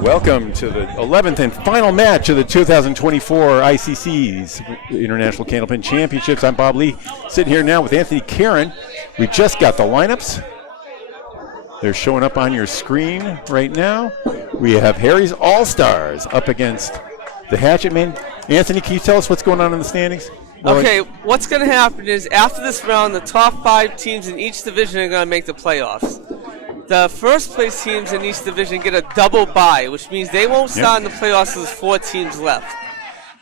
Welcome to the 11th and final match of the 2024 ICC's International Candlepin Championships. I'm Bob Lee, sitting here now with Anthony Karen. We just got the lineups. They're showing up on your screen right now. We have Harry's All-Stars up against the Hatchetmen. Anthony, can you tell us what's going on in the standings? Okay, what's going to happen is after this round, the top 5 teams in each division are going to make the playoffs. The first place teams in each division get a double bye, which means they won't start in the playoffs until there's 4 teams left.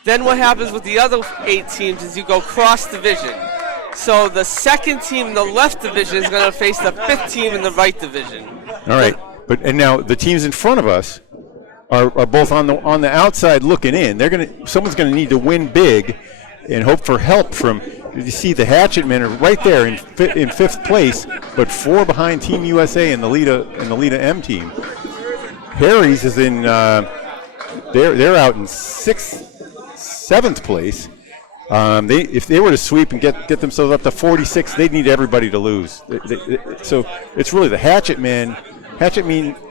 Then what happens with the other 8 teams is you go cross division. So the second team in the left division is going to face the 5th team in the right division. All right, and now the teams in front of us are both on the outside looking in. Someone's going to need to win big and hope for help from. You see the Hatchetmen are right there in 5th place, but 4 behind Team USA and the Leda M team. Harry's is in. They're out in 7th place. If they were to sweep and get themselves up to 46, they'd need everybody to lose. So it's really the Hatchetmen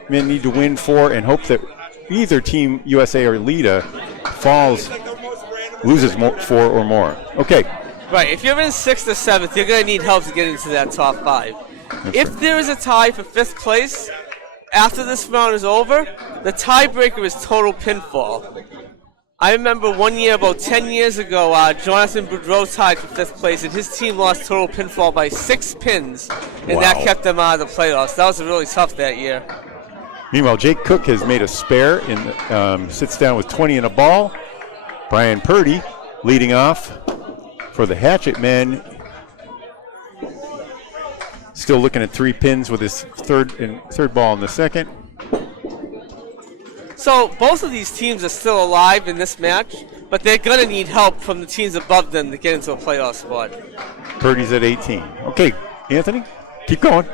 need to win 4 and hope that either Team USA or Leda loses 4 or more. Okay. Right. If you're in 6th or 7th, you're going to need help to get into that top 5. If there is a tie for 5th place, after this round is over, the tiebreaker is total pinfall. I remember one year, about 10 years ago, Jonathan Boudreau tied for 5th place, and his team lost total pinfall by 6 pins, and that kept them out of the playoffs. That was really tough that year. Meanwhile, Jake Cook has made a spare and sits down with 20 in a ball. Brian Purdy leading off for the Hatchetmen. Still looking at 3 pins with his third ball in the second. So both of these teams are still alive in this match, but they're going to need help from the teams above them to get into a playoff spot. Purdy's at 18. Okay, Anthony, keep going.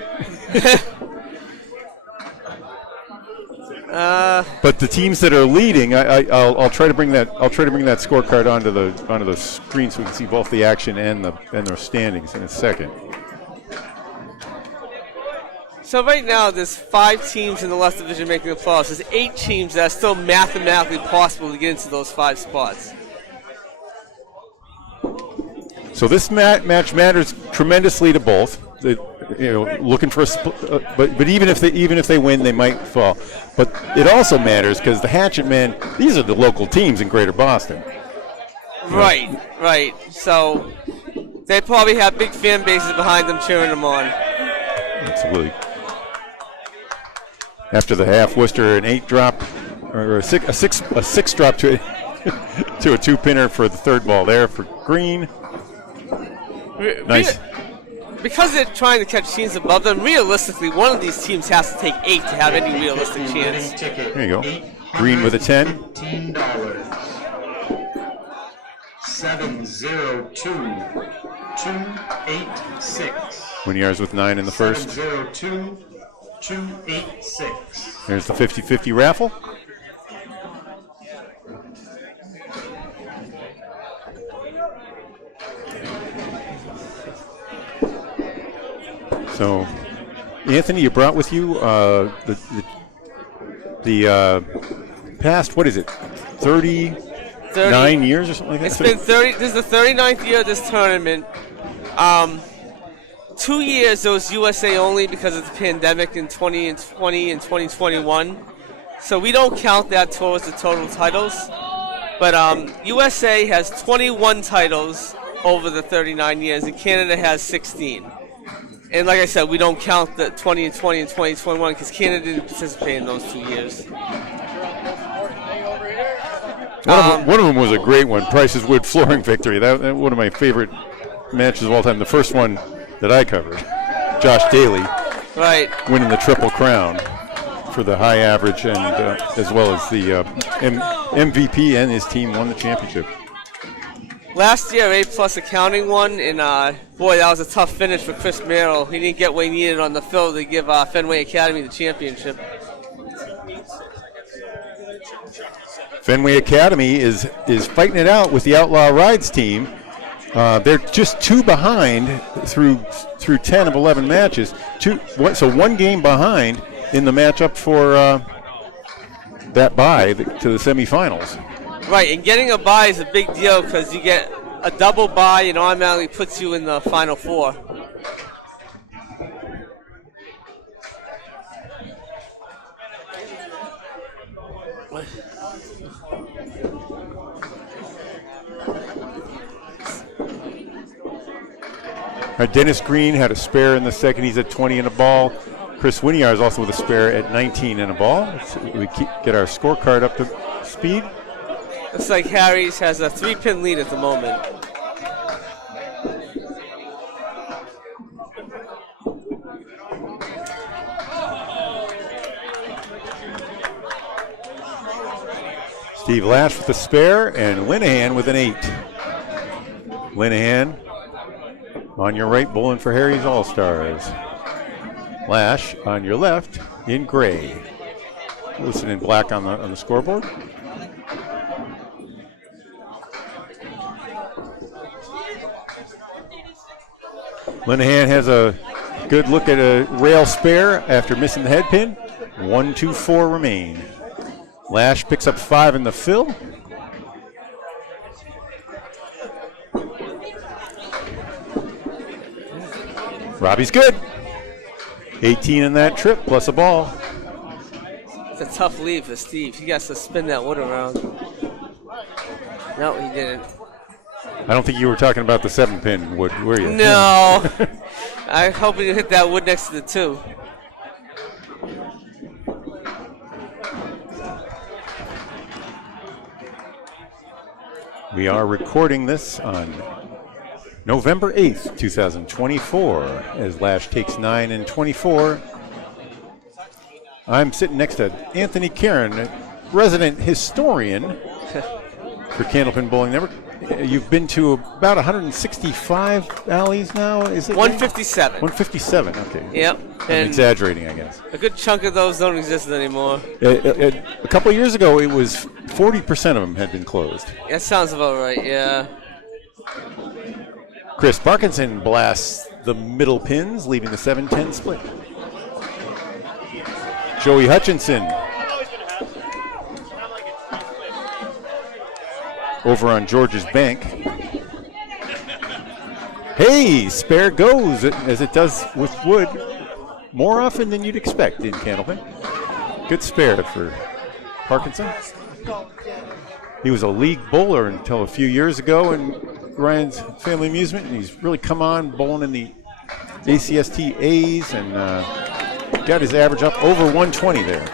But the teams that are leading, I'll try to bring that scorecard onto the screen so we can see both the action and their standings in a second. So right now, there's 5 teams in the left division making the playoffs. There's 8 teams that are still mathematically possible to get into those 5 spots. So this match matters tremendously to both. Looking for a but even if they win, they might fall. But it also matters because the Hatchetmen, these are the local teams in Greater Boston. Right. So they probably have big fan bases behind them cheering them on. Absolutely. After the half, Worcester an 8 drop or a six drop to a 2-pinner for the third ball there for Green. Nice. Because they're trying to catch teams above them, realistically, one of these teams has to take 8 to have any realistic chance. There you go. Green with a 10. $18. 702-286. Winyards with 9 in the first. 702-286. There's the 50-50 raffle. So, Anthony, you brought with you the past, what is it, 39 years or something like that? It's been 30. This is the 39th year of this tournament. 2 years it was USA only because of the pandemic in 2020 and 2021. So we don't count that towards the total titles. But USA has 21 titles over the 39 years, and Canada has 16. And like I said, we don't count the 2020 and 2021 because Canada didn't participate in those 2 years. One of them was a great one, Price's Wood flooring victory. That one of my favorite matches of all time. The first one that I covered, Josh Daly, winning the Triple Crown for the high average, and as well as the MVP, and his team won the championship. Last year, A+ accounting won, and boy, that was a tough finish for Chris Merrill. He didn't get what he needed on the field to give Fenway Academy the championship. Fenway Academy is fighting it out with the Outlaw Rides team. They're just 2 behind through 10 of 11 matches. So 1 game behind in the matchup for that bye to the semifinals. Right, and getting a bye is a big deal because you get a double bye and automatically puts you in the Final Four. Dennis Green had a spare in the second. He's at 20 in a ball. Chris Winiar is also with a spare at 19 in a ball. We get our scorecard up to speed. Looks like Harry's has a 3-pin lead at the moment. Steve Lash with the spare and Linehan with an 8. Linehan on your right, bowling for Harry's All-Stars. Lash on your left in gray. Listed in black on the scoreboard. Linehan has a good look at a rail spare after missing the head pin. 1, 2, 4 remain. Lash picks up 5 in the fill. Robbie's good. 18 in that trip, plus a ball. It's a tough lead for Steve. He has to spin that wood around. No, he didn't. I don't think you were talking about the 7-pin wood, were you? No. I hope you hit that wood next to the 2. We are recording this on November 8th, 2024, as Lash takes 9 and 24. I'm sitting next to Anthony Caron, resident historian for Candlepin Bowling Network. You've been to about 165 alleys now, is it? 157. 157, okay. Yep. I'm exaggerating, I guess. A good chunk of those don't exist anymore. A couple of years ago, it was 40% of them had been closed. That sounds about right, yeah. Chris Parkinson blasts the middle pins, leaving the 7-10 split. Joey Hutchinson over on George's bank. Hey, spare goes, as it does with wood, more often than you'd expect in Candlepin. Good spare for Parkinson. He was a league bowler until a few years ago in Ryan's Family Amusement, and he's really come on bowling in the ACST A's and got his average up over 120 there.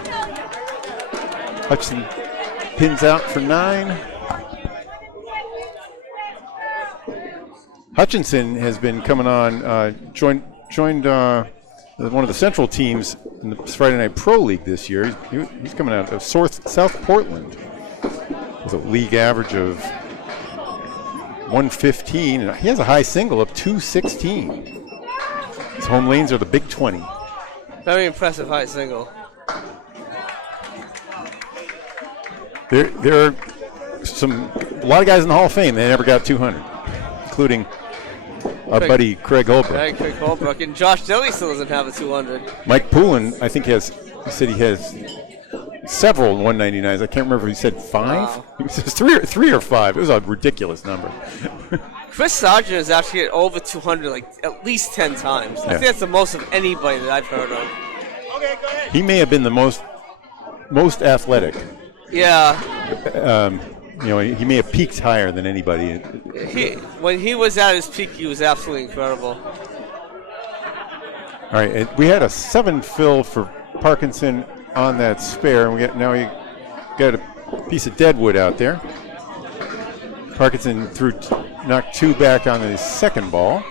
Hutchinson pins out for 9. Hutchinson has been coming on, joined one of the Central teams in the Friday Night Pro League this year. He's coming out of South Portland with a league average of 115, and he has a high single of 216. His home lanes are the Big 20. Very impressive high single. There are a lot of guys in the Hall of Fame that never got 200, including our buddy Craig Holbrook. Right, Craig Holbrook, and Josh Dilley still doesn't have a 200. Mike Poulin, I think he said he has several 199s. I can't remember if he said 5. Wow. He says 3 or 5. It was a ridiculous number. Chris Sargent is actually at over 200 like at least 10 times. I think that's the most of anybody that I've heard of. Okay, go ahead. He may have been the most athletic. Yeah. He may have peaked higher than anybody. When he was at his peak, he was absolutely incredible. All right, and we had a 7 fill for Parkinson on that spare, and we got a piece of deadwood out there. Parkinson knocked 2 back on his second ball.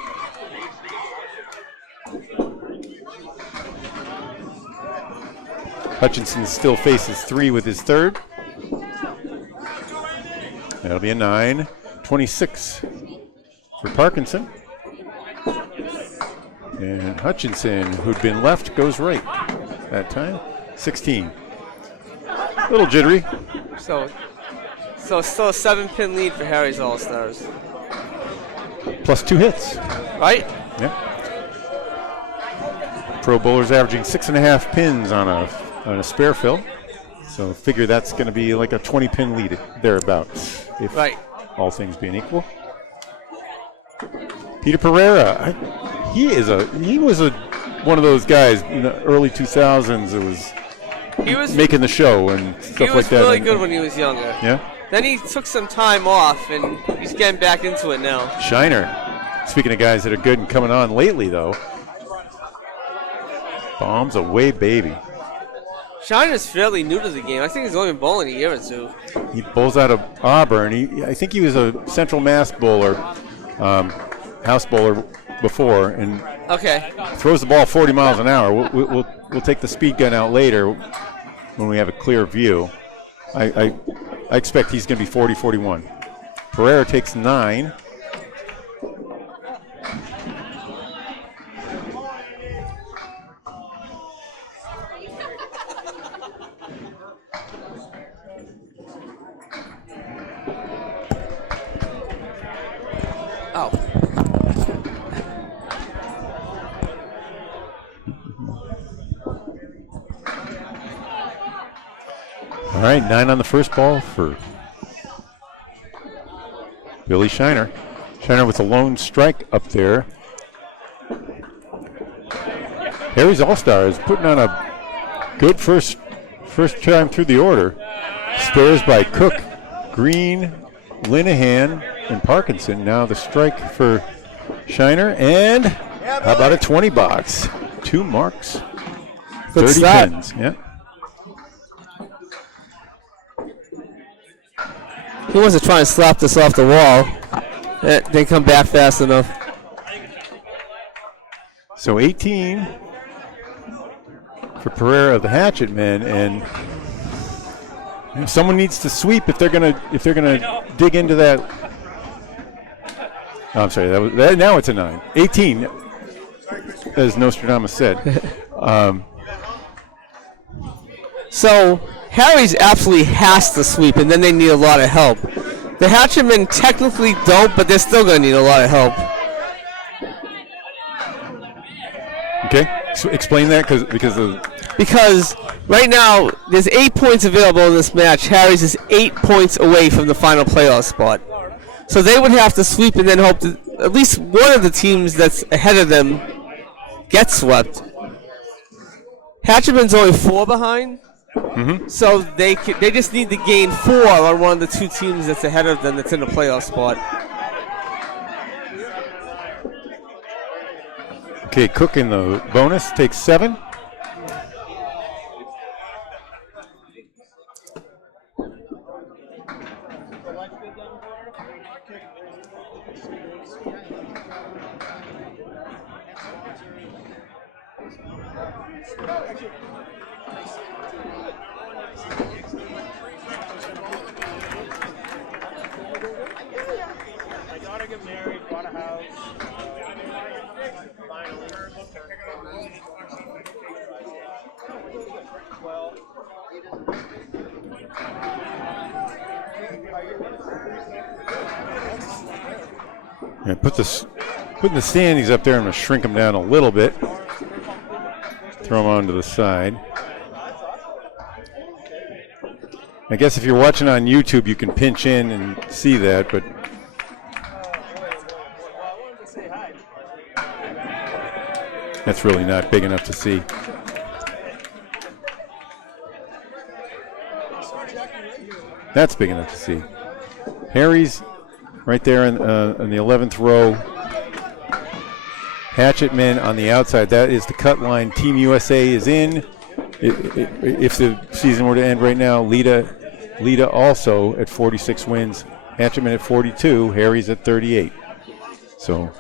Hutchinson still faces 3 with his third. That'll be a 9. 26 for Parkinson. And Hutchinson, who'd been left, goes right that time. 16. A little jittery. So still a 7-pin lead for Harry's All-Stars. plus 2 hits. Right? Yeah. Pro bowler's averaging 6.5 pins on a spare fill. So figure that's going to be like a 20-pin lead thereabouts, if all things being equal. Peter Pereira, he was one of those guys in the early 2000s that was making the show and stuff like that. He was really good when he was younger. Yeah. Then he took some time off, and he's getting back into it now. Shiner, speaking of guys that are good and coming on lately, though. Bombs away, baby. Shiner's fairly new to the game. I think he's only been bowling a year or two. He bowls out of Auburn. I think he was a Central Mass bowler, house bowler before, and throws the ball 40 miles an hour. We'll take the speed gun out later when we have a clear view. I expect he's going to be 40-41. Pereira takes 9. All right, 9 on the first ball for Billy Shiner. Shiner with a lone strike up there. Harry's All-Star is putting on a good first time through the order. Spares by Cook, Green, Linehan, and Parkinson. Now the strike for Shiner, and how about a 20 box? 2 marks, 30 pins. Yeah. He wants to try and slap this off the wall. They come back fast enough. So 18 for Pereira of the Hatchetmen, and someone needs to sweep if they're gonna dig into that. Oh, I'm sorry. Now it's a 9. 18, as Nostradamus said. So Harry's absolutely has to sweep, and then they need a lot of help. The Hatchetmen technically don't, but they're still going to need a lot of help. Okay, so explain that because right now there's 8 points available in this match. Harry's is 8 points away from the final playoff spot, so they would have to sweep and then hope that at least one of the teams that's ahead of them gets swept. Hatchetmen's only 4 behind. Mm-hmm. So they just need to gain 4 on one of the 2 teams that's ahead of them that's in the playoff spot. Okay, Cook in the bonus takes 7. Yeah, putting the standings up there. I'm going to shrink them down a little bit. Throw them onto the side. I guess if you're watching on YouTube, you can pinch in and see that, but that's really not big enough to see. That's big enough to see. Harry's right there in the 11th row. Hatchetmen on the outside. That is the cut line. Team USA is in. If the season were to end right now, Leda also at 46 wins. Hatchetmen at 42. Harry's at 38. So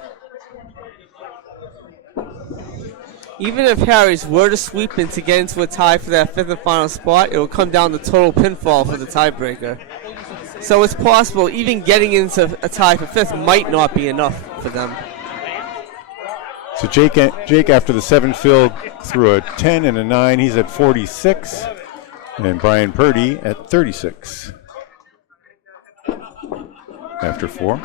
even if Harry's were to sweep and to get into a tie for that 5th and final spot, it will come down to total pinfall for the tiebreaker. So it's possible even getting into a tie for 5th might not be enough for them. So Jake after the 7 fill threw a 10 and a 9. He's at 46. And Brian Purdy at 36. After 4.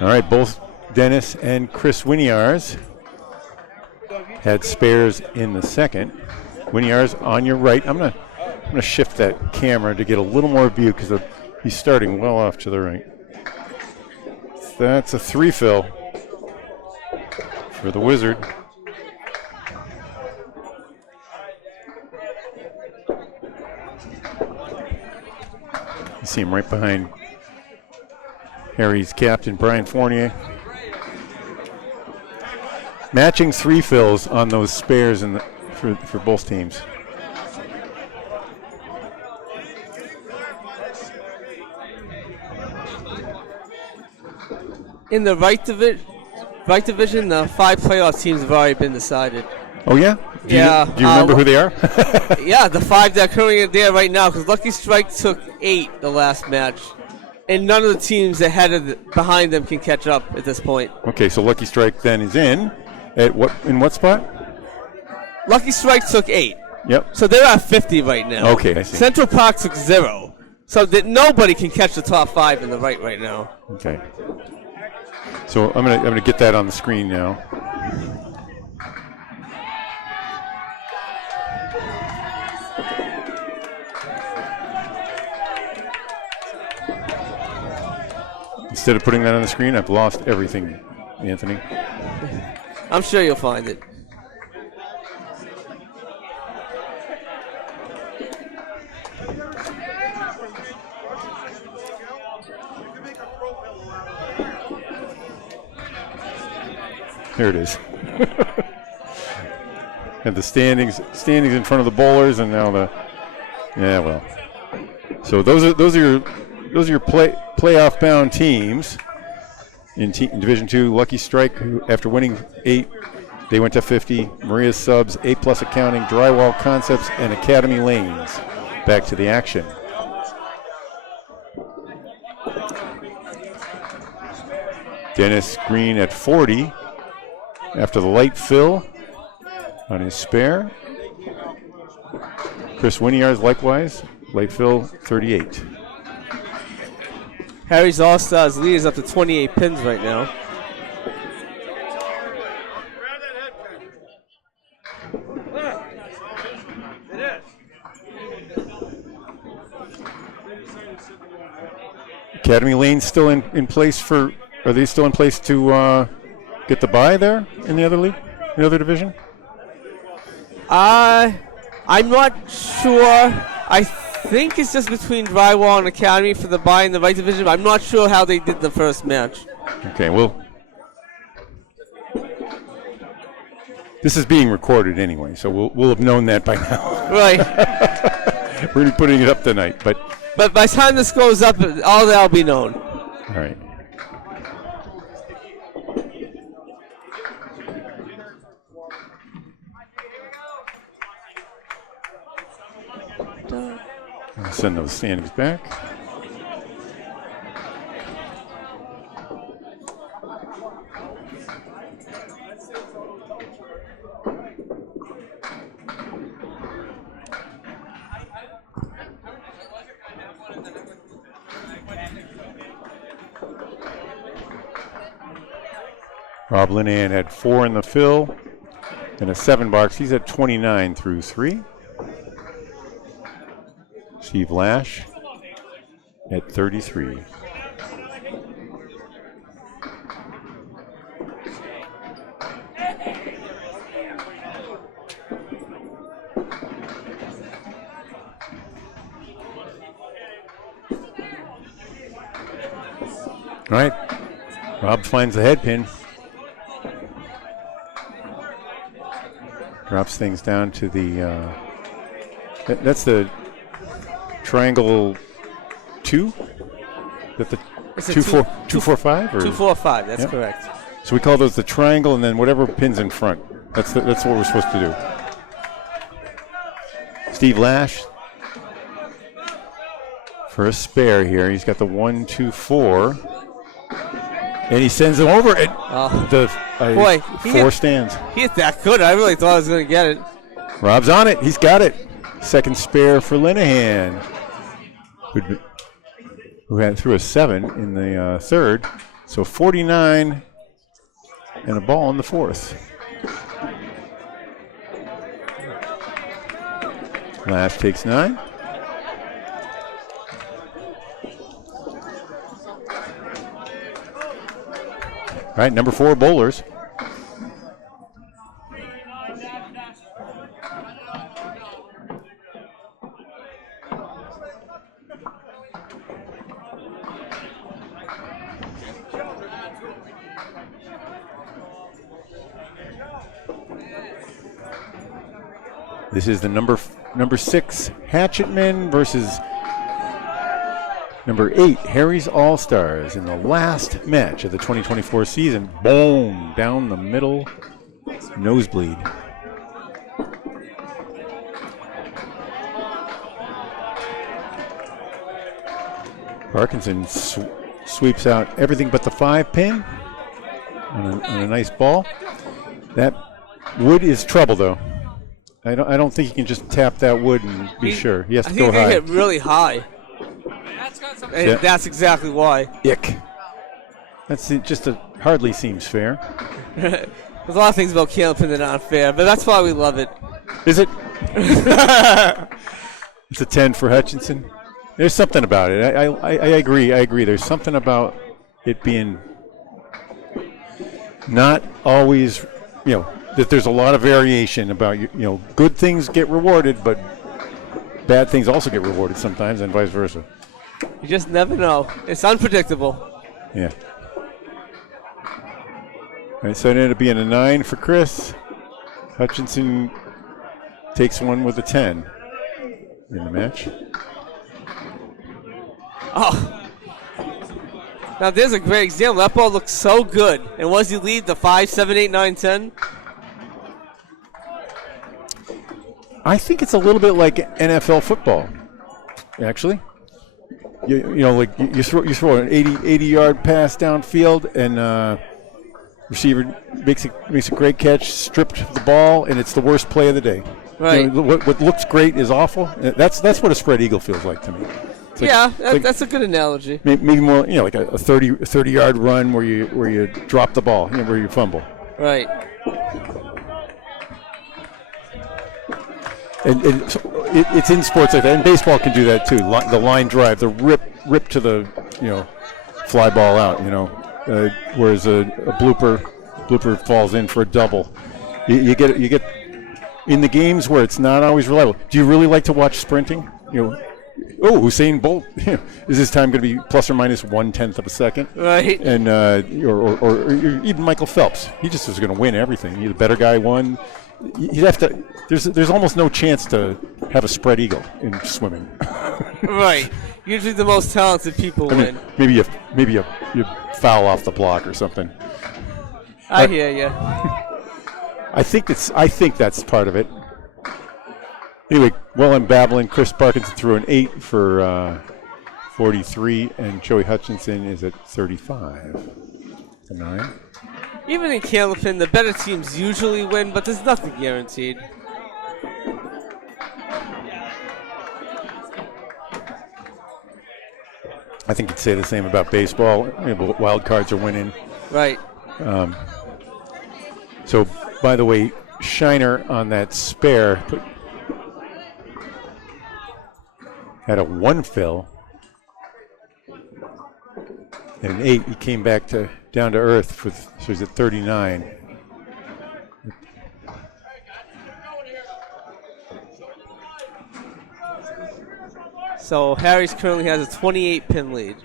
All right, both Dennis and Chris Winiars had spares in the second. Winiars on your right. I'm gonna shift that camera to get a little more view because he's starting well off to the right. That's a 3 fill for the Wizard. You see him right behind Harry's captain, Brian Fournier. Matching 3 fills on those spares for both teams. In the right division, the 5 playoff teams have already been decided. Oh, yeah? Do you remember who they are? Yeah, the 5 that are currently there right now, because Lucky Strike took 8 the last match. And none of the teams behind them can catch up at this point. Okay, so Lucky Strike then is in what spot? Lucky Strike took 8. Yep. So they're at 50 right now. Okay, I see. Central Park took 0. So that nobody can catch the top 5 in the right now. Okay. So I'm gonna get that on the screen now. Instead of putting that on the screen, I've lost everything, Anthony. I'm sure you'll find it. There it is. And the standings in front of the bowlers, and now so those are your playoff bound teams in Division 2. Lucky Strike, who after winning 8, they went to 50. Maria's Subs, A+ Accounting, Drywall Concepts, and Academy Lanes back to the action. Dennis Green at 40 after the light fill on his spare. Chris Winiars likewise, light fill 38. Harry's All-Stars lead is up to 28 pins right now. Academy Lane's still in place are they still in place to get the bye there in the other league, the other division? I'm not sure. I think it's just between Drywall and Academy for the bye in the right division. I'm not sure how they did the first match. Okay, well, this is being recorded anyway, so we'll have known that by now. Right. We're going to be putting it up tonight, but by the time this goes up, all that'll be known. All right. I'll send those standings back. Rob Linehan had 4 in the fill and a 7 box. He's at 29 through 3. Steve Lash at 33. All right, Rob finds the head pin. Drops things down to the, that's the triangle 2? That the 245? 245, that's correct. So we call those the triangle and then whatever pin's in front. That's what we're supposed to do. Steve Lash for a spare here. He's got the 1, 2, 4. And he sends them over at boy, 4 stands. He hit that good. I really thought I was going to get it. Rob's on it. He's got it. second spare for Linehan, who had threw a 7 in the third. So 49 and a ball in the fourth. Lash takes 9. All right, number 4 bowlers. This is the number 6 Hatchetmen versus number 8 Harry's All-Stars in the last match of the 2024 season. Boom! Down the middle, nosebleed. Parkinson sweeps out everything but the 5-pin on a nice ball. That wood is trouble, though. I don't think he can just tap that wood and be sure. He has to go high. I think he hit really high. And that's exactly why. Ick. That's just hardly seems fair. There's a lot of things about Candlepin that aren't fair, but that's why we love it. Is it? It's a 10 for Hutchinson. There's something about it. I agree. There's something about it being not always, that there's a lot of variation about, good things get rewarded, but bad things also get rewarded sometimes, and vice versa. You just never know. It's unpredictable. Yeah. All right, so it ended up being a 9 for Chris. Hutchinson takes one with a 10 in the match. Oh. Now there's a great example. That ball looks so good. And was he lead the 5, 7, 8, 9, 10? I think it's a little bit like NFL football, actually. You throw an 80-yard pass downfield, and receiver makes a great catch, stripped the ball, and it's the worst play of the day. Right. What looks great is awful. That's what a spread eagle feels like to me. That's a good analogy. Maybe more, like a 30-yard run where you drop the ball, where you fumble. Right. And so it's in sports like that, and baseball can do that too. The line drive, the rip to the fly ball out. Whereas a blooper falls in for a double. You get in the games where it's not always reliable. Do you really like to watch sprinting? Usain Bolt, is his time going to be plus or minus 1/10 of a second? Right. And or even Michael Phelps, he just was going to win everything. The better guy won. You'd have to. There's almost no chance to have a spread eagle in swimming. Right. Usually the most talented people win. Maybe you foul off the block or something. I hear you. I think that's part of it. Anyway, while I'm babbling, Chris Parkinson threw an 8 for 43, and Joey Hutchinson is at 35. It's a 9. Even in Candlepin, the better teams usually win, but there's nothing guaranteed. I think you'd say the same about baseball. Wild cards are winning. Right. So, by the way, Shiner on that spare had a 1 fill and an 8. He came back down to earth so he's at 39. So Harry's currently has a 28-pin lead.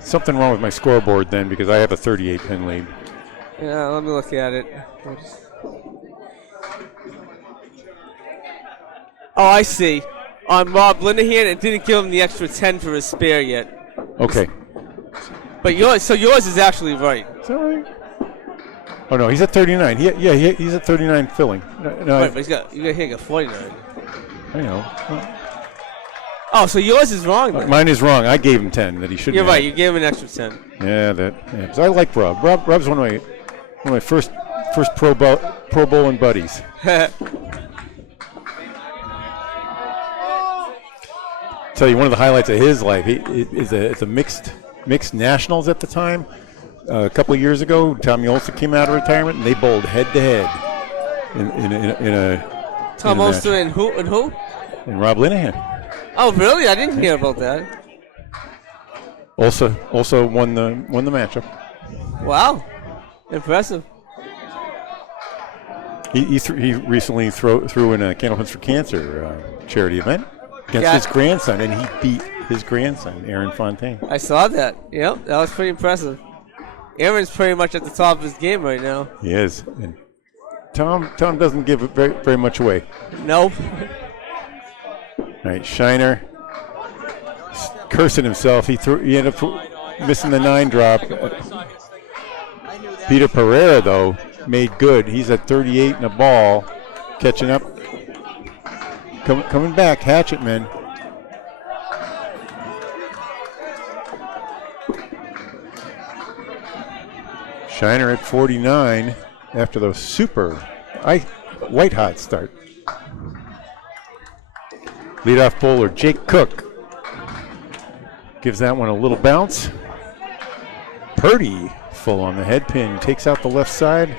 Something wrong with my scoreboard then, because I have a 38-pin lead. Yeah, let me look at it. Oh, I see. On Rob Linehan, it didn't give him the extra 10 for his spare yet. Okay. But yours is actually right. Is that right? Oh no, he's at 39. He's at 39 filling. No, Right, but he got 49. I know. Oh, so yours is wrong then. Mine is wrong. I gave him 10 that he shouldn't You're have. right. You gave him an extra 10. Yeah, 'cause I like Rob. Rob's one of my first Pro Bowling buddies. Tell you one of the highlights of his life. It's a mixed nationals at the time. A couple of years ago, Tommy Olson came out of retirement, and they bowled head to head in a Tom Olson and who? And Rob Linehan. Oh, really? I didn't hear about that. Also won the matchup. Wow, impressive. He recently threw in a Candlepins for Cancer charity event against his grandson, and he beat his grandson, Aaron Fontaine. I saw that. Yep, that was pretty impressive. Aaron's pretty much at the top of his game right now. He is. And Tom doesn't give very, very much away. Nope. All right, Shiner cursing himself. He ended up missing the 9 drop. Peter Pereira, though, made good. He's at 38 in a ball, catching up. Coming back, Hatchetmen. Shiner at 49 after the super white hot start. Leadoff bowler Jake Cook gives that one a little bounce. Purdy full on the head pin, takes out the left side.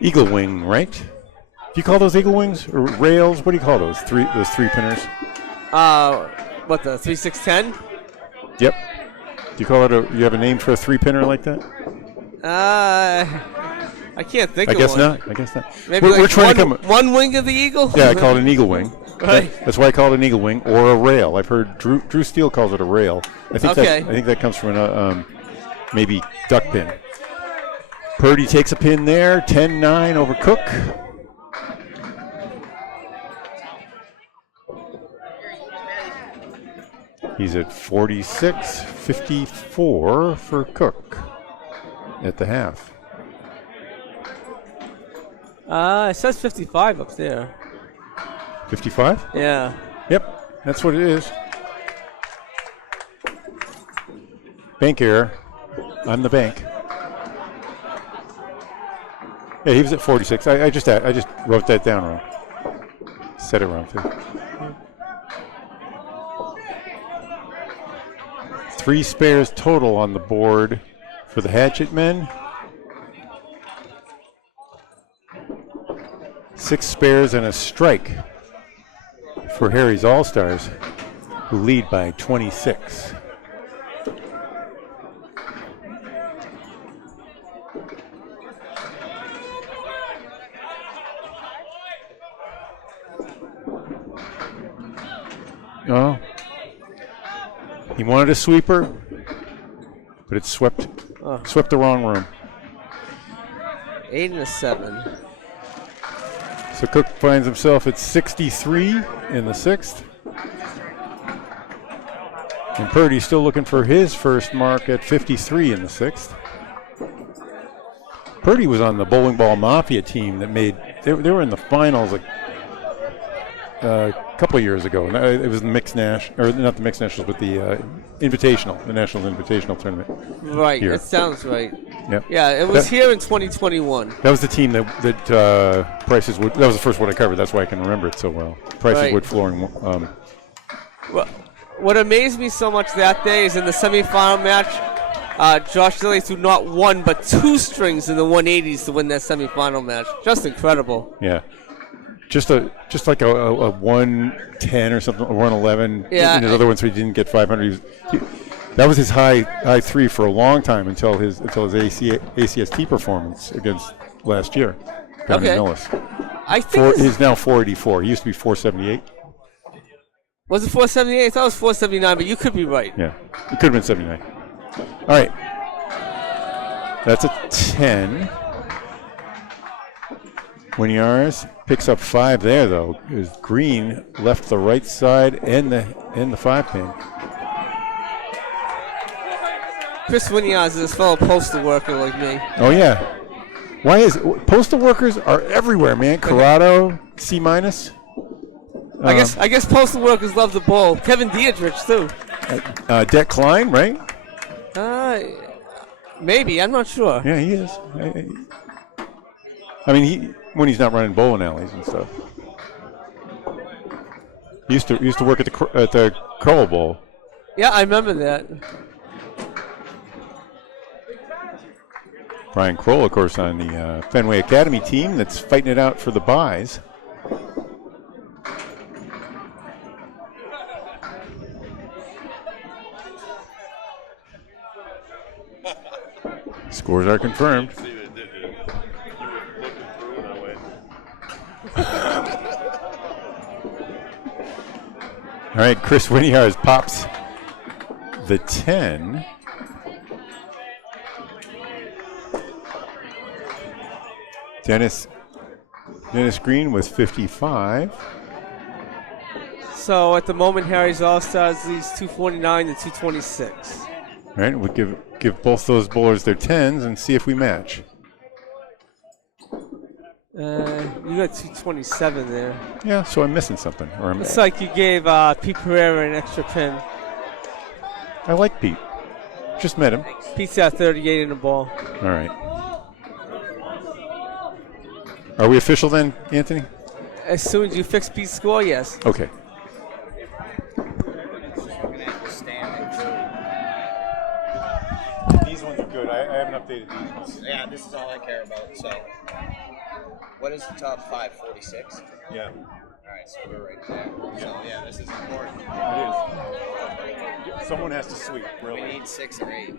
Eagle wing, right? Do you call those eagle wings or rails? What do you call those? Those three pinners? What, the 3-6-10? Yep. Do you call it you have a name for a 3-pinner like that? I can't think of one. I guess not. Maybe we're trying to come. One wing of the eagle? Yeah, I call it an eagle wing. Right. That's why I call it an eagle wing or a rail. I've heard Drew Steele calls it a rail. I think that comes from maybe duck pin. Purdy takes a pin there, 10-9 over Cook. He's at 46-54 for Cook at the half. It says 55 up there. 55? Yeah. Yep, that's what it is. Bank error. I'm the bank. Yeah, he was at 46. I just wrote that down wrong. Said it wrong too. 3 spares total on the board for the Hatchetmen. 6 spares and a strike for Harry's All-Stars, who lead by 26. Oh. He wanted a sweeper, but it swept the wrong room. 8 and a 7. So Cook finds himself at 63 in the 6th. And Purdy's still looking for his first mark at 53 in the 6th. Purdy was on the Bowling Ball Mafia team that they were in the finals a couple of years ago. It was the Mixed Nash, or not the Mixed Nationals, but the Invitational, the National Invitational Tournament. Right, here. that sounds right. Yep. Yeah, it was here in 2021. That was the team that Prices Wood. That was the first one I covered. That's why I can remember it so well. Prices Wood flooring. Well, what amazed me so much that day is in the semifinal match, Josh Dilly threw not 1 but 2 strings in the 180s to win that semifinal match. Just incredible. Yeah. Just like a 110 or something, or 111. Yeah. In his other ones, so he didn't get 500. That was his high 3 for a long time until his ACST performance against last year. Millis. I think he's now 484. He used to be 478. Was it 478? I thought it was 479, but you could be right. Yeah, it could have been 79. All right, that's a 10. Winyars picks up 5 there, though. Because Green left the right side and the 5-pin. Chris Winyars is a fellow postal worker like me. Oh yeah, why is postal workers are everywhere, man? Corrado C-. I guess postal workers love the bowl. Kevin Dietrich too. Deck Klein, right? Maybe, I'm not sure. Yeah, he is. I mean, when he's not running bowling alleys and stuff. He used to work at the Crowell Bowl. Yeah, I remember that. Brian Kroll, of course, on the Fenway Academy team that's fighting it out for the buys. Scores are confirmed. All right, Chris Winiarz pops the 10. Dennis Green with 55. So at the moment, Harry's All-Stars leads 249 to 226. All right, we'll give both those bowlers their 10s and see if we match. You got 227 there. Yeah, so I'm missing something. It's like you gave Pete Pereira an extra pin. I like Pete. Just met him. Pete's got 38 in the ball. All right. Are we official then, Anthony? As soon as you fix Pete's score, yes. Okay. These ones are good. I haven't updated these ones. Yeah, this is all I care about. So, what is the top 5? 46? Yeah. All right, so we're right there. So, yeah, this is important. It is. Someone has to sweep, really. We need 6 or 8.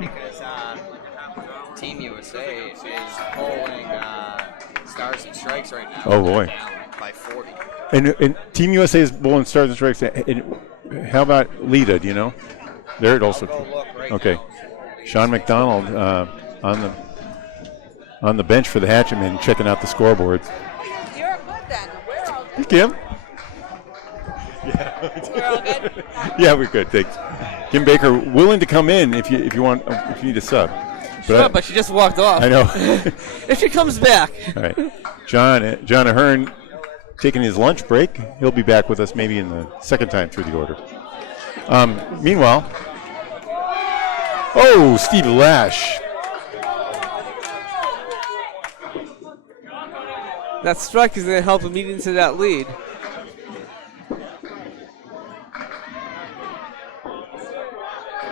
Because Team USA is bowling Stars and Strikes right now. Oh, boy. By 40. And Team USA is bowling Stars and Strikes. And how about Leda? Do you know? They're also. I'll go look right okay. now. Sean McDonald on the bench for the Hatchetmen, checking out the scoreboards. You're good then. We're all good. Kim? We're all good? Yeah, we're good. Thanks. Kim Baker willing to come in if you need a sub. But she just walked off. I know. If she comes back. All right. John Ahearn taking his lunch break. He'll be back with us maybe in the second time through the order. Meanwhile, Steve Lash. That strike is going to help him eat into that lead.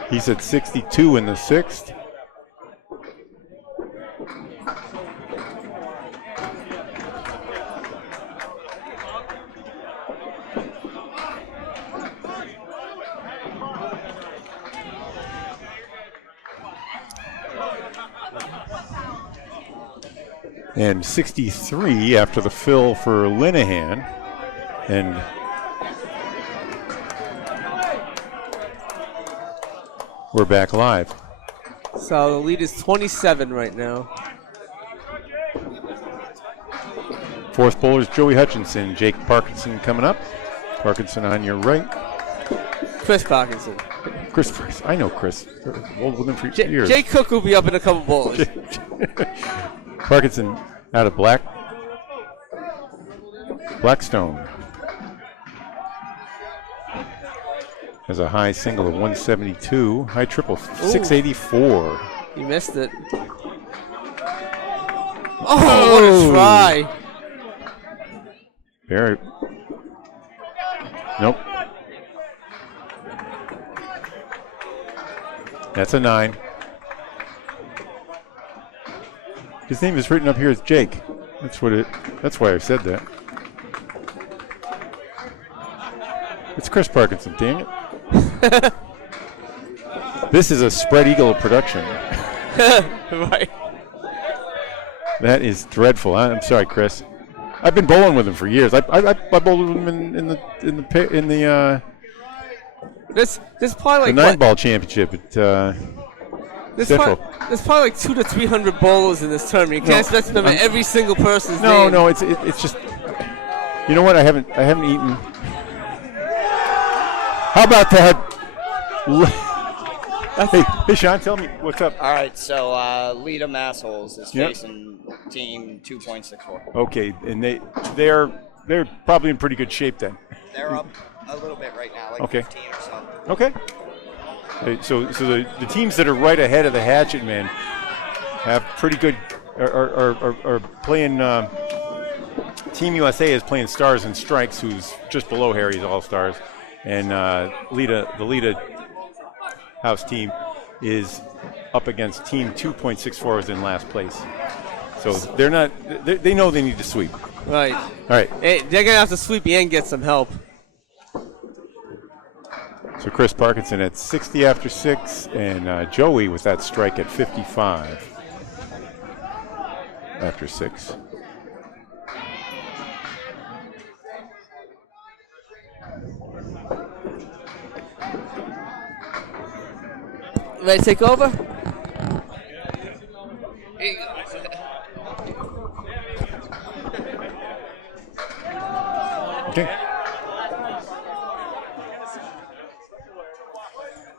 He's at 62 in the 6th. And 63 after the fill for Linehan. And we're back live. So the lead is 27 right now. Fourth bowler is Joey Hutchinson. Jake Parkinson coming up. Parkinson on your right. Chris Parkinson. Chris, I know Chris. Rolled with him for years. Jake Cook will be up in a couple bowls. Parkinson out of Blackstone. Has a high single of 172, high triple 684. You missed it. Oh, what a try. Very. Nope. That's a 9. His name is written up here as Jake. That's why I said that. It's Chris Parkinson, dang it. This is a spread eagle production. Right. That is dreadful. I'm sorry, Chris. I've been bowling with him for years. I bowled with him in the This probably the 9-ball championship at Central. There's probably like 200 to 300 bowlers in this tournament. You can't expect to remember every single person's name. No, it's just. You know what? I haven't eaten. How about that? Hey, Sean, tell me what's up. All right, so Leda Massholes is facing team 2.64. Okay, and they're probably in pretty good shape then. They're up a little bit right now, like Okay. 15 or so. Okay. So the teams that are right ahead of the Hatchetmen have pretty good are playing. Team USA is playing Stars and Strikes, who's just below Harry's All Stars, and the Leda House team is up against Team 2.64 is in last place. So they're not. They know they need to sweep. Right. All right. Hey, they're going to have to sweep and get some help. So Chris Parkinson at 60 after 6, and Joey with that strike at 55 after 6. Ready to take over? Okay.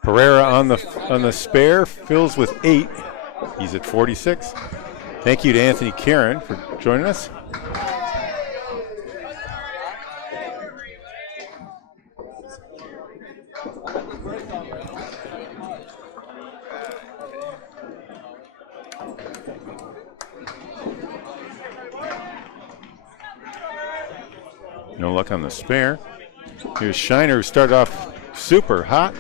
Pereira on the spare, fills with 8. He's at 46. Thank you to Anthony Karen for joining us. No luck on the spare. Here's Shiner, who started off super hot.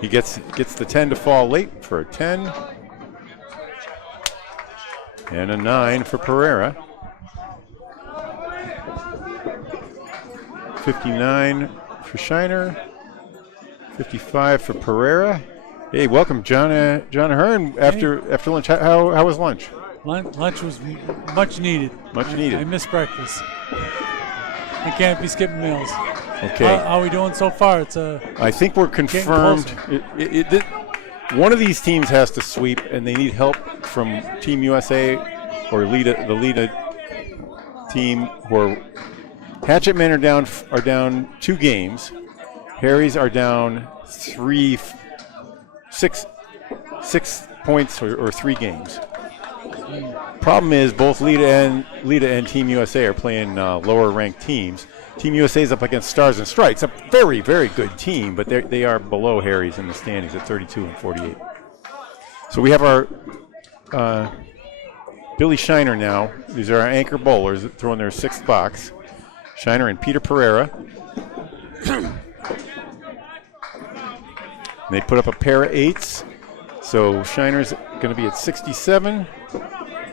He gets the 10 to fall late for a 10. And a 9 for Pereira. 59 for Shiner. 55 for Pereira. Hey, welcome, John Ahearn. After lunch, how was lunch? Lunch was much needed. Much needed. I missed breakfast. I can't be skipping meals. Okay. How are we doing so far? I think we're confirmed. One of these teams has to sweep, and they need help from Team USA or the Leda team. Hatchetmen are down 2 games. Harry's are down 6 points or 3 games. Problem is both Leda and Team USA are playing lower ranked teams. Team USA is up against Stars and Strikes, a very, very good team, but they are below Harry's in the standings at 32 and 48. So we have our Billy Shiner now. These are our anchor bowlers throwing their 6th box. Shiner and Peter Pereira. They put up a pair of 8s. So Shiner's going to be at 67.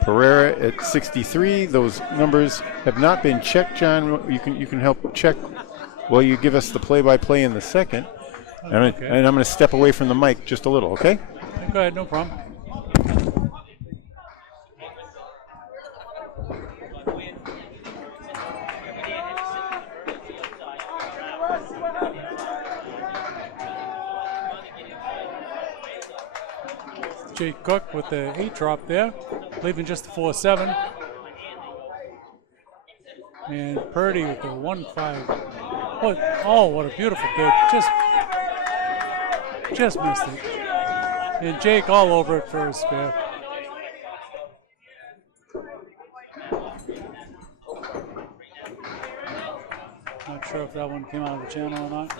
Pereira at 63. Those numbers have not been checked, John. You can help check while you give us the play-by-play in the second. Okay. And I'm going to step away from the mic just a little, okay? Go ahead, no problem. Jake Cook with the 8 drop there, leaving just the 4-7. And Purdy with the 1-5. Oh, what a beautiful pitch. Just missed it. And Jake all over it for his spare. Not sure if that one came out of the channel or not.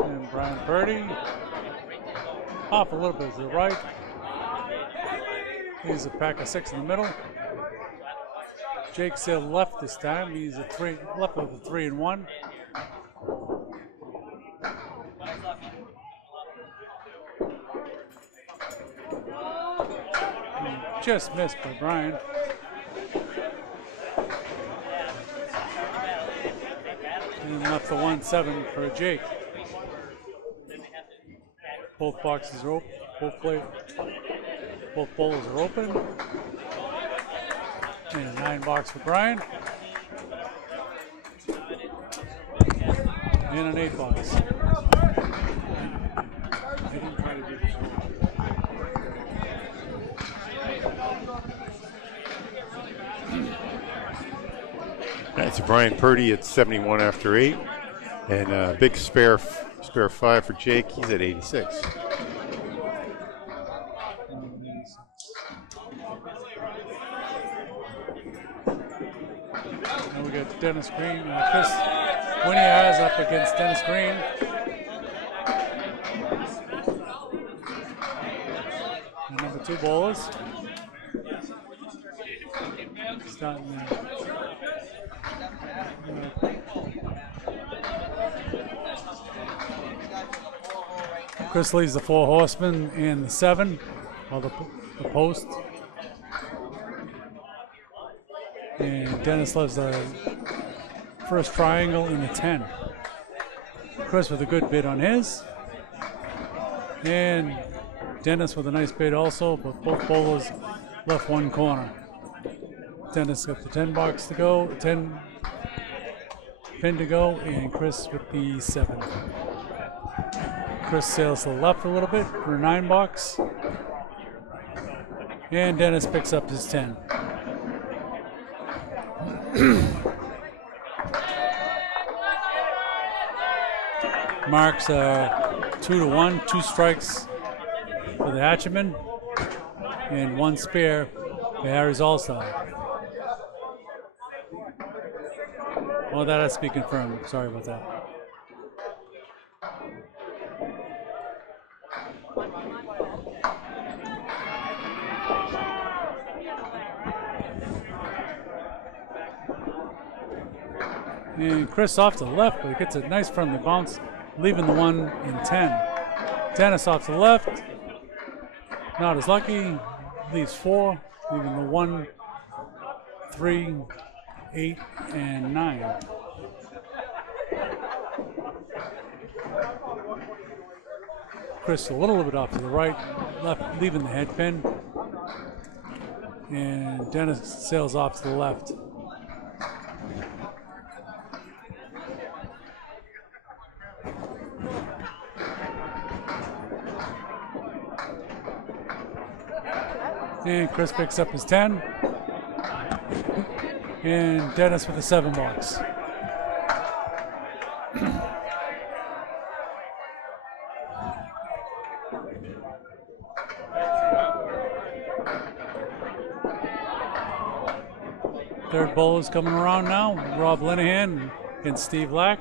And Brian Purdy off a little bit to the right. He's a pack of 6 in the middle. Jake said left this time. He's left with a 3 and 1. And just missed by Brian. And left the 1-7 for Jake. Both boxes are open. Both bowls are open. And a 9 box for Brian. And an 8 box. I didn't try That's Brian Purdy at 71 after 8. And big spare 5 for Jake. He's at 86. And we got Dennis Green. Chris Winnie has up against Dennis Green. And number 2 bowlers. Starting there. Chris leaves the 4 horsemen and the 7, or the post. And Dennis loves the first triangle in the 10. Chris with a good bid on his. And Dennis with a nice bid also, but both bowlers left 1 corner. Dennis got the 10 box to go, 10 pin to go, and Chris with the 7. Chris sails to the left a little bit for a 9 box. And Dennis picks up his 10. Marks 2-1, 2 strikes for the Hatchetmen, and 1 spare for Harry's All-Star. Well, that has to be confirmed. Sorry about that. And Chris off to the left, but he gets a nice friendly bounce, leaving the 1 in 10. Dennis off to the left, not as lucky, leaves 4, leaving the 1, 3, 8, and 9. Chris a little bit off to the right, left, leaving the head pin. And Dennis sails off to the left. And Chris picks up his 10. And Dennis with the 7 box. Third bowler's coming around now. Rob Linehan and Steve Lack.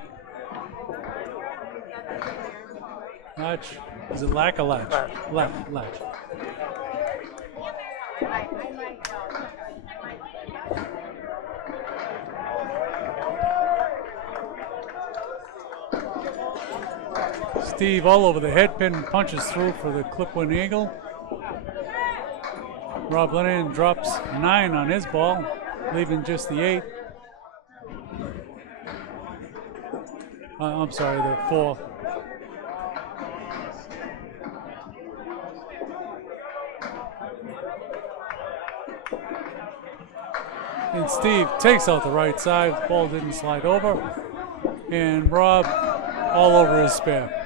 Latch. Is it Lack or Latch? Latch. Steve all over the head pin, punches through for the clip-win eagle. Rob Linehan drops 9 on his ball, leaving just the 8. I'm sorry, the 4. And Steve takes out the right side. Ball didn't slide over. And Rob all over his spare.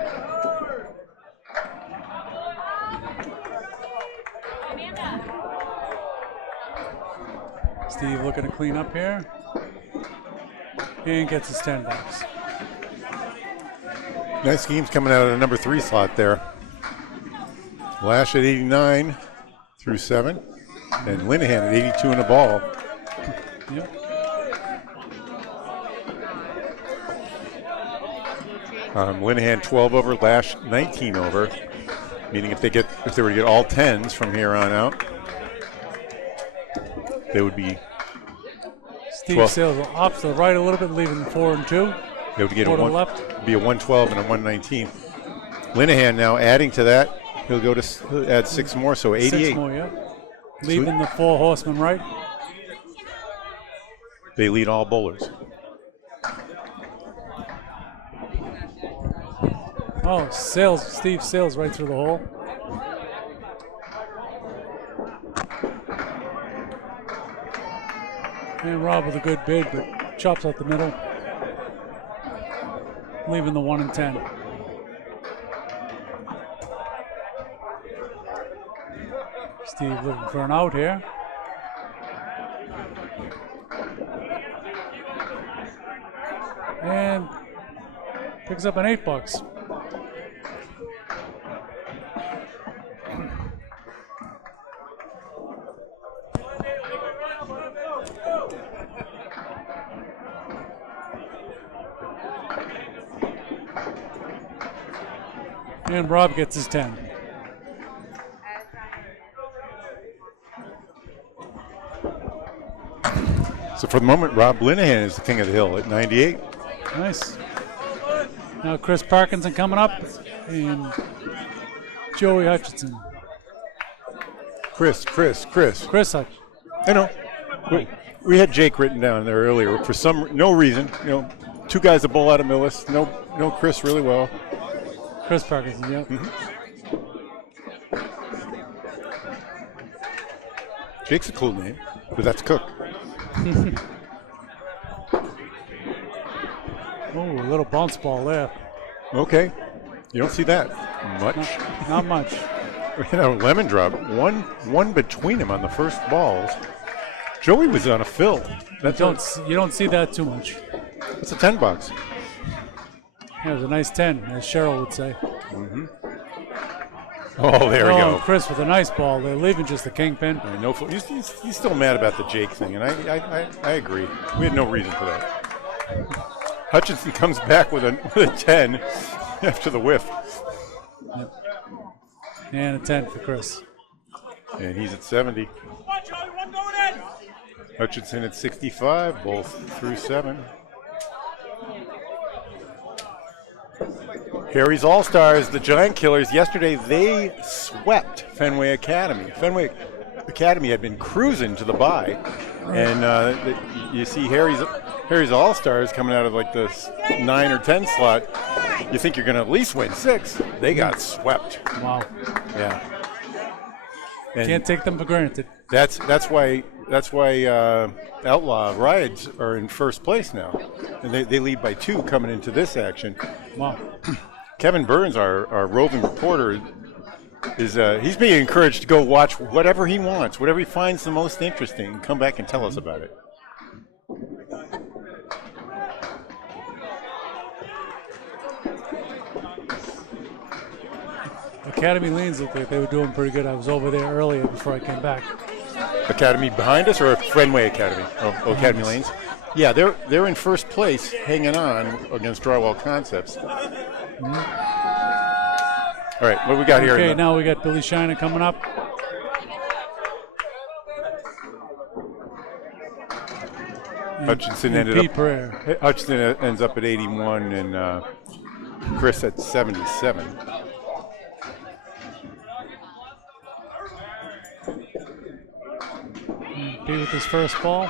Steve looking to clean up here. And gets his 10 box. Nice schemes coming out of the number 3 slot there. Lash at 89 through 7. And Linehan at 82 in the ball. Yep. Linehan 12 over, Lash 19 over. Meaning if they were to get all 10s from here on out, they would be. Steve 12. sails off to the right a little bit, leaving 4 and 2. They would get 4 a to one, the left. be a 112 and a 119. Linehan now adding to that. He'll add 6 more, so 88. 6 more, yeah. Leaving the 4 horsemen right. They lead all bowlers. Oh, Steve sails right through the hole. And Rob with a good bid, but chops out the middle. Leaving the 1 and 10. Steve looking for an out here. And picks up an $8. And Rob gets his 10. So for the moment, Rob Linehan is the king of the hill at 98. Nice. Now Chris Parkinson coming up and Joey Hutchinson. Chris. Chris Hutchinson. I know. We had Jake written down there earlier for no reason. You know, two guys that bowl out of Millis. No Chris really well. Chris Parkinson, yeah. Jake's a cool name, but that's Cook. Oh, a little bounce ball there. Okay. You don't see that much. Not much. You know, lemon drop. One between him on the first balls. Joey was on a fill. You don't see that too much. That's a $10. Yeah, it was a nice 10, as Cheryl would say. Oh, there we go. Chris with a nice ball. They're leaving just the kingpin. No, he's still mad about the Jake thing, and I agree. We had no reason for that. Hutchinson comes back with a 10 after the whiff. Yep. And a 10 for Chris. And he's at 70. Hutchinson at 65, both through 7. Harry's All-Stars, the Giant Killers, yesterday they swept Fenway Academy. Fenway Academy had been cruising to the bye, and you see Harry's All-Stars coming out of like the 9 or 10 slot. You think you're going to at least win 6. They got swept. Wow. Yeah. And can't take them for granted. That's why Outlaw Rides are in first place now, and they lead by 2 coming into this action. Wow. Kevin Burns, our roving reporter, is he's being encouraged to go watch whatever he wants, whatever he finds the most interesting, and come back and tell us about it. Academy Lanes looked like they were doing pretty good. I was over there earlier before I came back. Academy behind us, or Fenway Academy? Oh, Academy Lanes. Yeah, they're in first place, hanging on against Drywall Concepts. All right, what do we got here? Okay, now we got Billy Shiner coming up. Hutchinson ends up at 81, and Chris at 77. P with his first ball.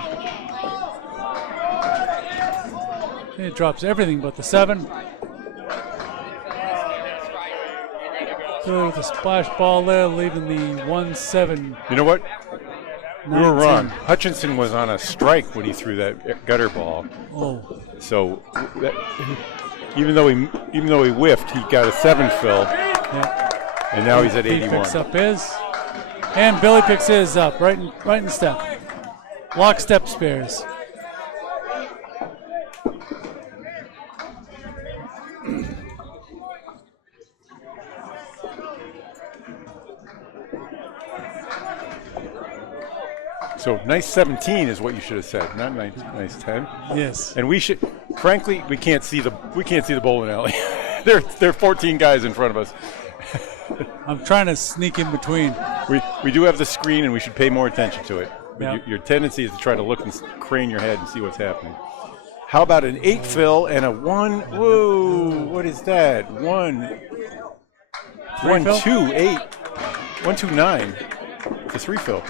It drops everything but the 7. With the splash ball there, leaving the 1-7. You know what? We were wrong. Hutchinson was on a strike when he threw that gutter ball. Oh. So even though he whiffed, he got a 7 fill. Yep. And now he's at 81. He picks up his. And Billy picks his up, right in step. Lockstep spares. So nice 17 is what you should have said, not nice 10. Yes. And we should, frankly, we can't see the bowling alley. there are 14 guys in front of us. I'm trying to sneak in between. We do have the screen, and we should pay more attention to it. But Yep. your tendency is to try to look and crane your head and see what's happening. How about an 8 fill and a 1? Whoa, what is that? 1, 2, 8, 1, 2, 9. It's a 3 fill.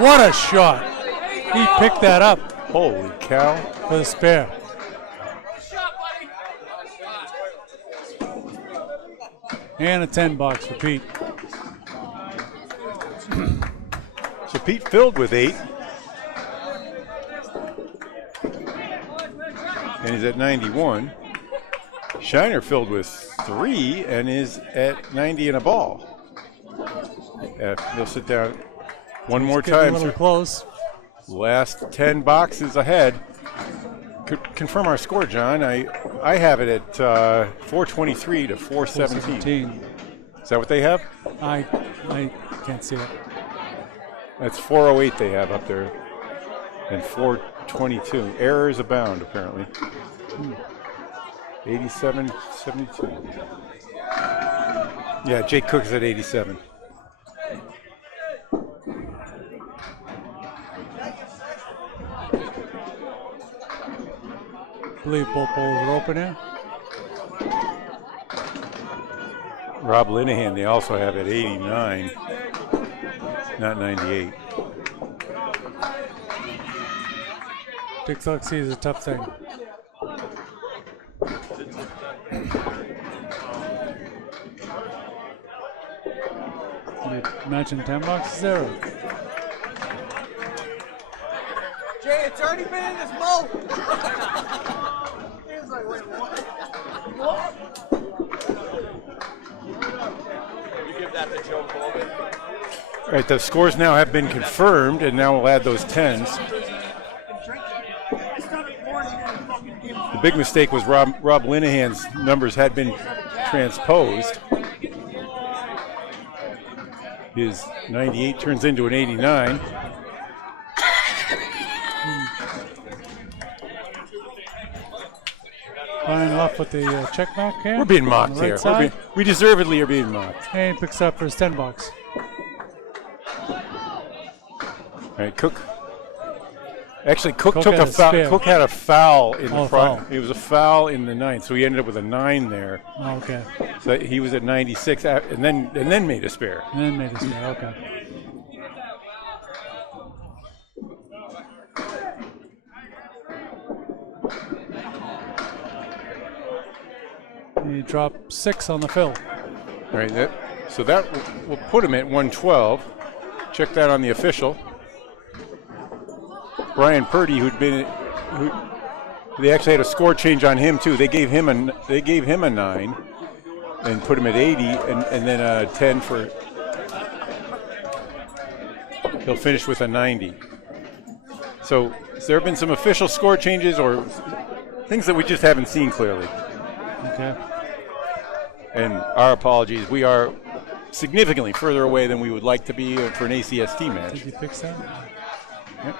What a shot. He picked that up Holy cow. for the spare. And a $10 for Pete. So Pete filled with 8. And he's at 91. Shiner filled with 3 and is at 90 and a ball. They'll sit down one more time. A little close. Last 10 boxes ahead. Could confirm our score, John. I have it at 423 to 417. Is that what they have? I can't see it. That's 408 they have up there. And 422. Errors abound, apparently. 87, 72. Yeah, Jake Cook is at 87. I believe both bowls are open here. Rob Linehan, they also have at 89, not 98. Dyslexia is a tough thing. Imagine 10 boxes there. Jay, it's already been in this bowl. You give that to Joe Coleman. All right, the scores now have been confirmed, and now we'll add those 10s. The big mistake was Rob Linehan's numbers had been transposed. His 98 turns into an 89. Brian left with the check mark here. We're being mocked right here. We deservedly are being mocked. And he picks up for his 10 bucks. All right, Cook. Actually, Cook took had a a foul. spare. Cook had a foul in the front. Foul. It was a foul in the 9th, so he ended up with a 9 there. Oh, okay. So he was at 96, and then made a spare. And then made a spare, okay. He dropped 6 on the fill. All right, so that will put him at 112. Check that on the official. Brian Purdy, they actually had a score change on him too. They gave him a 9 and put him at 80, and then a 10 for. He'll finish with a 90. So there have been some official score changes or things that we just haven't seen clearly. Okay. And our apologies. We are significantly further away than we would like to be for an ACST match. Did you fix that? Yep.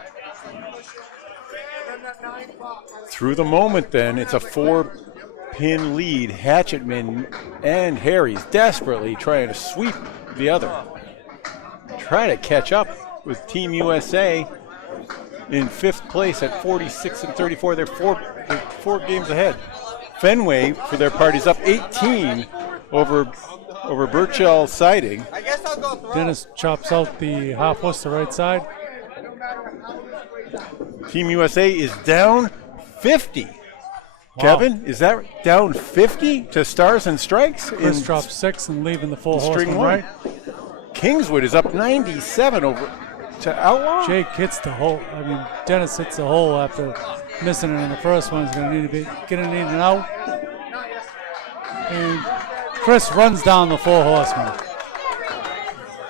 Through the moment, then, it's a 4-pin lead. Hatchetmen and Harry's desperately trying to sweep the other. Try to catch up with Team USA in 5th place at 46 and 34. They're four games ahead. Fenway, for their part, is up 18 over Burchell Siding. I guess I'll go through. Dennis chops out the half horse to right side. Team USA is down 50. Wow. Kevin, is that down 50 to Stars and Strikes? Chris drops 6 and leaving the full string horseman one. right. Kingswood is up 97 over to Outlaw. Jake hits the hole. I mean, Dennis hits the hole after missing it in the first one. He's going to need to be getting in and out. And Chris runs down the full horseman.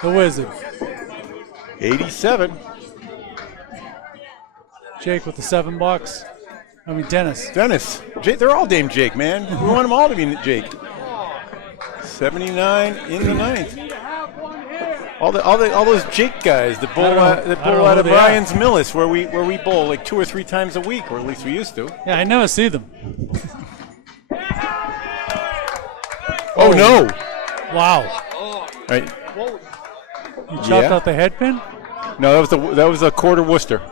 The Wizard. 87. Jake with the 7 bucks. I mean, Dennis. Jake, they're all named Jake, man. We want them all to be Jake. 79 in the 9th. All those Jake guys that bowl out of Brian's Millis, where we bowl like 2 or 3 times a week, or at least we used to. Yeah, I never see them. Oh no! Wow. Right. You chopped out the head pin? No, that was a quarter Worcester.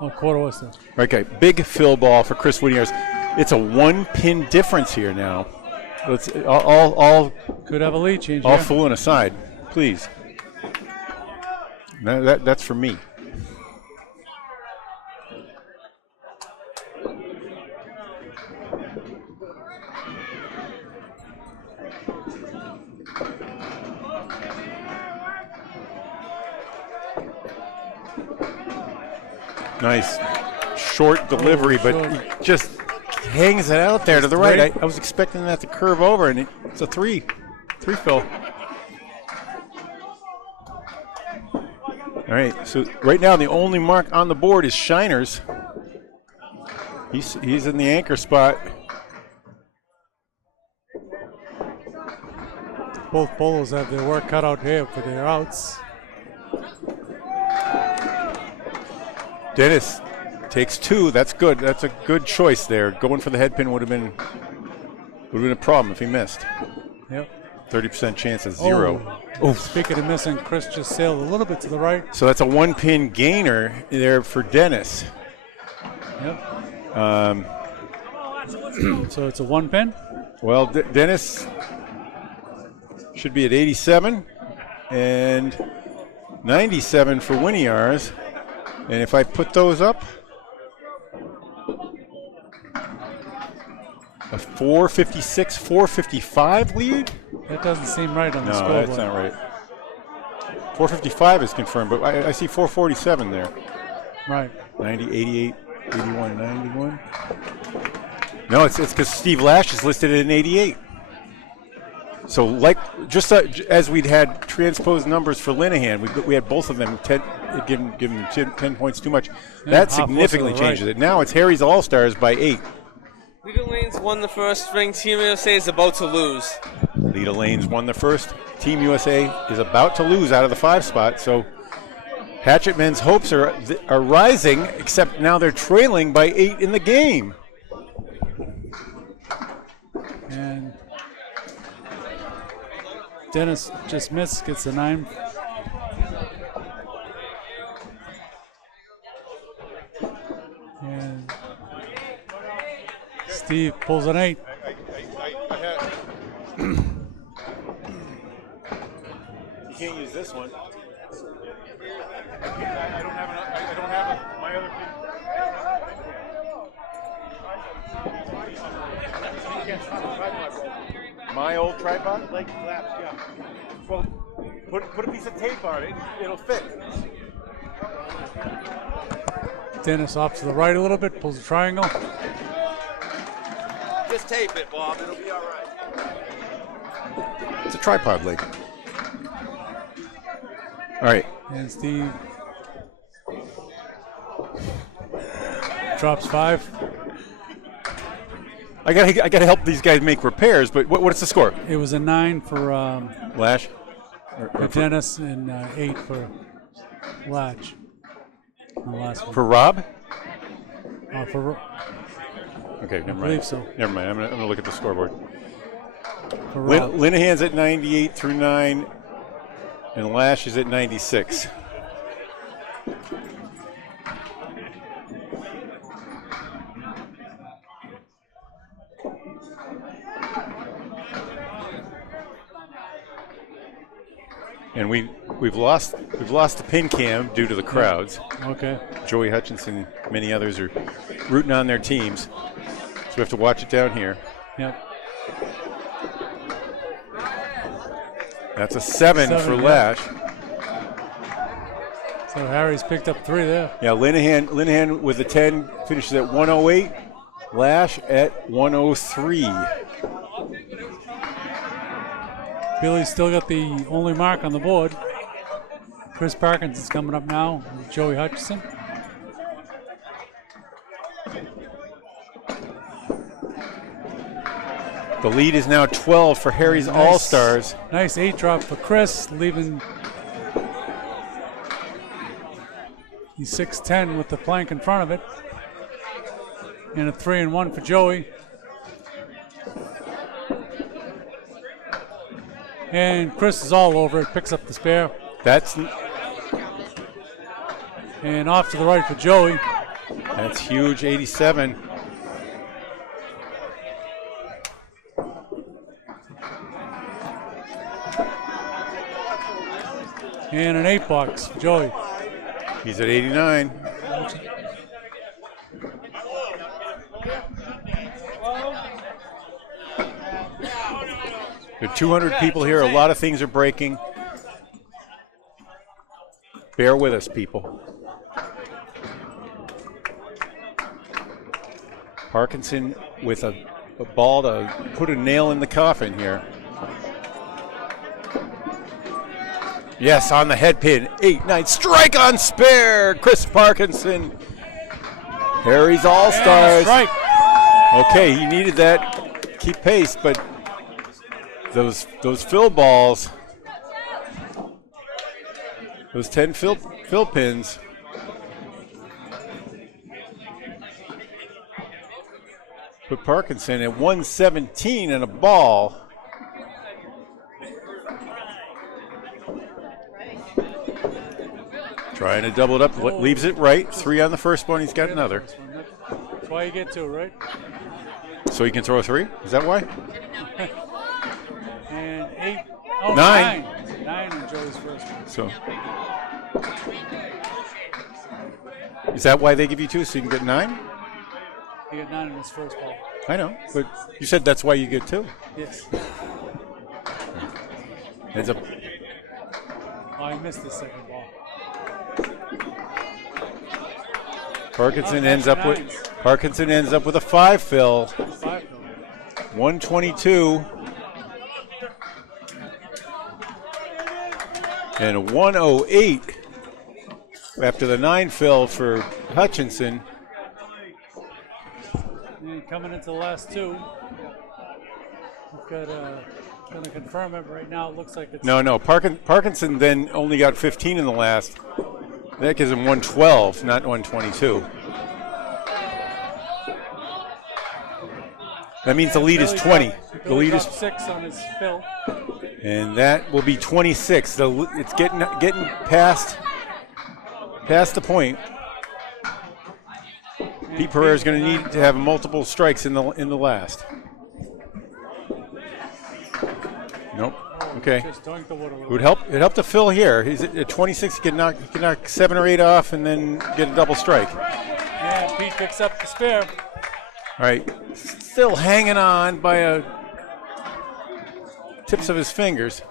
Oh, quarter Worcester. Okay, big fill ball for Chris Whittiers. It's a 1-pin difference here now. Let's all could have a lead change. All fooling aside, please. That's for me. Nice short delivery, but he just hangs it out there to the Three. right. I was expecting that to curve over, and it's a three fill. All right, so right now the only mark on the board is Shiners. He's in the anchor spot. Both bowlers have their work cut out here for their outs. Dennis takes 2. That's good. That's a good choice there. Going for the head pin would have been a problem if he missed. Yep. 30% chance of 0. Oh. Speaking of missing, Chris just sailed a little bit to the right. So that's a 1-pin gainer there for Dennis. Yep. So it's a 1 pin. Well, Dennis should be at 87 and 97 for Winiar's. And if I put those up, a 456, 455 lead? That doesn't seem right on the No, scoreboard. that's not right. 455 is confirmed, but I see 447 there. Right. 90, 88, 81, 91. No, it's because Steve Lash is listed at an 88. So, like, just as we'd had transposed numbers for Linehan, we had both of them giving them 10 points too much. That significantly changes it. Now it's Harry's All-Stars by 8. Leda Lanes won the first string. Team USA is about to lose. Leda Lanes won the first. Team USA is about to lose out of the 5 spot. So Hatchetmen's hopes are rising, except now they're trailing by 8 in the game. And Dennis just missed, gets a 9. And Steve pulls an 8. You can't use this one. I don't have my other thing. My old tripod? Like collapsed, yeah. Well, put a piece of tape on it. It'll fit. Dennis off to the right a little bit, pulls a triangle. Just tape it, Bob. It'll be all right. It's a tripod leg. All right. And Steve drops 5. I gotta help these guys make repairs, but what's the score? It was a 9 for Lash? Dennis and 8 for Latch. On the last one. For Rob? For Okay, never mind. believe so. Never mind. I'm gonna look at the scoreboard. for Rob. Linehan's at 98 through 9, and Lash is at 96. And we've lost the pin cam due to the crowds. Okay. Joey Hutchinson, many others are rooting on their teams, so we have to watch it down here. Yep. That's a 7 for yeah. Lash. So Harry's picked up 3 there. Yeah, Linehan with a 10 finishes at 108. Lash at 103. Billy's still got the only mark on the board. Chris Parkinson's coming up now with Joey Hutchison. The lead is now 12 for Harry's All-Stars. Nice 8 drop for Chris, leaving. He's 6'10" with the plank in front of it. And a 3 and 1 for Joey. And Chris is all over it, picks up the spare. That's off to the right for Joey. That's huge, 87. And an 8 box for Joey. He's at 89. There are 200 people here. A lot of things are breaking. Bear with us, people. Parkinson with a ball to put a nail in the coffin here. Yes, on the head pin. 8-9 strike on spare. Chris Parkinson. Harry's All-Stars. Strike. Okay, he needed that. Keep pace, but those fill balls, those 10 fill pins. Put Parkinson at 117 and a ball. Trying to double it up, leaves it right. 3 on the first one, he's got another. That's why you get 2, right? So he can throw a 3? Is that why? And 8. Oh, 9. 9 on Joey's first one. So is that why they give you 2, so you can get 9? He got 9 in his first ball. I know, but you said that's why you get 2. Yes. Ends up. Oh, I missed the second ball. Parkinson ends up with a 5 fill. 5 fill. 122 and a 108 after the 9 fill for Hutchinson. And coming into the last 2, we've got going to confirm it right now. It looks like it's No. Parkinson then only got 15 in the last. That gives him 112, not 122. That means the lead is 20. The lead is 6 on his fill. And that will be 26. So it's getting past the point. Pete Pereira is going to need to have multiple strikes in the last. Nope. Okay. Just doink the wood a little. It would help. It helped to Phil here. He's at 26. He can knock 7 or 8 off, and then get a double strike. And Pete picks up the spare. All right. Still hanging on by tips of his fingers.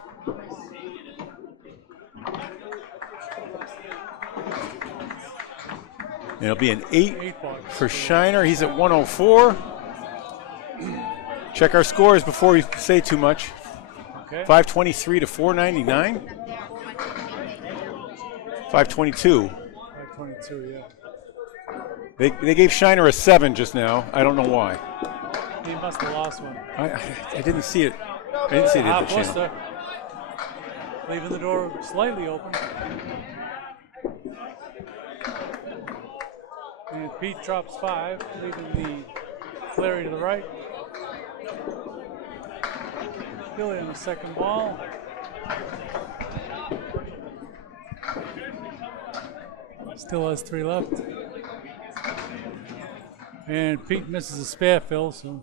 And it'll be an 8 for Shiner. He's at 104. Check our scores before we say too much. Okay. 523 to 499. 522. 522, yeah. They gave Shiner a 7 just now. I don't know why. He must have lost one. I didn't see it. I didn't see it at the channel. Leaving the door slightly open. And Pete drops 5, leaving the Clary to the right. Billy on the second ball. Still has 3 left. And Pete misses a spare fill, so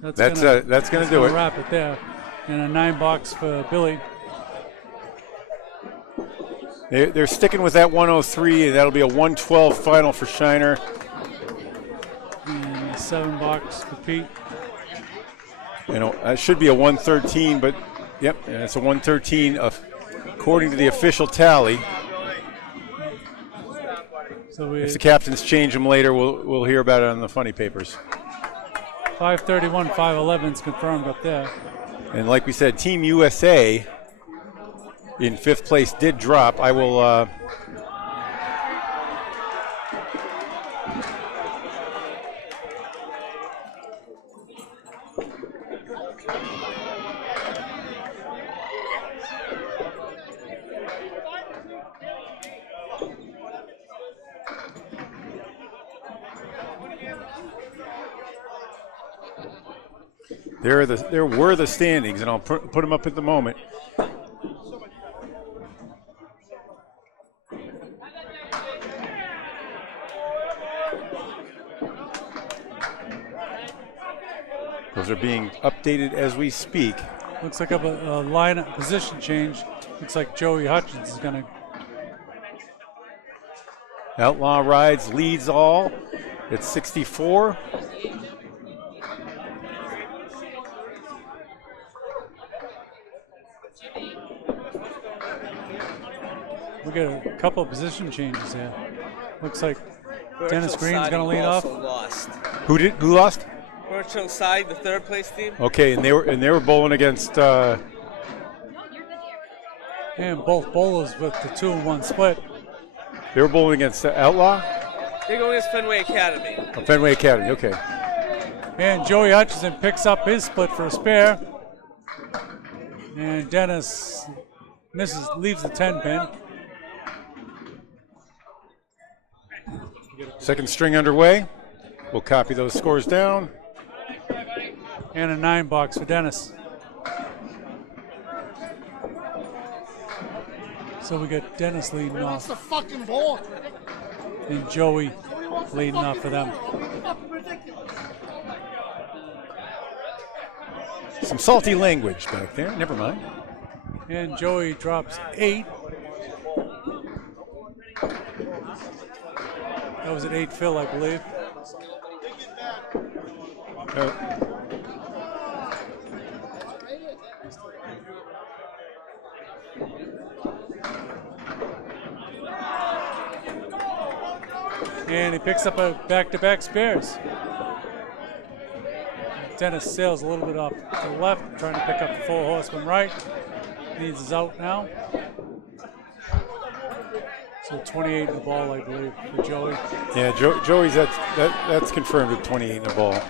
that's gonna do it. Wrap it there. And a 9 box for Billy. They're sticking with that 103, and that'll be a 112 final for Shiner. And a 7 box for Pete. You know, it should be a 113, but yep, and it's a 113 according to the official tally. So if the captains change them later, we'll hear about it on the funny papers. 531, 511 is confirmed up there. And like we said, Team USA in 5th place did drop. I will. There were the standings, and I'll put them up at the moment. Those are being updated as we speak. Looks like a lineup position change. Looks like Joey Hutchins is going to. Outlaw Rides leads all at 64. We got a couple of position changes here. Looks like Virtual Dennis Green's siding going to lead off. also lost. Who lost? Churchill side, the third place team. Okay, and they were bowling against. And both bowlers with the 2-1 split. They were bowling against Outlaw. They're going against Fenway Academy. Oh, Fenway Academy. Okay. And Joey Hutchinson picks up his split for a spare. And Dennis leaves the 10 pin. Second string underway. We'll copy those scores down. And a 9 box for Dennis. So we got Dennis leading off. the fucking ball. And Joey leading off for them. Some salty language back there. Never mind. And Joey drops 8. That was an 8 fill, I believe. And he picks up a back-to-back spares. Dennis sails a little bit off to the left, trying to pick up the 4 horseman right. Needs his out now. So 28 in the ball, I believe, for Joey. Yeah, Joey's that's confirmed at 28 in the ball.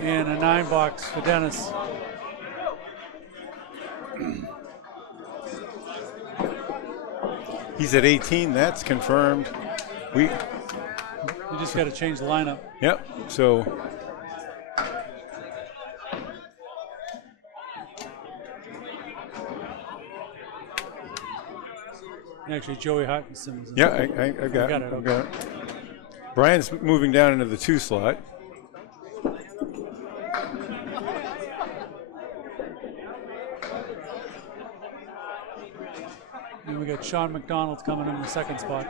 And a 9 box for Dennis. He's at 18. That's confirmed. You just got to change the lineup. Yep. So. Actually, Joey Hutchinson. Yeah, I got it. Brian's moving down into the 2 slot. And we got Sean McDonald coming in the 2nd spot.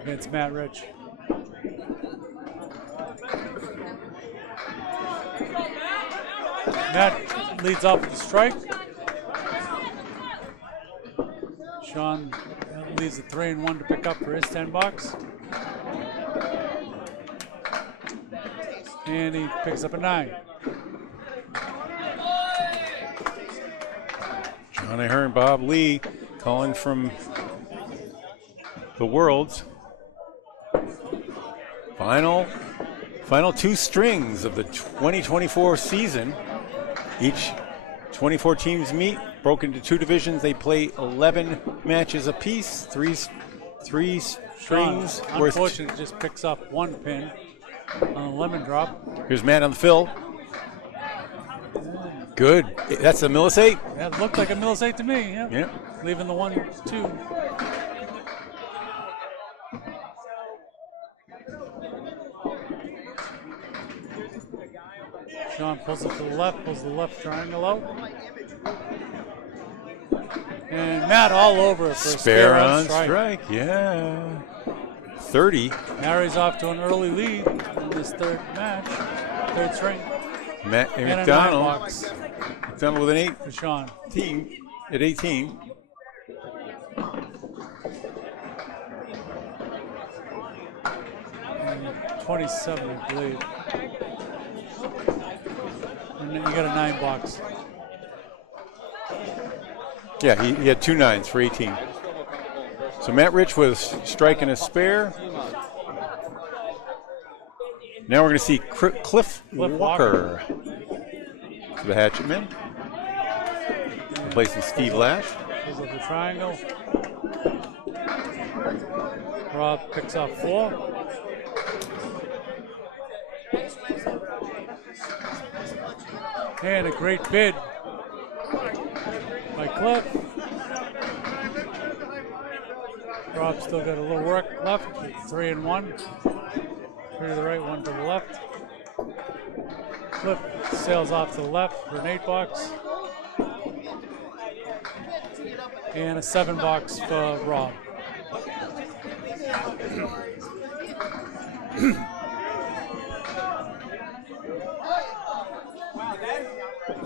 Against Matt Rich. Matt leads off with the strike. Sean leaves a 3 and 1 to pick up for his 10 box. And he picks up a 9. John Ahearn, Bob Lee calling from the Worlds. Final 2 strings of the 2024 season. Each 24 teams meet, broken into 2 divisions. They play 11 matches apiece, three strings. Unfortunately, just picks up 1 pin on a lemon drop. Here's Matt on the fill. Good. That's a Millis 8. That looked like a Millis 8 to me. Yeah. Yep. Leaving the 1-2. Sean pulls it to the left, pulls the left triangle out. And Matt all over it for a spare on strike. Yeah. 30. Harry's off to an early lead in this 3rd match, 3rd string. Matt And McDonald. a 9 box McDonald with an 8 for Sean. Team at 18. And 27, I believe. And then you got a 9 box. Yeah, he had 2 9s for 18. So Matt Rich was striking a spare. Now we're going to see Cliff Walker for the Hatchetmen. Replacing Steve Lash. Pulls up the triangle. Rob picks up 4. And a great bid by Cliff. Rob still got a little work left. 3 and 1. 3 to the right, 1 to the left. Cliff sails off to the left for an 8 box. And a 7 box for Rob.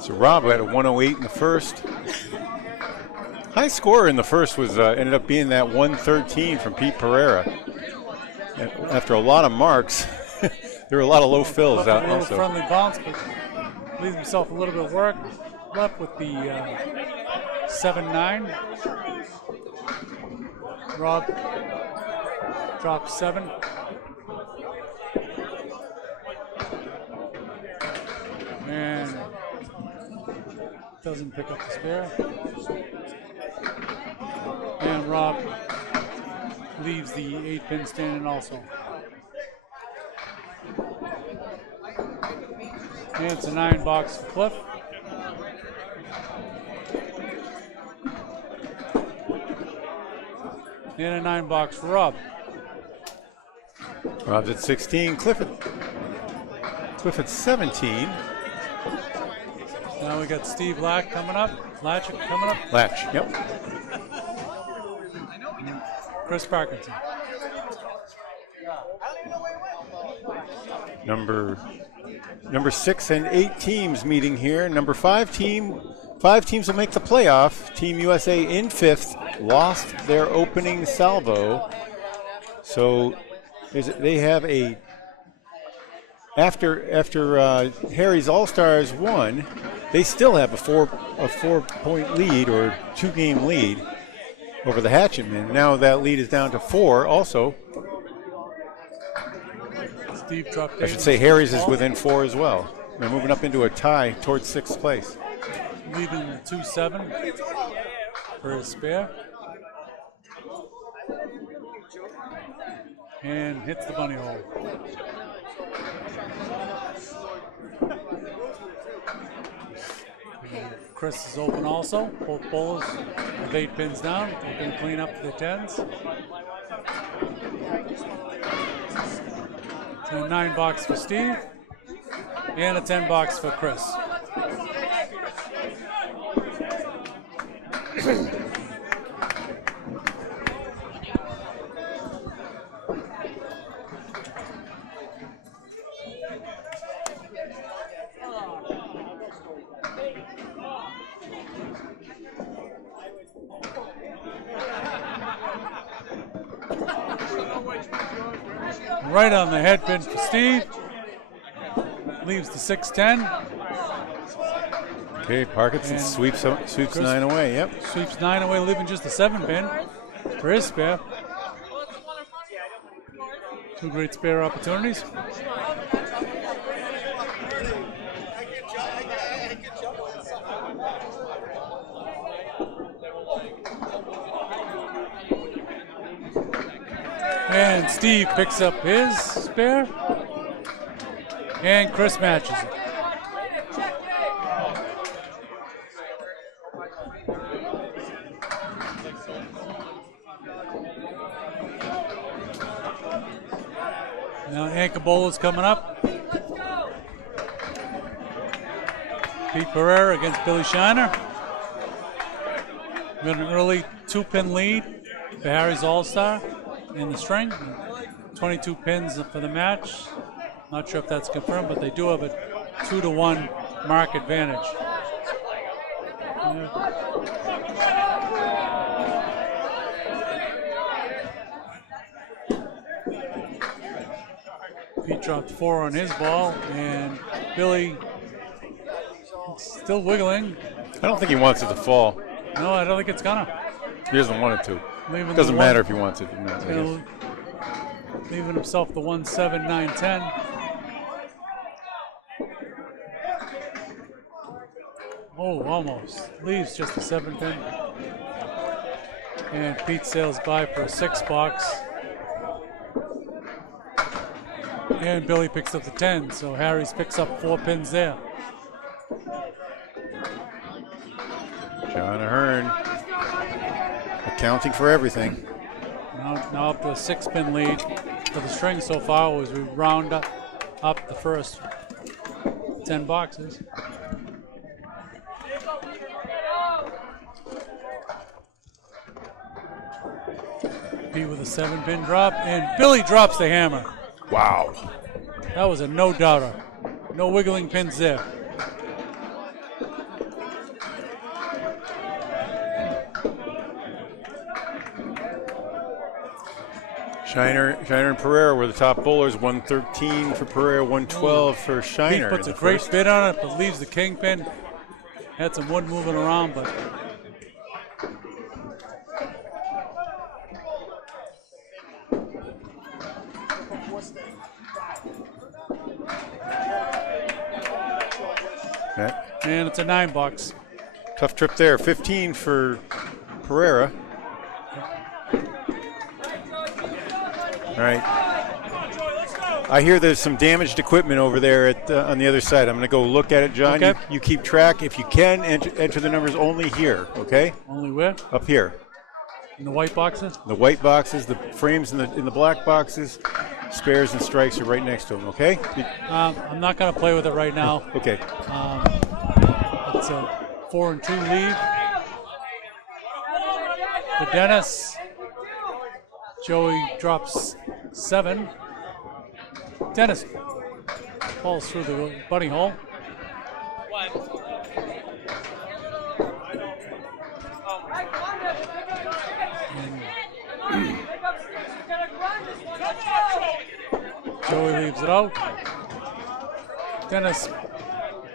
So Rob had a 108 in the first. High scorer in the first was ended up being that 113 from Pete Pereira. after a lot of marks, there were a lot of low fills out A little also. friendly bounce, but leaves himself a little bit of work left with the 7-9. Rob drops 7. And doesn't pick up the spare. And Rob leaves the 8-pin standing also. And it's a 9-box for Cliff. And a 9-box for Rob. Rob's at 16. Cliff at 17. Now we got Steve Latch coming up. Latch coming up. Latch, yep. Chris Parkinson. Number 6 and 8 teams meeting here. Number 5 teams will make the playoff. Team USA in 5th lost their opening salvo, so they have a after Harry's All-Stars won, they still have a 4-point lead or 2-game lead over the Hatchetmen. Now that lead is down to 4 also. Steve dropped. I should say Harry's is within 4 as well. They're moving up into a tie towards 6th place. Leaving 2-7 for his spare. And hits the bunny hole. Chris is open also. Both bowlers with 8 pins down. They can clean up the 10s. So a 9-box for Steve. And a 10-box for Chris. Right on the head pin for Steve. Leaves the 6-10. Okay, Parkinson And sweeps Chris 9 away. Yep. Sweeps 9 away, leaving just the 7-pin for his spare. 2 great spare opportunities. And Steve picks up his spare. And Chris matches it. Now Anchor Bowler's coming up. Pete Pereira against Billy Shiner. We got an early 2-pin lead for Harry's All-Star in the string. 22 pins for the match. Not sure if that's confirmed, but they do have a 2-to-1 mark advantage. Pete dropped 4 on his ball, and Billy still wiggling. I don't think he wants it to fall. No, I don't think it's gonna. He doesn't want it to. Leaving Doesn't the matter if he wants it or not. I He'll- guess. leaving himself the 1-7-9-10. Oh, almost. Leaves just a 7-pin. And Pete sails by for a 6-box. And Billy picks up the 10, so Harry's picks up 4 pins there. John Ahearn accounting for everything. Now up to a 6-pin lead for the string so far as we round up the first 10 boxes. Pete with a 7-pin drop, and Billy drops the hammer. Wow. That was a no-doubter. No wiggling pins there. Shiner and Pereira were the top bowlers. 113 for Pereira, 112 for Shiner. He puts in a the great first. bid on it, but leaves the kingpin. Had some wood moving around, but and it's a $9. Tough trip there. 15 for Pereira. All right. I hear there's some damaged equipment over there on the other side. I'm going to go look at it, John. Okay. You keep track. If you can, enter the numbers only here, okay? Only where? Up here. In the white boxes? The white boxes, the frames in the black boxes, spares and strikes are right next to them, okay? I'm not going to play with it right now. Okay. It's a 4 and 2 lead. For Dennis, Joey drops 7. Dennis falls through the bunny hole. Joey leaves it out. Dennis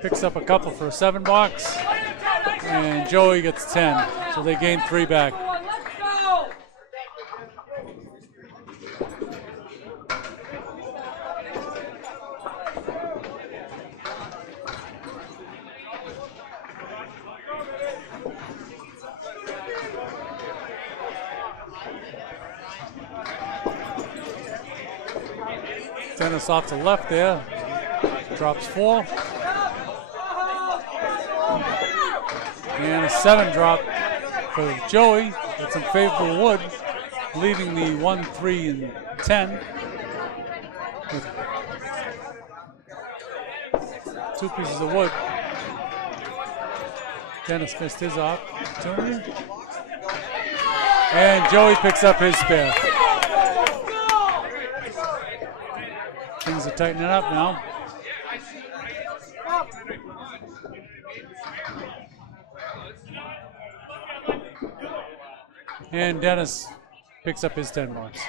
picks up a couple for a 7 box, and Joey gets 10, so they gain 3 back. Dennis off to the left there, drops 4. And a 7 drop for Joey. That's some favorable wood, leaving the 1, 3, and 10. With 2 pieces of wood. Dennis missed his opportunity. And Joey picks up his spare. Things are tightening up now. And Dennis picks up his 10 marks.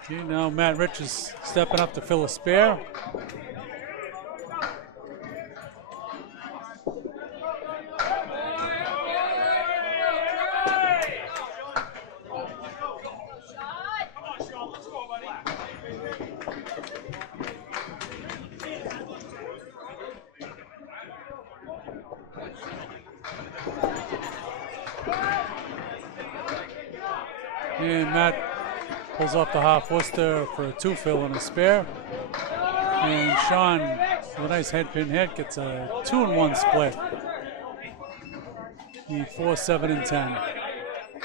Okay, now Matt Rich is stepping up to fill a spare. And Matt pulls off the half Worcester for a 2 fill and a spare. And Sean, with a nice head pin hit, gets a 2-1 split. The 4, 7, and 10.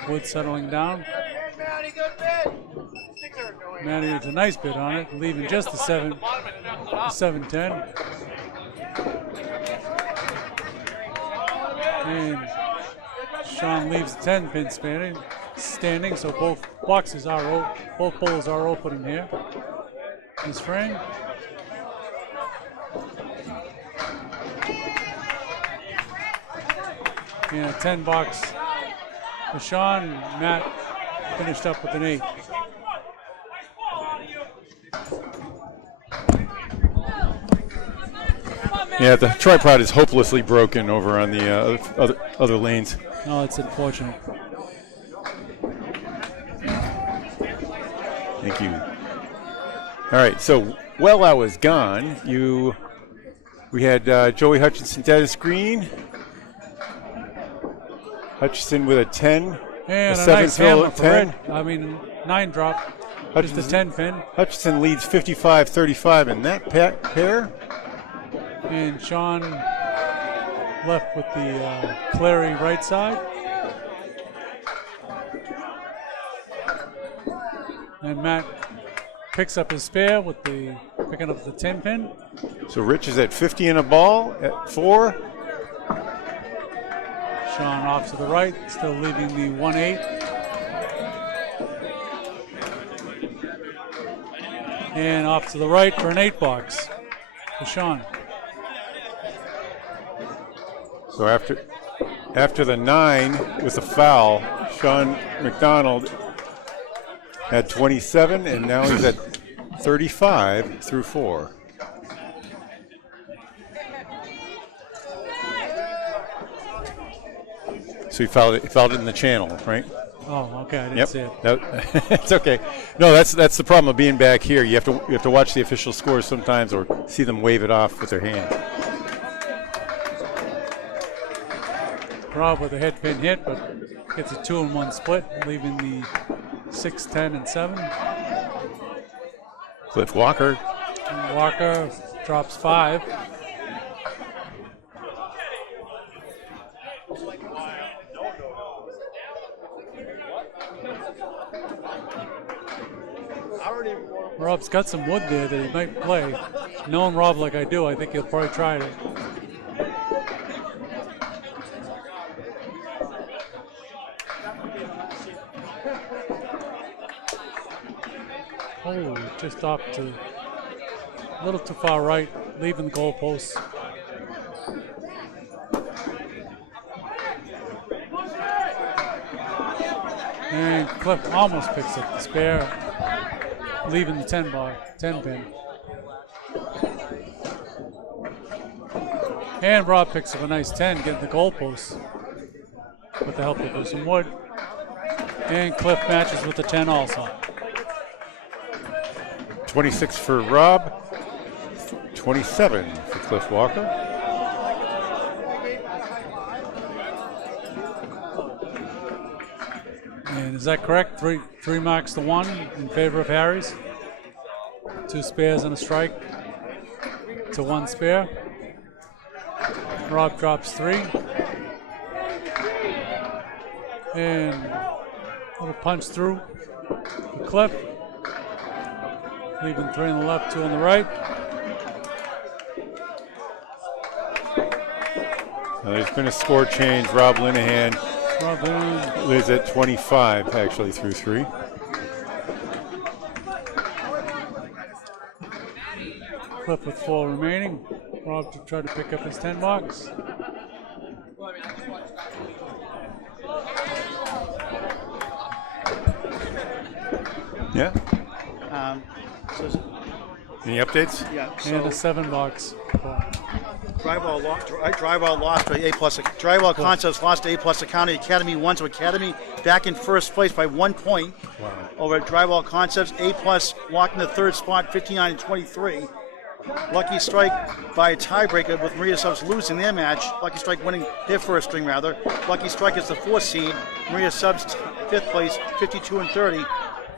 Wood settling down. Matty gets a nice bid on it, leaving just the 7, 10. And Sean leaves the 10 pin standing, so both boxes are both bowls are opening here. This frame. And a 10 box for Sean. Matt finished up with an 8. Yeah, the tripod is hopelessly broken over on the other lanes. Oh, it's unfortunate. Thank you. All right, so while I was gone, we had Joey Hutchinson, Dennis Green. Hutchinson with a 10. And a a 7 nice fill hammer at for 10. it. I mean, 9 drop. Just a 10 pin. Hutchinson leads 55-35 in that pair. And Sean left with the Clary right side. And Matt picks up his spare with picking up the 10 pin. So Rich is at 50 in a ball at 4. Sean off to the right, still leaving the 1-8. And off to the right for an 8-box for Sean. So after the 9 with the foul, Sean McDonald had 27, and now he's at 35 through 4. So he fouled it in the channel, right? Oh, okay, I didn't see it. It's okay. No, that's the problem of being back here. You have to watch the official scores sometimes, or see them wave it off with their hands. Rob with a head pin hit, but gets a 2-1 split, leaving the 6, 10, and 7. Cliff Walker. And Walker drops 5. Rob's got some wood there that he might play. Knowing Rob like I do, I think he'll probably try it. Oh, just off to a little too far right, leaving the goalpost. And Cliff almost picks up the spare, leaving the 10 pin. And Rob picks up a nice 10, getting the goalpost with the help of some wood. And Cliff matches with the 10 also. 26 for Rob, 27 for Cliff Walker. And is that correct? Three marks to 1 in favor of Harry's. 2 spares and a strike to 1 spare. Rob drops 3. And a little punch through for Cliff. Leaving 3 on the left, 2 on the right. Now there's been a score change. Rob Linehan is at 25, actually, through 3. Cliff with 4 remaining. Rob to try to pick up his 10 box. Yeah. Any updates? Yeah. And a 7 box. Drywall lost to A+. Drywall Concepts lost to A+ Academy won to Academy back in first place by 1 point. Wow. Over at Drywall Concepts. A+ locked in the 3rd spot, 59-23. Lucky Strike by a tiebreaker with Maria Subs losing their match. Lucky Strike winning their first string, rather. Lucky Strike is the 4th seed. Maria Subs 5th place, 52-30.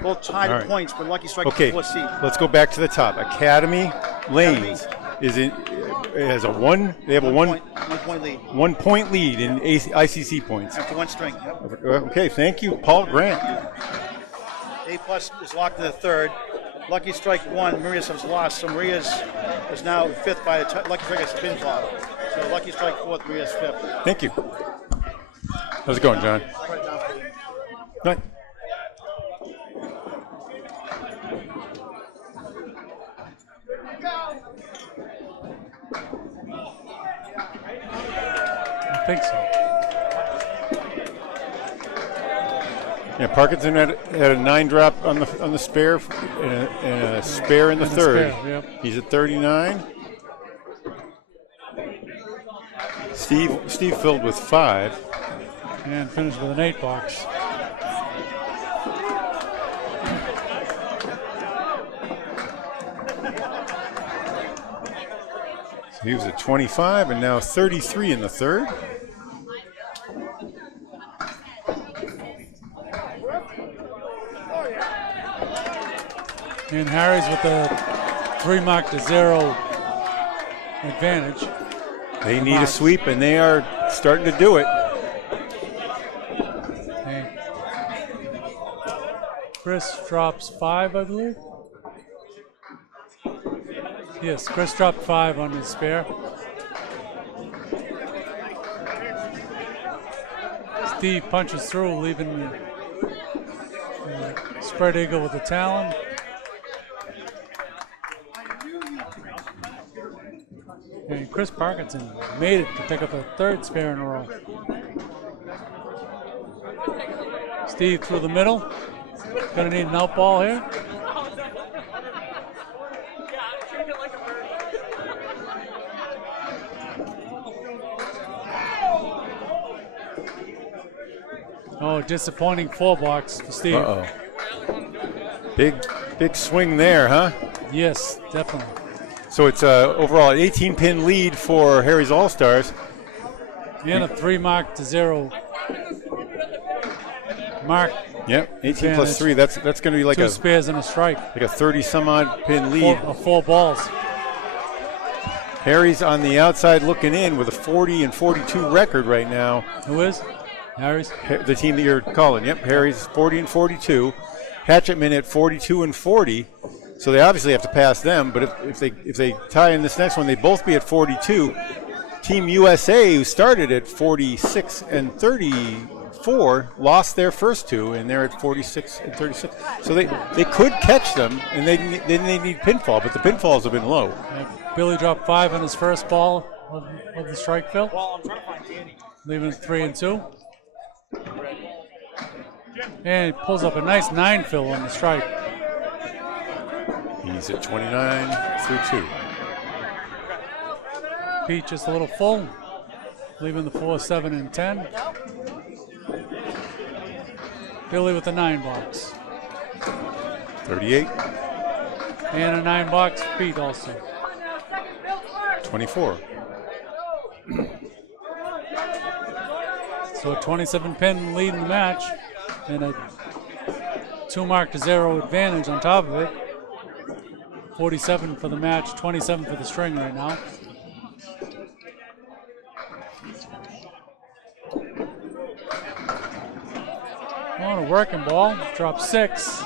Both tied All right. points, but Lucky Strike Okay, is the 4th seed. let's go back to the top. Academy Lanes has a 1. They have a 1 point lead 1 point lead in ICC points. after 1 string. Yep. Okay, thank you, Paul Grant. A+ is locked in the 3rd. Lucky Strike 1, Maria's has lost. So Maria's is now 5th by Lucky Strike has a pinfall. So Lucky Strike 4th, Maria's 5th. Thank you. How's it going, John? Right down for you. Good. I think so. Yeah, Parkinson had a 9 drop on the spare and a spare in the 3rd. Spare, yep. He's at 39. Steve filled with 5. And finished with an 8 box. So he was at 25 and now 33 in the 3rd. And Harry's with a 3 mark to 0 advantage. They need a sweep, and they are starting to do it. Okay. Chris drops 5, I believe. Yes, Chris dropped 5 on his spare. Steve punches through, leaving the spread eagle with the talon. Chris Parkinson made it to pick up a third spare in a row. Steve through the middle. Gonna need an out ball here. Oh, disappointing 4 box for Steve. Uh-oh. Big swing there, huh? Yes, definitely. So it's overall an 18-pin lead for Harry's All-Stars. And a 3 mark to 0 mark. Yep, 18 plus 3. That's going to be like 2 spares and a strike. Like a 30-some-odd pin lead. 4 balls. Harry's on the outside looking in with a 40-42 record right now. Who is? Harry's? The team that you're calling. Yep, Harry's 40-42. Hatchetmen at 42-40. So they obviously have to pass them. But if they tie in this next one, they'd both be at 42. Team USA, who started at 46-34, lost their first 2, and they're at 46-36. So they could catch them, and then they need pinfall, but the pinfalls have been low. Billy dropped 5 on his first ball of the strike, Phil. Leaving 3 and 2. And he pulls up a nice 9 fill on the strike. He's at 29-2. Pete just a little full, leaving the 4, 7, and 10. Billy with the 9 box. 38. And a 9 box for Pete also. 24. So a 27-pin lead in the match, and a 2 mark to 0 advantage on top of it. 47 for the match, 27 for the string right now. On a working ball, drop 6.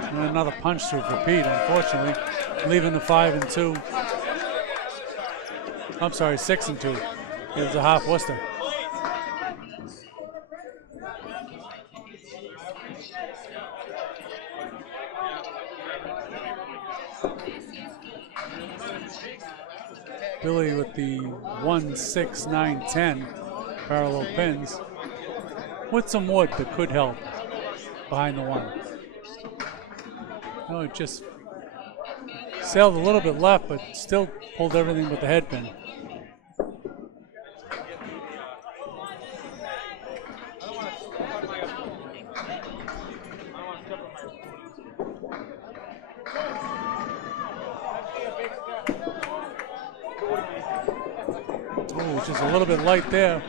And another punch through for Pete, unfortunately, leaving the 5 and 2. I'm sorry, 6 and 2. It was a half Worcester. Billy with the 1, 6, 9, 10 parallel pins with some wood that could help behind the 1. No, it just sailed a little bit left, but still pulled everything but the head pin. Oh, just a little bit light there.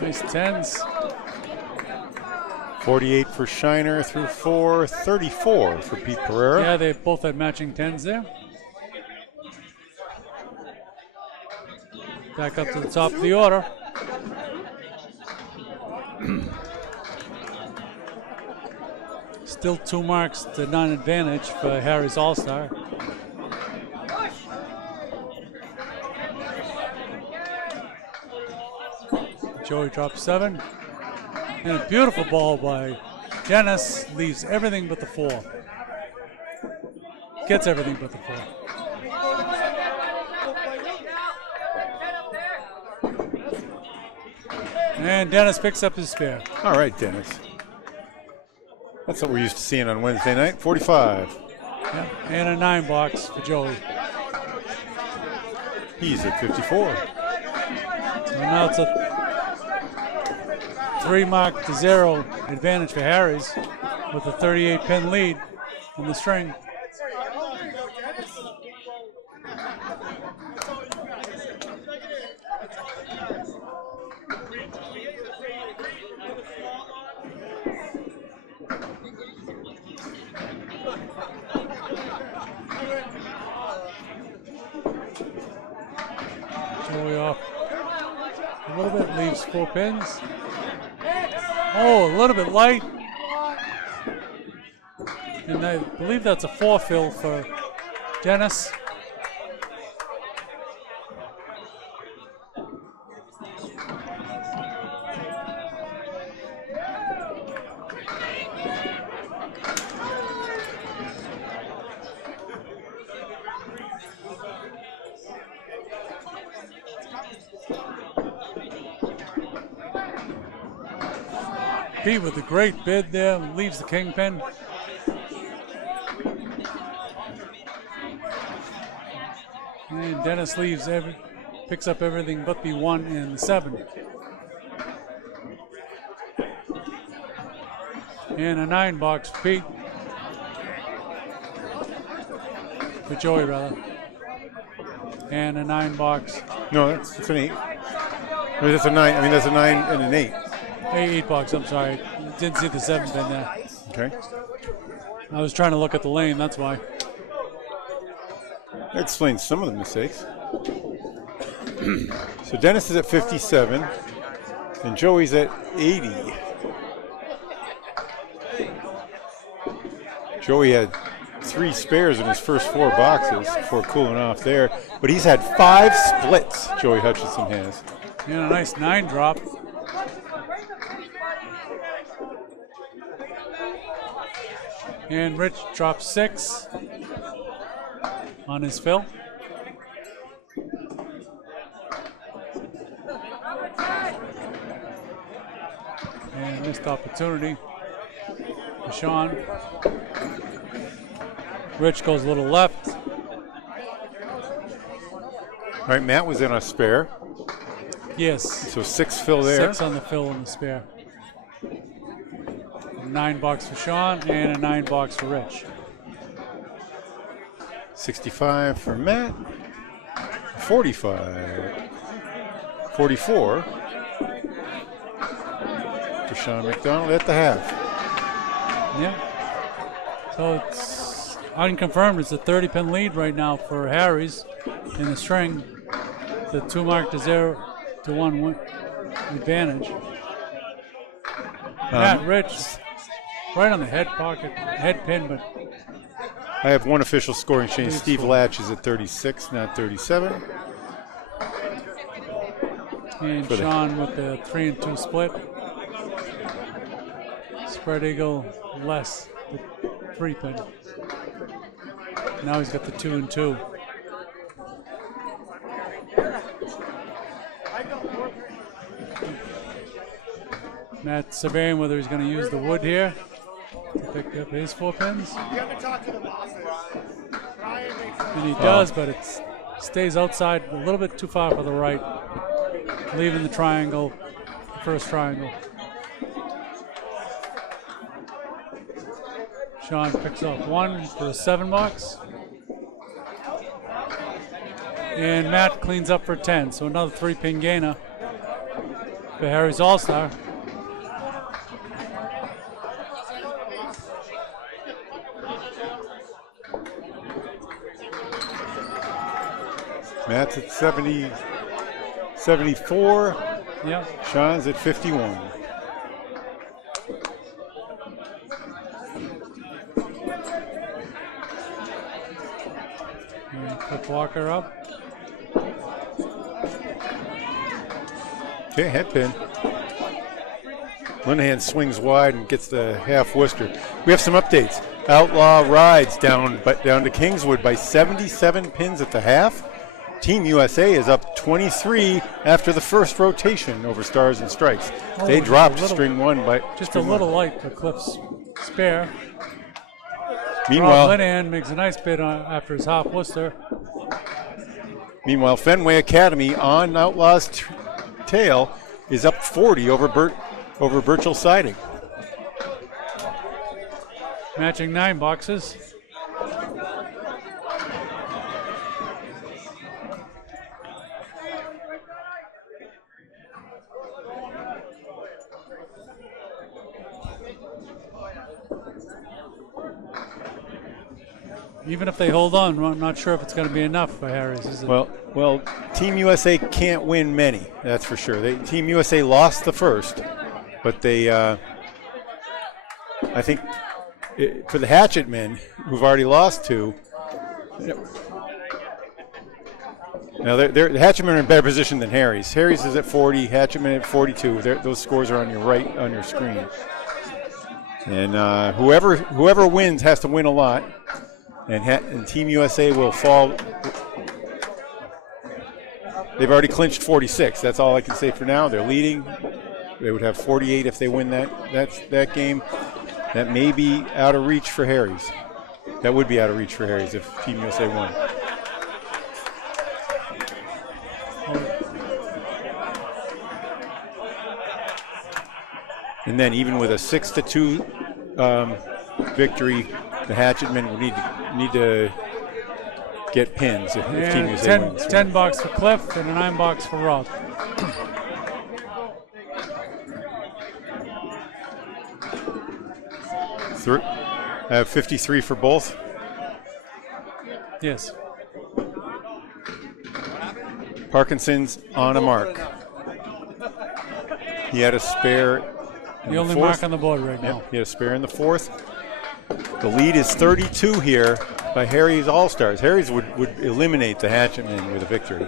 Nice 10s. 48 for Shiner through 4, 34 for Pete Pereira. Yeah, they both had matching 10s there. Back up to the top of the order. Still 2 marks to none advantage for Harry's All-Star. Joey drops 7. And a beautiful ball by Dennis, leaves everything but the 4. Gets everything but the 4. And Dennis picks up his spare. All right, Dennis. That's what we're used to seeing on Wednesday night. 45. Yep. And a 9 box for Joey. He's at 54. So now it's a 3 mark to 0 advantage for Harry's with a 38-pin lead in the string. Joey off a little bit, leaves 4 pins. Oh, a little bit light. And I believe that's a 4 fill for Dennis. Pete with a great bid there, leaves the kingpin. And Dennis leaves picks up everything but the 1 and the 7. And a 9 box for Pete. For Joey, rather. And a 9 box. No, that's an 8. I mean, that's a 9. I mean, that's a 9 and an 8. 8 box, I'm sorry. Didn't see the 7 in there. Okay. I was trying to look at the lane, that's why. That explains some of the mistakes. So Dennis is at 57, and Joey's at 80. Joey had 3 spares in his first 4 boxes before cooling off there, but he's had 5 splits, Joey Hutchinson has. And a nice 9 drop. And Rich drops 6 on his fill. And missed opportunity for Sean. Rich goes a little left. All right, Matt was in a spare, Yes. so 6 fill there. 6 on the fill and the spare. 9 box for Sean and a 9 box for Rich. 65 for Matt, 45, 44 for Sean McDonald at the half. Yeah. So it's unconfirmed. It's a 30-pin lead right now for Harry's in the string. The 2 marked to 0-1 advantage. Matt Rich right on the head pin, but I have one official scoring change. Steve Latch is at 36, not 37. and Sean with the 3 and 2 split. Spread eagle less the 3 pin. Now he's got the 2 and 2. Matt surveying whether he's going to use the wood here to pick up his 4 pins. And he does, but it stays outside a little bit too far for the right, leaving the triangle, the first triangle. Sean picks up 1 for the 7 box. And Matt cleans up for 10, so another 3-pin gainer for Harry's All-Star. Matt's at 70, 74. Yep. Sean's at 51. And Cliff Walker up. Okay, head pin. Linehan swings wide and gets the half Worcester. We have some updates. Outlaw rides down to Kingswood by 77 pins at the half. Team USA is up 23 after the first rotation over Stars and Strikes. They dropped string 1 by just a little light for Cliff's spare. Meanwhile, Rob Linehan makes a nice bid after his half Worcester. Meanwhile, Fenway Academy on Outlaw's tail is up 40 over Birchall Siding. Matching 9 boxes. Even if they hold on, I'm not sure if it's going to be enough for Harry's, is it? Well, Team USA can't win many, that's for sure. Team USA lost the first, but they, I think for the Hatchetmen, who've already lost 2. Now, the Hatchetmen are in better position than Harry's. Harry's is at 40, Hatchetmen at 42. Those scores are on your right on your screen. And whoever wins has to win a lot, and Team USA will fall. They've already clinched 46. That's all I can say for now. They're leading. They would have 48 if they win that game. That may be out of reach for Harry's. That would be out of reach for Harry's if Team USA won. And then even with a 6-2 victory, the Hatchetmen will need to get pins if Team USA wins. $10 for Cliff and a $9 for Rob. I have 53 for both. Yes. Parkinson's on a mark. He had a spare. The only mark on the board right now. He had a spare in the 4th. The lead is 32 here by Harry's All-Stars. Harry's would eliminate the Hatchetmen with a victory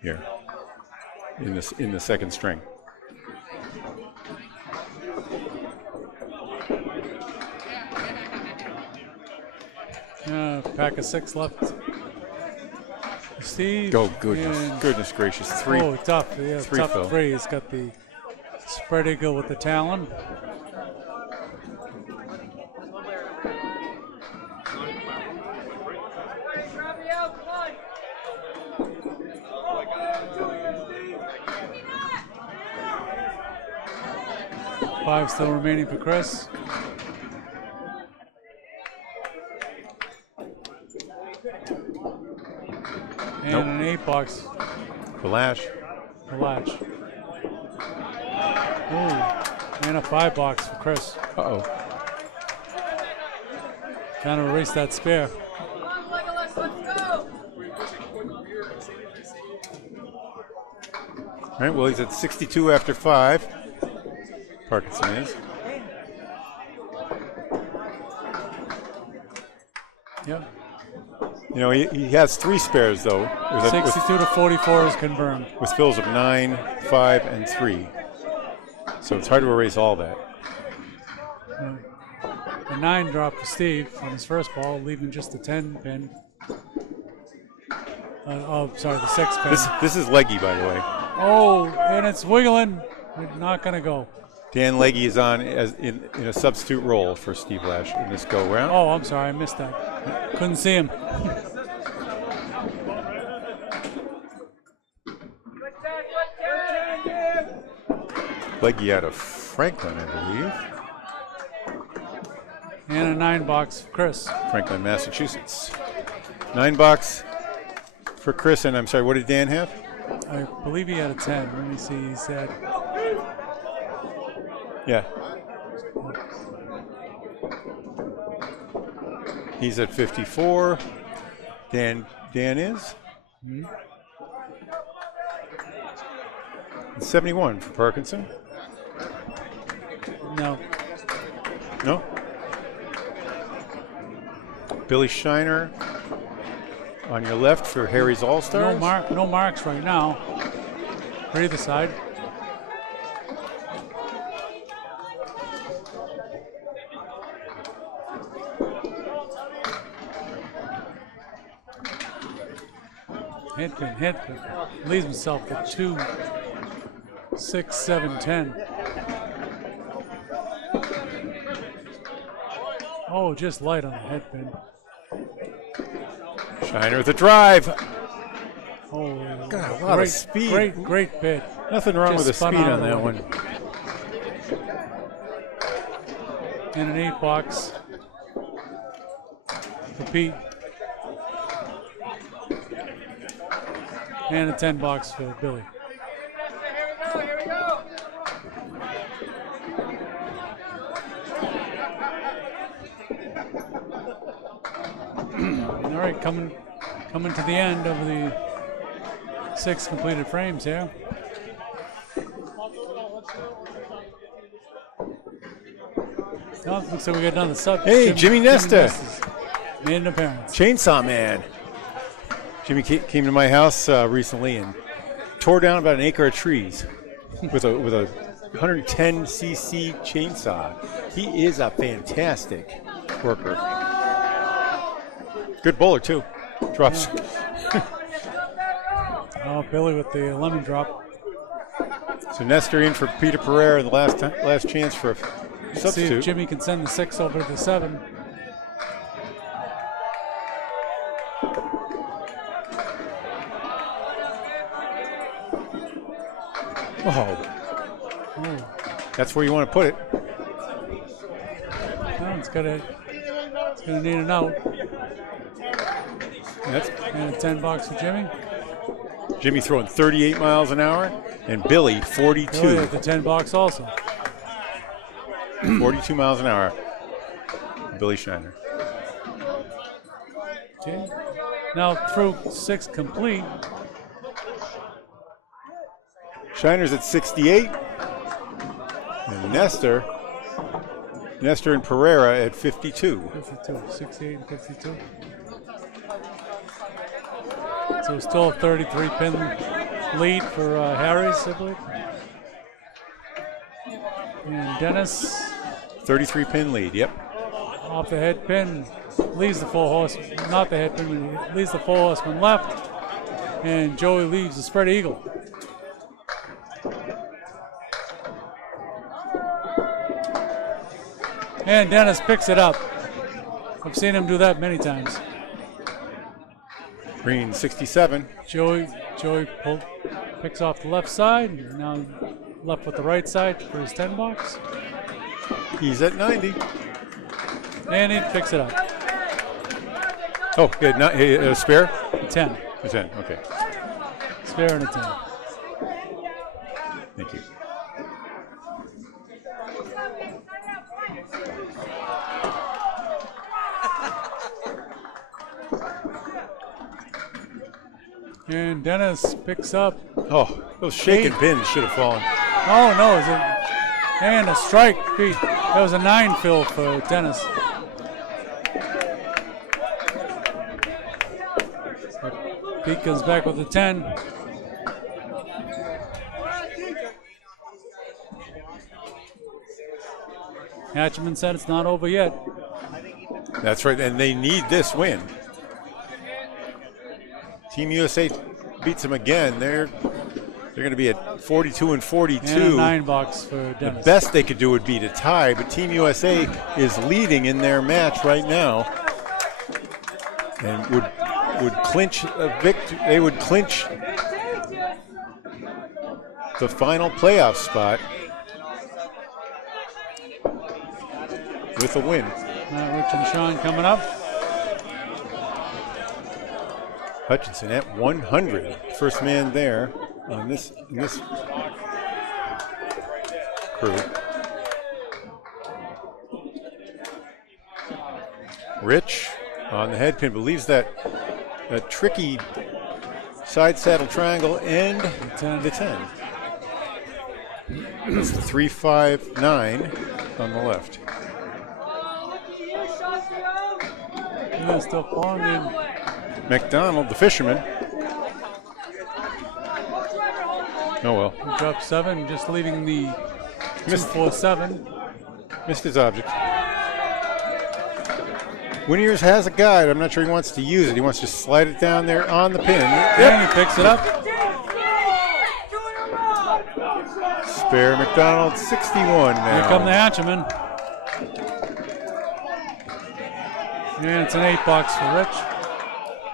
here in the second string. Pack of 6 left. Steve. Oh, goodness gracious. 3. Oh, tough. Yeah, 3 tough Phil. 3. He's got the spread eagle with the talon. Five still remaining for Chris. And an $8 for Lash. For Lash. Ooh, and a $5 for Chris. Uh-oh. Kind of erase that spare. All right, well, he's at 62 after 5. Parkinson is. Yeah. You know, he has 3 spares, though. 62 to 44 is confirmed. With fills of 9, 5, and 3. So it's hard to erase all that. The 9 drop for Steve on his first ball, leaving just the 10 pin. The 6 pin. This is leggy, by the way. Oh, and it's wiggling. Not going to go. Dan Leggy is on in a substitute role for Steve Lash in this go-round. Oh, I'm sorry, I missed that. Couldn't see him. Leggy out of Franklin, I believe. And a $9 for Chris. Franklin, Massachusetts. $9 for Chris, and I'm sorry, what did Dan have? I believe he had a 10. Let me see, he said. Yeah. He's at 54. Dan is? 71 for Parkinson. No. No? Billy Shiner on your left for Harry's All-Stars. No marks right now for either side. Hit, but leaves himself with 2, 6, 7, 10. Oh, just light on the head pin. Shiner with a drive. Oh, God, a lot of speed. Great bid. Nothing wrong with the speed on that one. And an $8 for Pete. And a $10 for Billy. All right, coming to the end of the 6 completed frames here. Oh, looks like we got another sub. Hey, Jimmy Nesta. Nesta's made an appearance. Chainsaw Man. Jimmy came to my house recently and tore down about an acre of trees with a 110cc chainsaw. He is a fantastic worker. Good bowler too. Drops. Oh, Billy with the lemon drop. So Nestor in for Peter Pereira, the last chance for a See substitute. if Jimmy can send the 6 over to the 7. Oh, that's where you want to put it. Well, it's gonna need an out. And a 10 box for Jimmy. Jimmy throwing 38 miles an hour, and Billy 42. Billy at the 10 box also. 42 miles an hour. Billy Shiner. Okay. Now through 6 complete. Shiner's at 68. And Nestor and Pereira at 52. 52, 68 and 52. So still a 33-pin lead for Harry's, I believe. And Dennis 33-pin lead, yep. off the head pin, leaves the 4 horse, not the head pin, but leaves the 4 horseman left. And Joey leaves the spread eagle. And Dennis picks it up. I've seen him do that many times. Green 67. Joey picks off the left side. Now left with the right side for his 10 box. He's at 90. And he picks it up. Oh, yeah, a spare? A 10. A 10, okay. Spare and a 10. Thank you. And Dennis picks up. Oh, those shaking pins should have fallen. Oh, no. And a strike, Pete. That was a 9 fill for Dennis. Pete comes back with a 10. Hatchetmen said it's not over yet. That's right, and they need this win. Team USA beats them again. They're going to be at 42 and 42. And a 9 box for The Dennis. best they could do would be to tie, but Team USA is leading in their match right now, and would clinch a victory. They would clinch the final playoff spot with a win. Now Rich and Sean coming up. Hutchinson at 100, first man there on this crew. Rich on the head pin believes that a tricky side saddle triangle and the 10. It's the 359 on the left. Yeah, still falling in. McDonald, the fisherman. Oh well. He dropped 7, just leaving the 247. Missed his object. Winiers has a guide. I'm not sure he wants to use it. He wants to slide it down there on the pin. And he picks it up. Spare McDonald, 61 now. Here come the Hatchetmen. And it's an 8 box for Rich.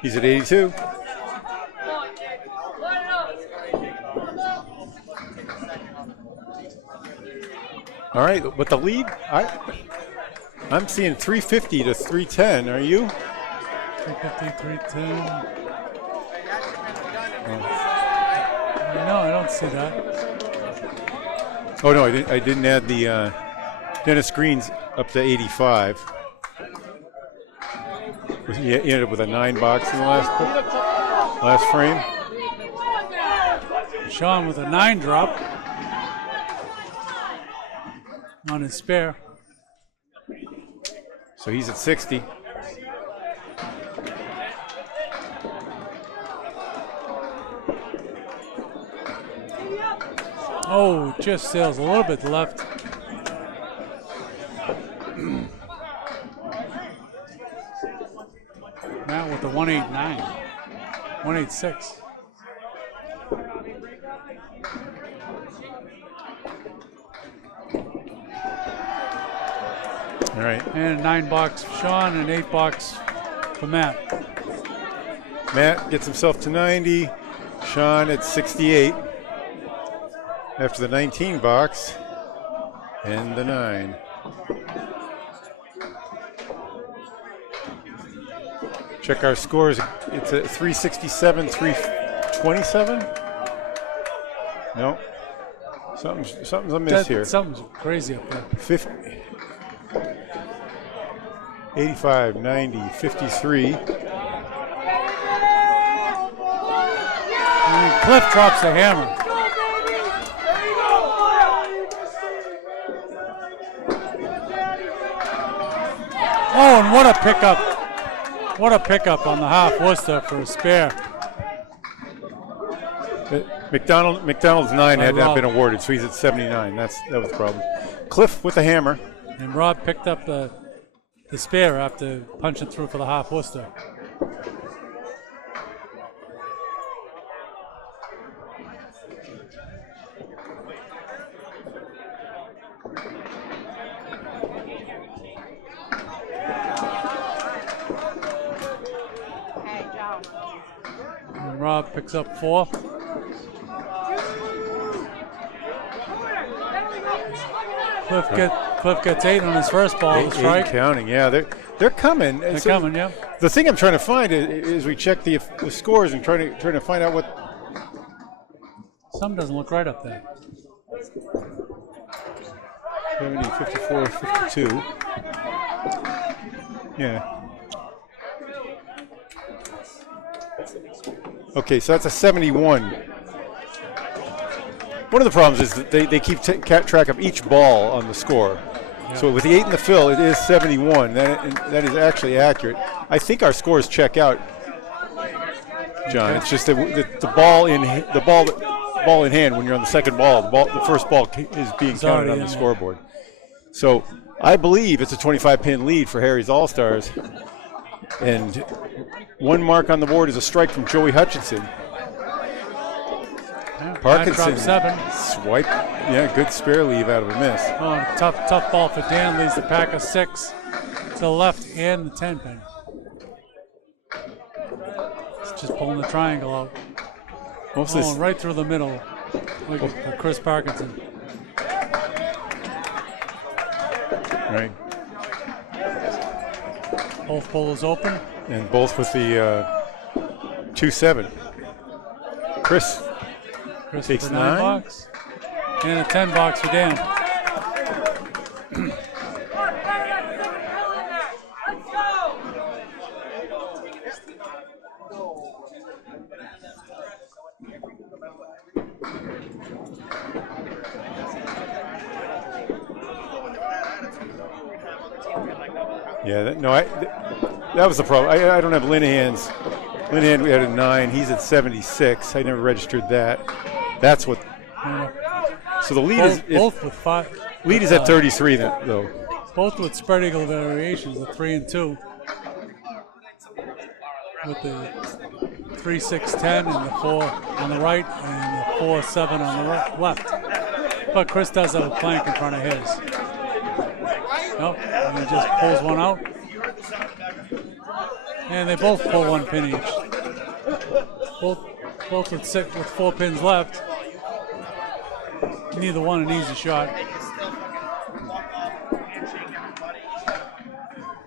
He's at 82. All right, but the lead, I'm seeing 350 to 310. Are you? 350, 310. No, I don't see that. Oh no, I didn't add the Dennis Green's up to 85. He ended up with a 9 box in the last frame. Sean with a 9 drop on his spare. So he's at 60. Oh, just sails a little bit left. Matt with the 189, 186. All right. And a 9 box for Sean and 8 box for Matt. Matt gets himself to 90. Sean at 68. After the 19 box and the 9. Check our scores. It's at 367, 327. No. Something's amiss here. Something's crazy up there. 50, 85, 90, 53. And Cliff drops the hammer. Oh, and what a pickup. What a pickup on the half Worcester for a spare. McDonald's 9 had not been awarded, so he's at 79. That was the problem. Cliff with the hammer. And Rob picked up the spare after punching through for the half Worcester. And Rob picks up 4. Cliff gets 8 on his first ball. Eight counting, yeah. They're coming. They're coming, yeah. The thing I'm trying to find is we check the scores and trying to find out what. Something doesn't look right up there. 70, 54, 52. Yeah. Okay, so that's a 71. One of the problems is that they keep track of each ball on the score. Yeah. So with the 8 in the fill, it is 71. That is actually accurate. I think our scores check out, John. It's just that the ball in hand when you're on the second ball, the first ball is being counted on the scoreboard. So I believe it's a 25-pin lead for Harry's All-Stars. And one mark on the board is a strike from Joey Hutchinson. Parkinson swipe, yeah, good spare leave out of a miss. Oh, tough ball for Dan. Leaves the pack of 6 to the left and the 10 pin. It's just pulling the triangle out. Right through the middle, like for Chris Parkinson. Right. Both bowlers open. And both with the 2-7. Chris takes 9 box. And a 10 box for Dan. Yeah, that was the problem. I don't have Linehan's. Linehan, we had a 9. He's at 76. I never registered that. That's what. So the lead is both with 5. Lead is at 33 though. Both with spread eagle variations, the 3 and 2. With the 3, 6, 10 and the 4 on the right and the 4, 7 on the left. But Chris does have a plank in front of his. Nope, and he just pulls one out. And they both pull 1 pin each. Both with 4 pins left. Neither one an easy shot.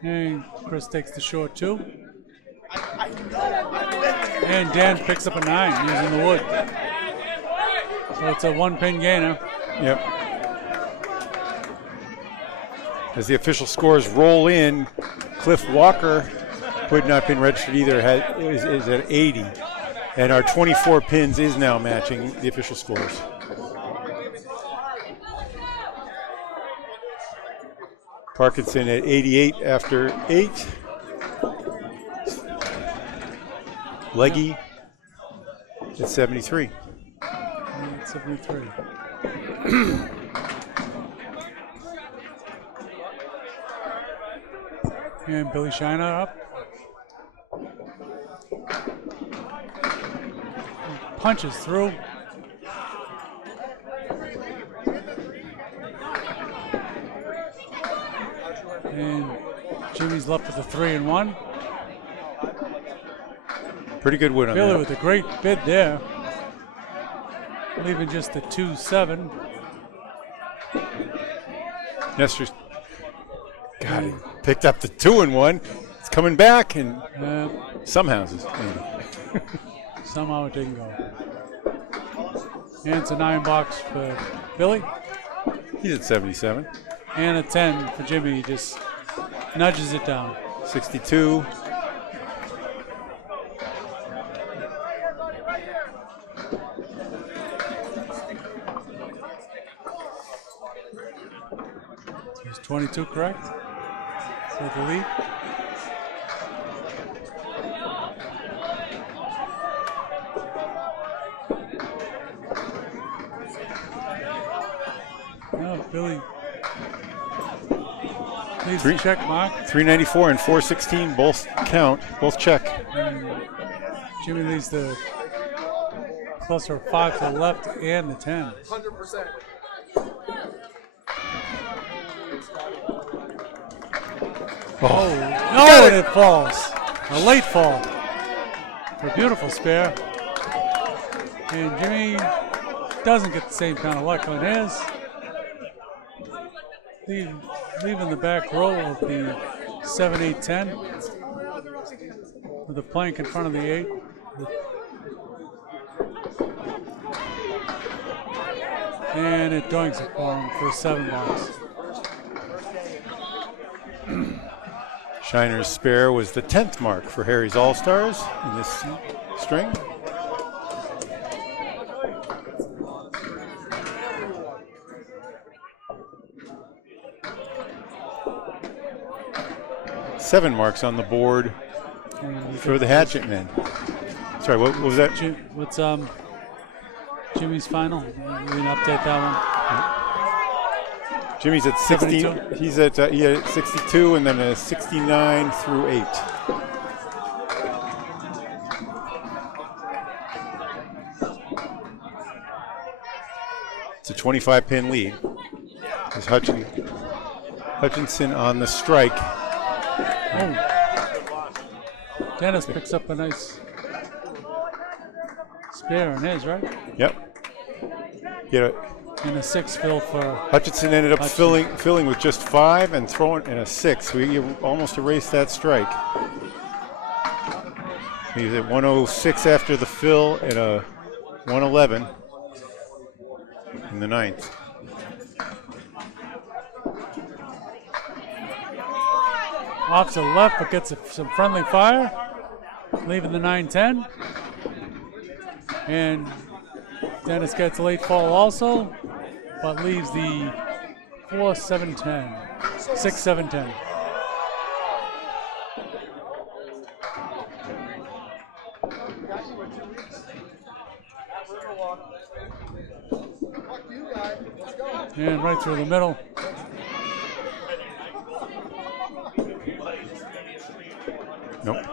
And Chris takes the short 2. And Dan picks up a 9 using the wood. So it's a 1 pin gainer. Yep. As the official scores roll in, Cliff Walker, who had not been registered either, is at 80. And our 24 pins is now matching the official scores. Parkinson at 88 after 8. Leggy at 73. 73. And Billy Shiner up. Punches through. And Jimmy's left with a 3 and 1. Pretty good win on Billy that. with a great bid there. Leaving just the 2-7. Nestor's got it. Picked up the 2 and 1. It's coming back, and some houses. Somehow it didn't go. And it's a 9 box for Billy. He's at 77. And a 10 for Jimmy. He just nudges it down. 62. He's 22 correct. So the lead. No, Billy leaves the check mark. 394 and 416 both count, both check. And Jimmy leaves the plus or 5 to the left and the 10. 100%. Oh, no, and it falls. A late fall for a beautiful spare. And Jimmy doesn't get the same kind of luck on his. Leaving the back row of the 7, 8, 10 with the plank in front of the 8. And it doinks it for him for a 7 box. Shiner's spare was the 10th mark for Harry's All-Stars in this string. Seven marks on the board for the Hatchetmen. Sorry, what was that? What's Jimmy's final? We can update that one. Jimmy's at 60. 72. He's at 62, and then a 69 through 8. It's a 25-pin lead. There's Hutchinson on the strike. Oh. Dennis picks up a nice spare on his, right? Yep. Get And a 6 fill for Hutchinson ended up filling with just 5 and throwing in a 6. We almost erased that strike. He was at 106 after the fill and a 111 in the 9th. off to the left, but gets some friendly fire, leaving the 9-10. And Dennis gets a late fall also, but leaves the 4-7-10, 6-7-10. And right through the middle. Nope.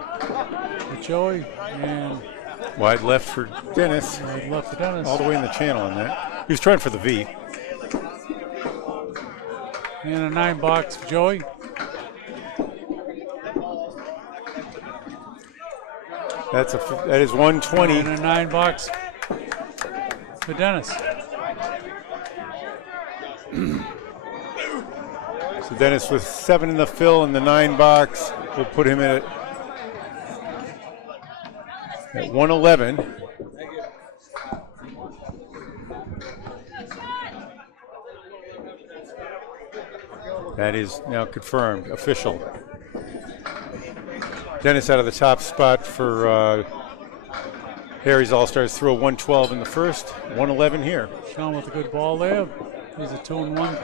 For Joey, and wide left for Dennis. wide left for Dennis. All the way in the channel on that. He was trying for the V. And a 9-box for Joey. That is 120. And a 9-box for Dennis. So Dennis with 7 in the fill and the 9 box will put him at 111. That is now confirmed, official. Dennis out of the top spot for Harry's All-Stars, throw 112 in the first, 111 here. Sean with a good ball there. He's a 2-1.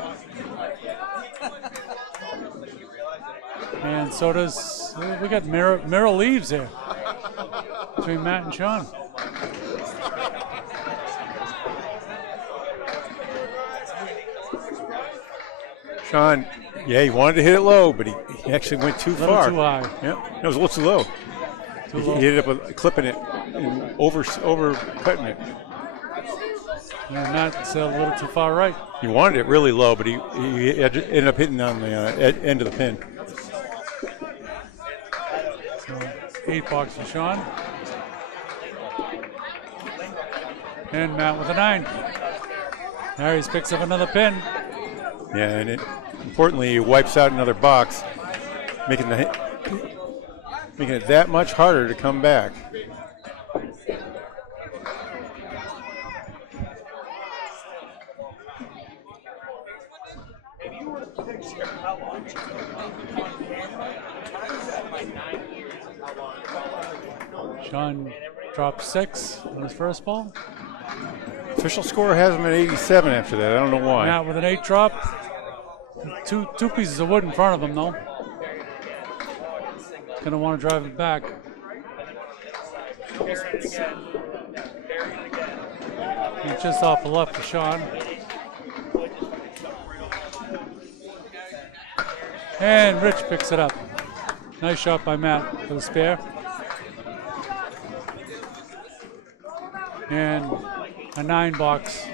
And so does, we got mirror leaves here between Matt and Sean. Sean, yeah, he wanted to hit it low, but he actually went too Little far. too high. Yeah, it was a little too low. Too He low. ended up clipping it and over cutting it. And Matt's a little too far right. He wanted it really low, but he ended up hitting on the end of the pin. So 8 box for Sean. And Matt with a 9. Harris picks up another pin. Yeah, and importantly, he wipes out another box, making it that much harder to come back. Sean dropped 6 on his first ball. Official score has him at 87 after that. I don't know why. Matt with an 8 drop. Two pieces of wood in front of him, though. Gonna want to drive it back. And just off the left for Sean. And Rich picks it up. Nice shot by Matt for the spare. And a 9 box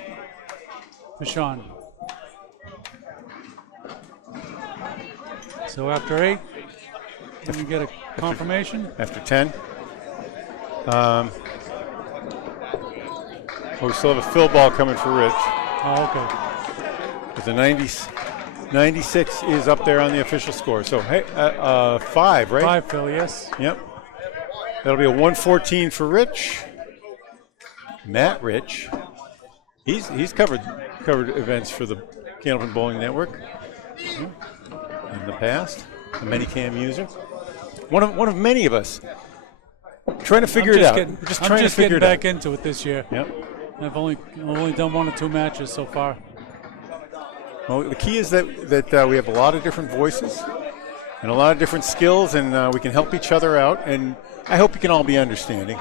for Sean. So after 8, can we get a confirmation? After 10. We still have a fill ball coming for Rich. Oh, okay. But the 96 is up there on the official score. So, hey, 5, right? 5 fill, yes. Yep. That'll be a 114 for Rich. Matt Rich. He's covered events for the Candlepin Bowling Network in the past. A Manycam user. One of many of us trying to figure it out. I'm Just trying to just figure getting it back out. into it this year. Yep. I've only done 1 or 2 matches so far. Well, the key is that we have a lot of different voices and a lot of different skills, and we can help each other out. And I hope you can all be understanding.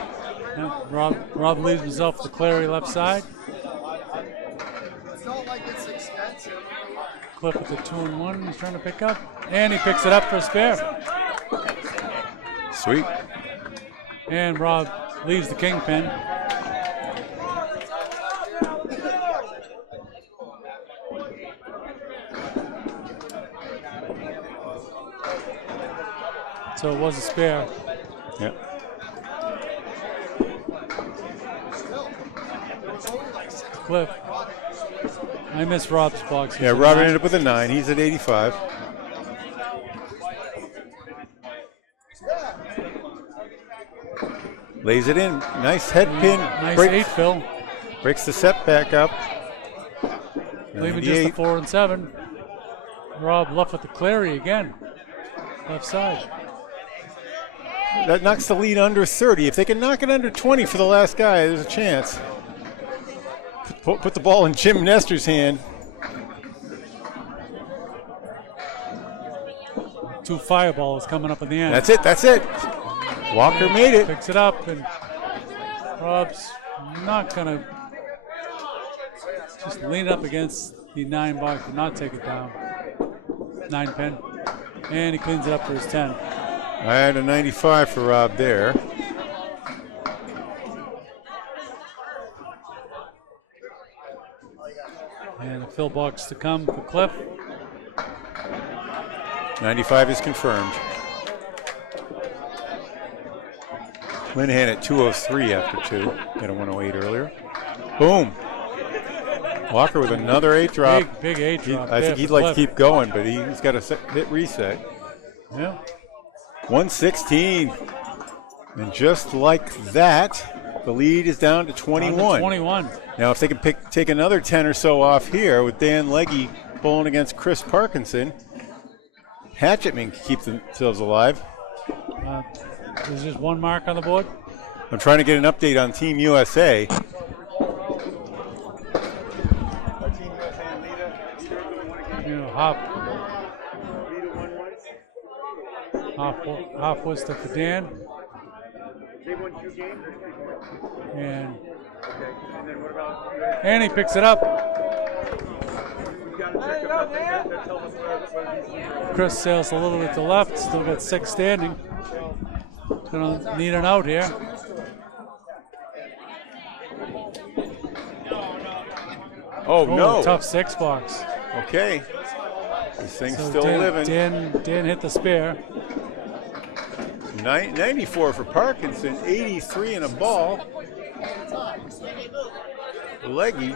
Yeah, Rob leaves himself the Clary left side. Cliff with the 2-1 he's trying to pick up. And he picks it up for a spare. Sweet. And Rob leaves the kingpin. So it was a spare. Yeah. Cliff. I miss Rob's box. He's Yeah, a Rob 9. ended up with a 9. He's at 85. Lays it in. Nice head pin. Nice 8 fill. Breaks the set back up. Leaving just a 4 and 7. Rob left with the Clary again. Left side. That knocks the lead under 30. If they can knock it under 20 for the last guy, there's a chance. Put the ball in Jim Nestor's hand. 2 fireballs coming up in the end. That's it. Walker made it. Picks it up, and Rob's not gonna just lean up against the 9 box and not take it down. 9 pin. And he cleans it up for his 10. I had a 95 for Rob there. And a fill box to come for Cliff. 95 is confirmed. Linehan at 203 after 2. Got a 108 earlier. Boom. Walker with another 8 drop. Big 8 drop. I think he'd like to keep going, but he's got to hit reset. Yeah. 116. And just like that, the lead is down to 21. 21. Now, if they can take another 10 or so off here with Dan Legge bowling against Chris Parkinson, Hatchetmen can keep themselves alive. There's just 1 mark on the board. I'm trying to get an update on Team USA. You know, Hop. Half Worcester for Dan. And he picks it up. Chris sails a little bit to the left, still got 6 standing. Gonna need an out here. Oh, no. Tough 6 box. Okay. This thing's So still living. Dan hit the spare. 94 for Parkinson, 83 in a ball. Leggy.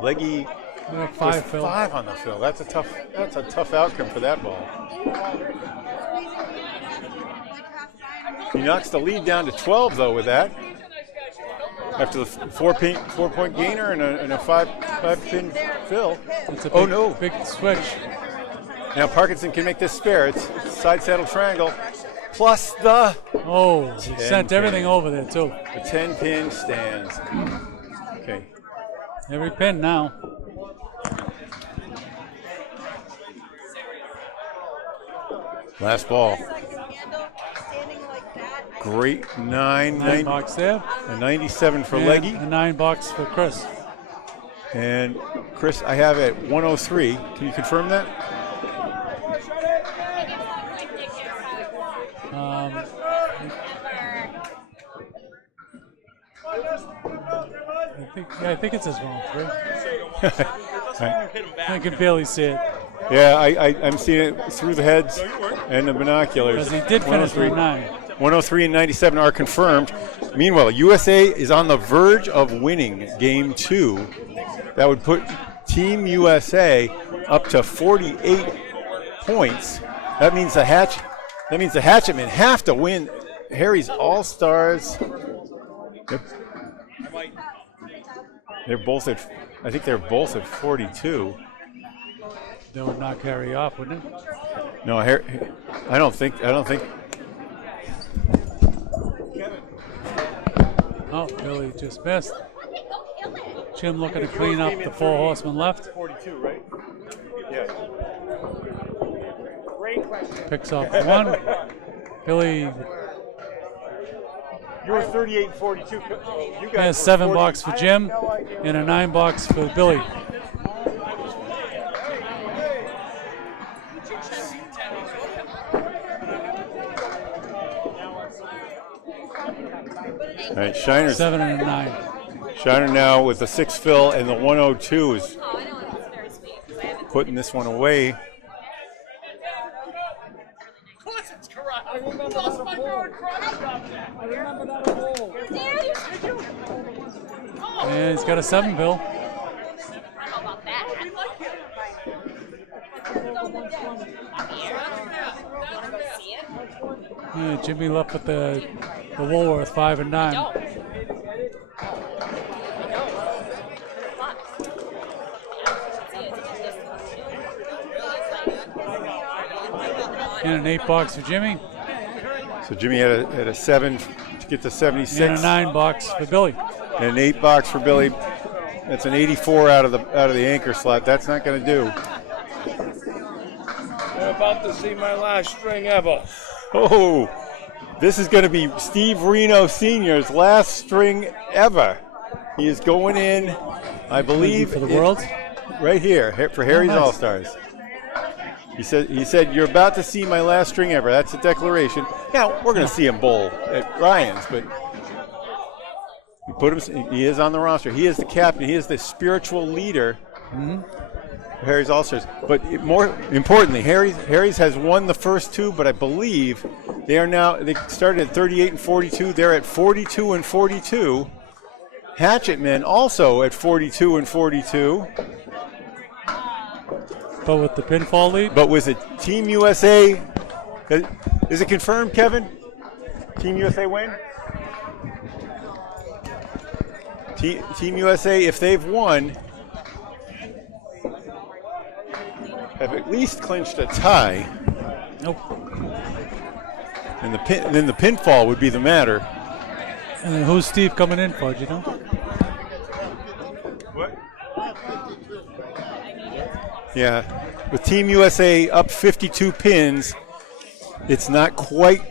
Leggy. 5 fill. 5 on the fill. That's a tough outcome for that ball. He knocks the lead down to 12 though with that. After the 4-point gainer and a 5-pin fill. It's a big switch. Now Parkinson can make this spare. It's side saddle triangle plus the. Oh, he sent everything over there too. The 10-pin stands. Okay. Every pin now. Last ball. Great 9 box there. A 97 for And Leggy. a 9 box for Chris. And Chris, I have at 103. Can you confirm that? I think it says 103. I can barely see it. Yeah, I'm seeing it through the heads and the binoculars. Because he did finish with 9. 103 and 97 are confirmed. Meanwhile, USA is on the verge of winning Game 2. That would put Team USA up to 48 points. That means the Hatchetmen have to win Harry's All-Stars. They're both at. I think they're both at 42. That would knock Harry off, wouldn't it? No, I don't think. Oh, Billy just missed. Jim looking to clean up the 4 horsemen left. 42, right? Yeah. Picks off 1. Billy You were 38 and 42. You guys has 7 box for Jim and a 9 box for Billy. All right, Shiner's 7 and a 9. Shiner now with the 6 fill, and the 102 is putting this one away. And he's got a 7 bill. Yeah, Jimmy left with the Woolworth 5 and 9. And an 8 box for Jimmy. So Jimmy had a 7 to get to 76. And a 9 box for Billy. And an 8 box for Billy. That's an 84 out of the anchor slot. That's not going to do. I'm about to see my last string ever. Oh, this is going to be Steve Renaud Sr.'s last string ever. He is going in, I believe, for the world, right here for Harry's All-Stars. He said, "You're about to see my last string ever." That's a declaration. Now we're going to see him bowl at Ryan's, but he is on the roster. He is the captain. He is the spiritual leader. Harry's All-Stars. But more importantly, Harry's has won the first 2, but I believe they started at 38 and 42. They're at 42 and 42. Hatchetmen also at 42 and 42. but with the pinfall lead. But with a Team USA, is it confirmed, Kevin? Team USA win? Team USA, if they've won, have at least clinched a tie. Nope. And then the pinfall would be the matter. And then who's Steve coming in for, do you know? What? Yeah, with Team USA up 52 pins, it's not quite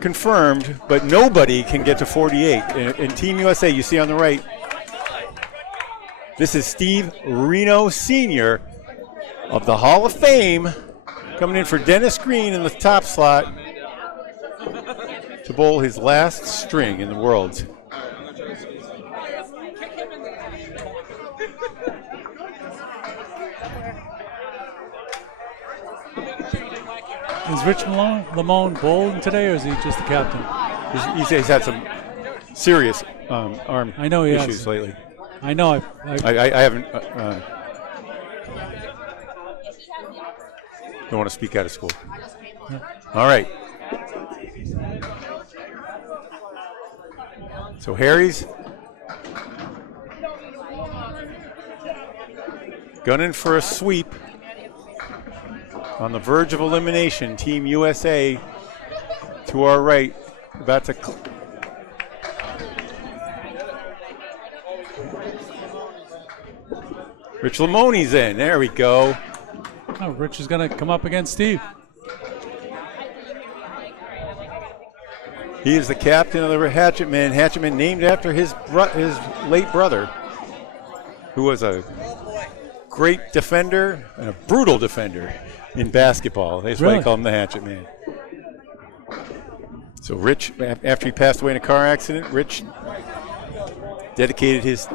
confirmed, but nobody can get to 48. And Team USA, you see on the right, this is Steve Renaud Sr. of the Hall of Fame, coming in for Dennis Green in the top slot to bowl his last string in the Worlds. Is Rich Lamone bowling today, or is he just the captain? He's had some serious arm issues lately. I know. I haven't. Don't want to speak out of school. Yeah. All right. So Harry's gunning for a sweep. On the verge of elimination, Team USA to our right, about to. Rich Lamone's in. There we go. Oh, Rich is going to come up against Steve. He is the captain of the Hatchetmen. Hatchetmen named after his late brother, who was a great defender and a brutal defender in basketball. That's why they call him the Hatchetman. So Rich, after he passed away in a car accident, Rich dedicated his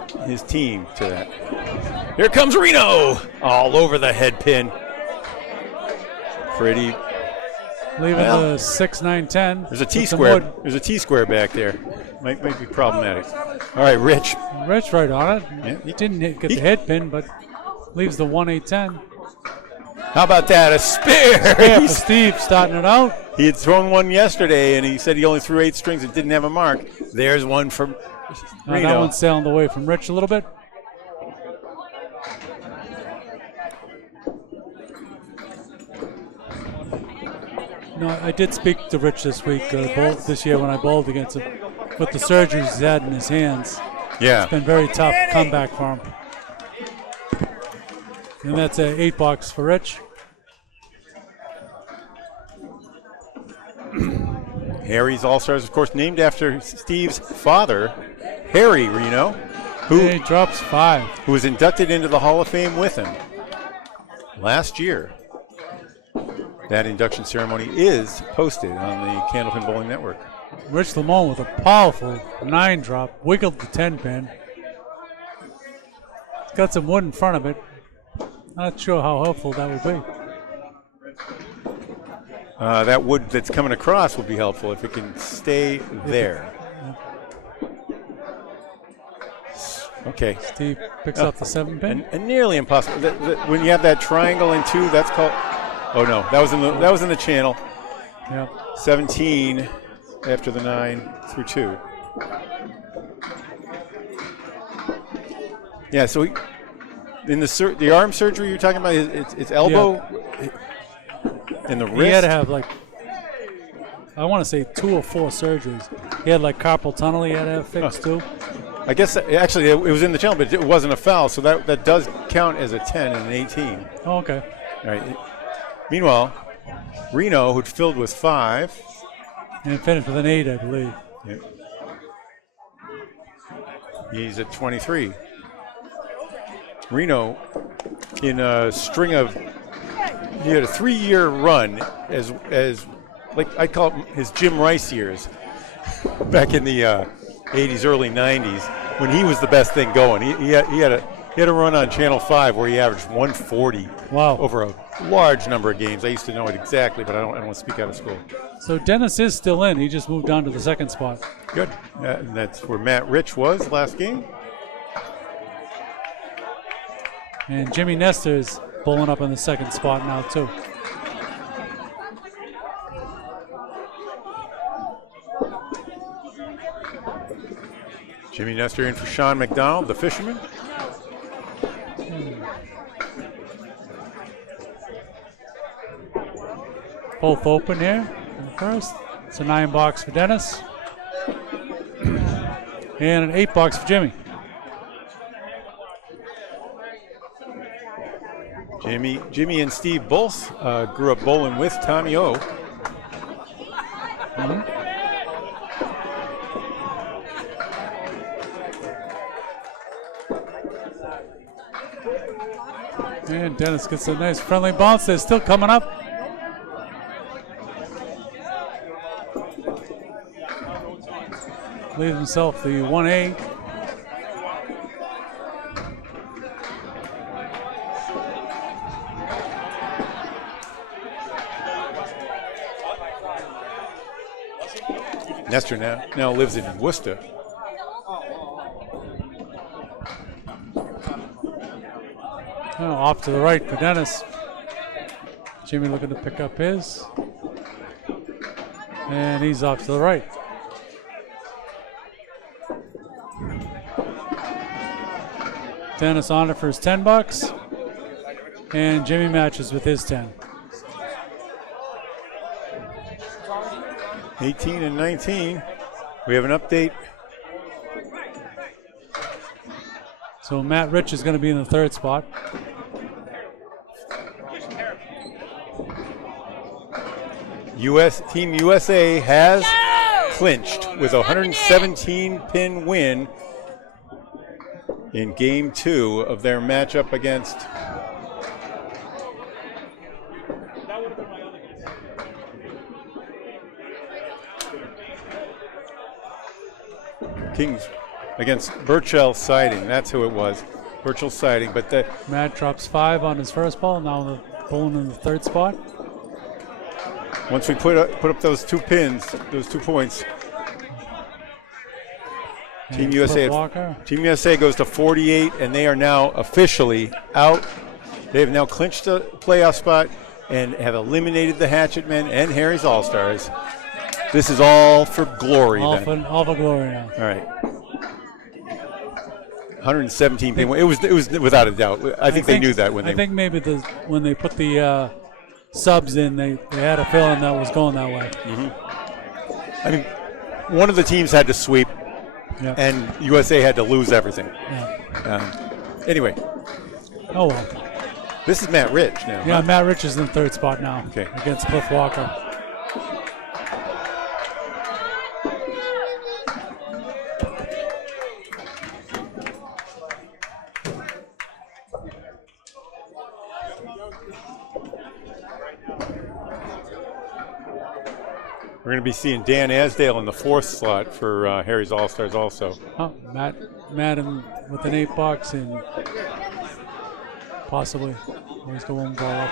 team to that. Here comes Reno, all over the head pin. Pretty. Leaving the 6, 9, 10. There's a T-square. There's a T-square back there. Might be problematic. All right, Rich. Rich right on it. Yeah. He didn't get the head pin, but leaves the 1, 8, 10. How about that? A spear. Yeah, for Steve starting it out. He had thrown one yesterday, and he said he only threw 8 strings and didn't have a mark. There's one from Reno. That one's sailing away from Rich a little bit. No, I did speak to Rich this week, this year when I bowled against him, with the surgeries he's had in his hands. Yeah. It's been very tough comeback for him. And that's a 8 box for Rich. Harry's All-Stars, of course, named after Steve's father, Harry Reno, who he drops 5. Who was inducted into the Hall of Fame with him last year. That induction ceremony is posted on the Candlepin Bowling Network. Rich Lamone with a powerful 9 drop, wiggled the 10 pin. It's got some wood in front of it. Not sure how helpful that would be. That wood that's coming across will be helpful if it can stay there. Okay. Steve picks up the 7 pin. And nearly impossible. When you have that triangle in 2, that's called. Oh no, that was in the channel. Yep. 17 after the 9 through 2. Yeah. So in the arm surgery you're talking about, it's elbow and the wrist. He had to have I want to say 2 or 4 surgeries. He had carpal tunnel he had to have fixed too. I guess actually it was in the channel, but it wasn't a foul, so that does count as a 10 and an 18. Oh, okay. All right. Meanwhile, Reno, who'd filled with 5. And finished with an 8, I believe. Yep. He's at 23. Reno, in a string of, he had a 3-year run as I call it his Jim Rice years, back in the 80s, early 90s, when he was the best thing going. He had a run on Channel 5 where he averaged 140. Wow. Over a large number of games. I used to know it exactly, but I don't want to speak out of school. So Dennis is still in. He just moved on to the 2nd spot. Good. And that's where Matt Rich was last game. And Jimmy Nestor is bowling up in the 2nd spot now too. Jimmy Nestor in for Sean McDonald, the fisherman. Both open here in the first. It's a 9 box for Dennis. And an 8 box for Jimmy. Jimmy and Steve both grew up bowling with Tommy O. And Dennis gets a nice friendly bounce. They're still coming up. Leaves himself the 1A. Nestor now lives in Worcester. Oh, off to the right for Dennis. Jimmy looking to pick up his. And he's off to the right. Dennis on it for his $10. And Jimmy matches with his 10. 18 and 19. We have an update. So Matt Rich is going to be in the third spot. Team USA has clinched with a 117-pin win in Game 2 of their matchup against Kings, against Burchell Siding. That's who it was, Burchell Siding. But Matt drops 5 on his first ball. Now the bowling in the third spot. once we put up those 2 pins, those 2 points, Team USA goes to 48, and they are now officially out. They have now clinched a playoff spot and have eliminated the Hatchetmen and Harry's All-Stars. This is all for glory. All for glory now. All right. 117 pin win. It was without a doubt. I think they knew that when I think maybe when they put the subs in, they had a feeling that was going that way. I mean, one of the teams had to sweep. Yeah. And USA had to lose everything. Yeah. Anyway. Oh, well. This is Matt Rich now. Yeah, Matt Rich is in the third spot now against Cliff Walker. We're going to be seeing Dan Asdale in the 4th slot for Harry's All-Stars also. Oh, Matt with an 8 box and possibly always go one ball up.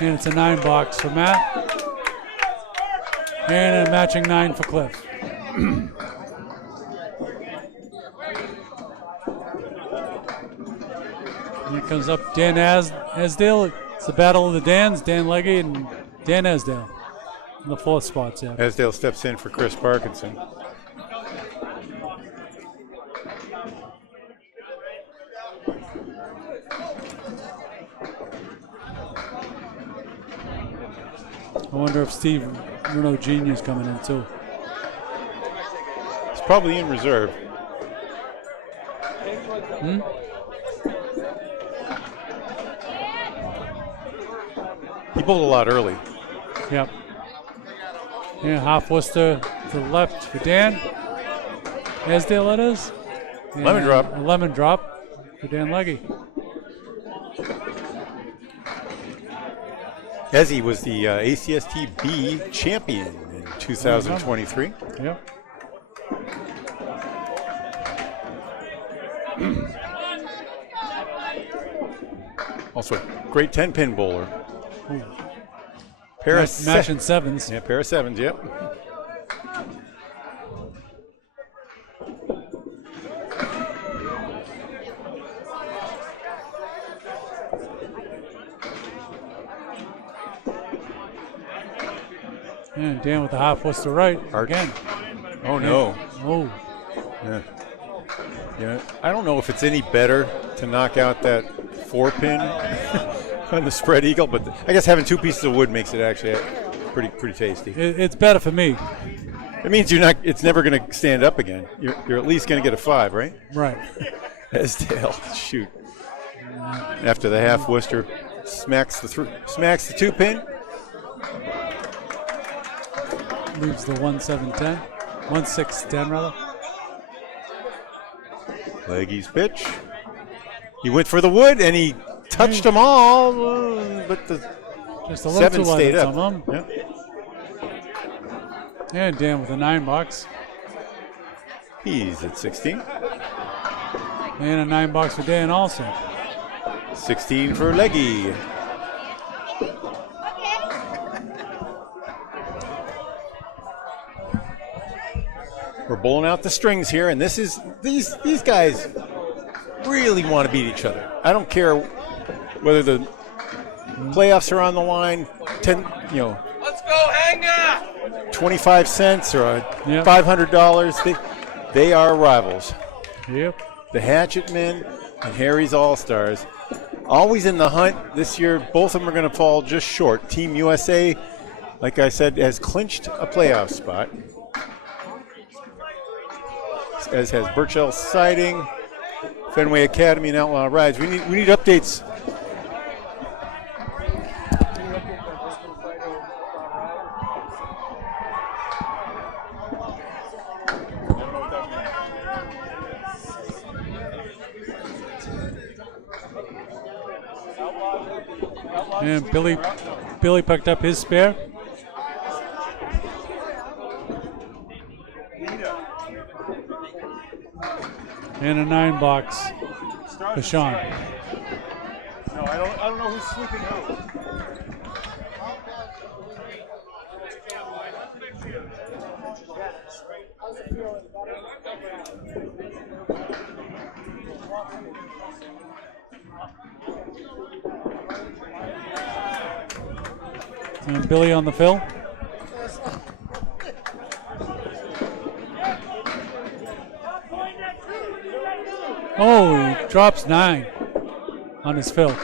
And it's a 9 box for Matt. And a matching 9 for Cliff. Here comes up Dan Asdale. It's the battle of the Dans, Dan Legge and Dan Asdale in the 4th spots. Yeah. Asdale steps in for Chris Parkinson. I wonder if Steve Renaud Sr. is coming in too. He's probably in reserve. He bowled a lot early. Yep. Yeah, half Worcester to the left for Dan. Asdale it is. And lemon drop. A lemon drop for Dan Legge. Ezzy was the ACST B champion in 2023. Yep. Also a great 10-pin bowler. Matching 7s. Yeah, pair of 7s, yep. And Dan with the half Worcester right again. Oh, no. Oh. Yeah. I don't know if it's any better to knock out that 4-pin on the spread eagle, but I guess having 2 pieces of wood makes it actually pretty tasty. It's better for me. It means it's never going to stand up again. You're at least going to get a 5, right? Right. Asdale, shoot. After the half Worcester smacks the 2-pin. Leaves the 1-7-10. 1-6-10 rather. Leggy's pitch. He went for the wood and he touched them all, but the Just a little 7 too light stayed on up. some of them. Yeah. And Dan with a 9 box. He's at 16. And a 9 box for Dan also. 16 for Leggy. We're bowling out the strings here, and this is these guys really want to beat each other. I don't care whether the playoffs are on the line, Let's go, Hanger! 25 cents or $500. They are rivals. Yep. The Hatchetmen and Harry's All-Stars, always in the hunt. This year, both of them are going to fall just short. Team USA, like I said, has clinched a playoff spot, as has Birchell Siding, Fenway Academy, and Outlaw Rides. We need updates. And Billy picked up his spare. And a 9 box for Sean. No, I don't know who's sweeping who. And Billy on the fill. Oh, he drops 9 on his fill.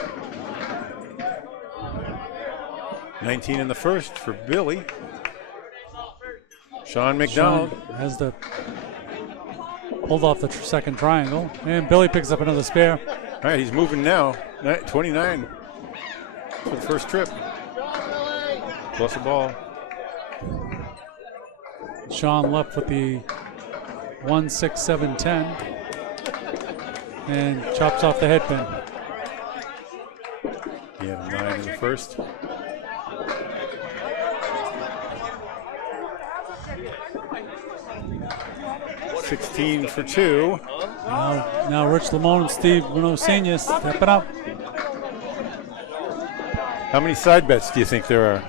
19 in the first for Billy. Sean McDonald. Sean has the hold off the second triangle. And Billy picks up another spare. All right, he's moving now. 29 for the first trip. Plus a ball. Sean left with the 1, 6, 7, 10. And chops off the head pin. He had a 9 in the first. $16 for 2. Now Rich Lamone and Steve Renaud Sr. stepping up. How many side bets do you think there are?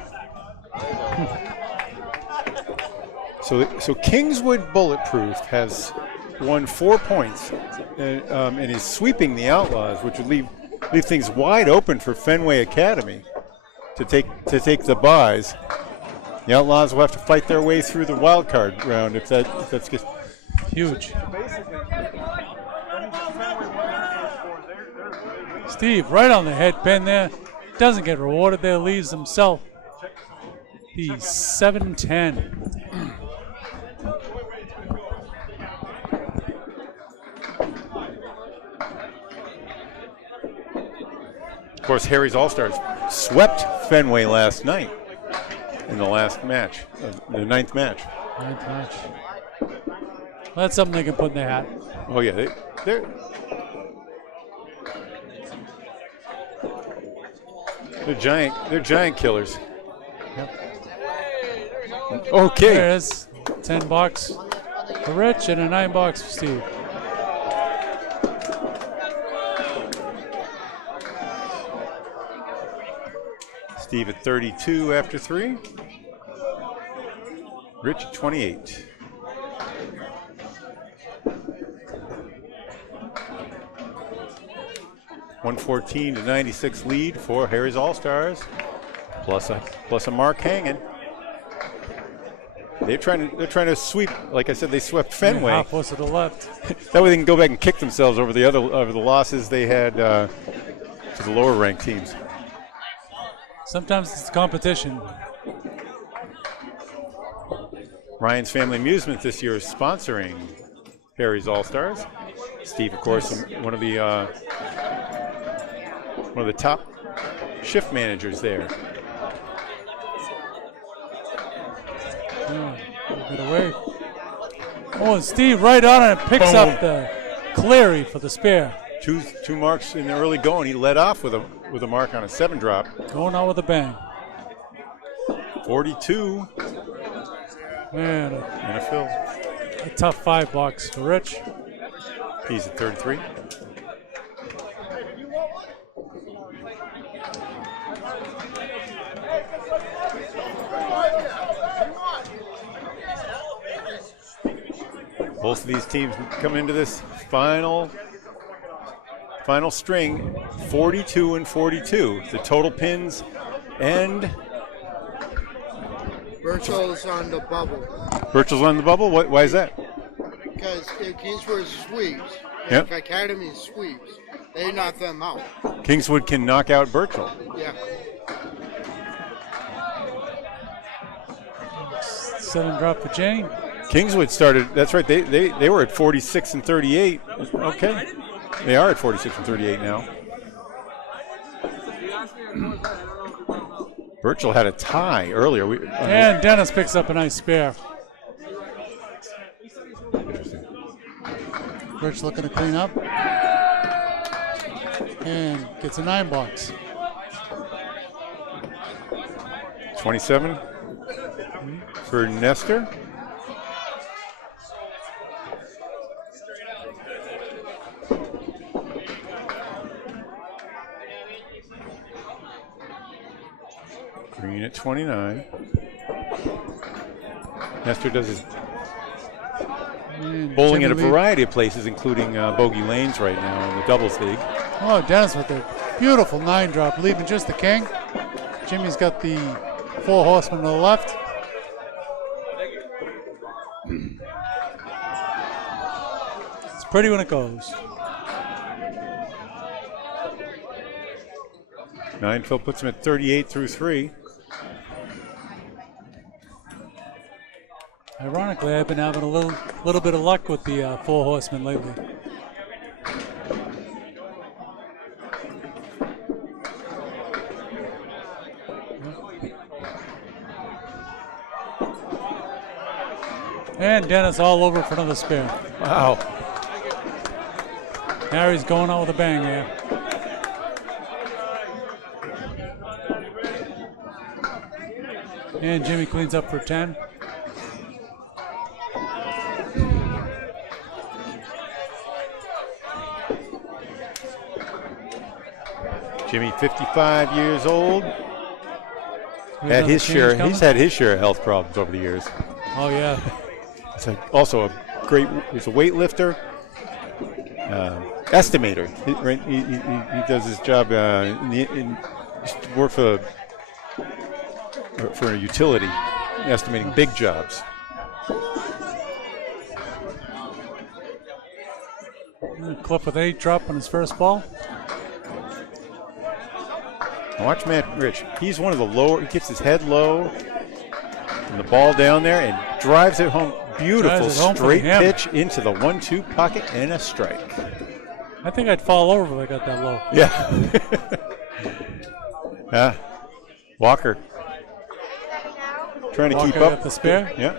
So Kingswood Bulletproof has won 4 points and is sweeping the Outlaws, which would leave things wide open for Fenway Academy to take the buys. The Outlaws will have to fight their way through the wild card round if that's good. Huge. Steve right on the head pin there. Doesn't get rewarded there, leaves himself the 7-10. Of course, Harry's All-Stars swept Fenway last night in the last match, the 9th match. 9th match. Well, that's something they can put in their hat. Oh yeah, they're giant killers. Yep. Okay. There it is. 10 bucks for Rich and a 9 bucks for Steve. Steve at 32 after 3. Rich at 28. $114 to 96 lead for Harry's All-Stars, plus a mark hanging. They're trying to sweep. Like I said, they swept Fenway. Half was to the left. That way they can go back and kick themselves over the losses they had to the lower ranked teams. Sometimes it's competition. Ryan's Family Amusements this year is sponsoring Harry's All-Stars. Steve, of course, one of the One of the top shift managers there. Get away. Oh, and Steve right on it, picks up the Cleary for the spare. Two marks in the early going. He led off with a mark on a 7 drop. Going out with a bang. 42. Man, And a fill. a tough 5 bucks for Rich. He's at 33. Both of these teams come into this final string, 42 and 42. The total pins and Virtual's on the bubble Birchel's on the bubble. Why is that? because if these were sweeps, Yep. if Academy sweeps, they knock them out. Kingswood can knock out Birchel. Yeah. 7 drop for Jane. Kingswood started. That's right. They were at 46 and 38. Okay, they are at 46 and 38 now. Birchel had a tie earlier. And Dennis picks up a nice spare. Rich looking to clean up. And gets a 9 box. 27 for Nestor. Green at 29. Nestor does his And bowling at a Jimmy Lee- variety of places, including Bogey Lanes right now in the doubles league. Oh, Dennis with a beautiful 9 drop, leaving just the king. Jimmy's got the 4 horsemen to the left. It's pretty when it goes. 9 Phil puts him at 38 through 3. Ironically, I've been having a little bit of luck with the 4 horsemen lately. And Dennis all over for another spare. Wow. Harry's going out with a bang here. And Jimmy cleans up for 10. Jimmy, 55 years old. Had another his change share. coming? He's had his share of health problems over the years. Oh, yeah. He's also a great. He's a weightlifter, estimator. He does his job work for a utility, estimating big jobs. Clip with 8 drop on his first ball. Now watch Matt Rich. He's one of the lower. He gets his head low, and the ball down there, and drives it home. Beautiful Drives it home for straight him. pitch into the 1-2 pocket and a strike. I think I'd fall over if I got that low. Yeah. Walker trying to Walker keep up. got the spare. Yeah.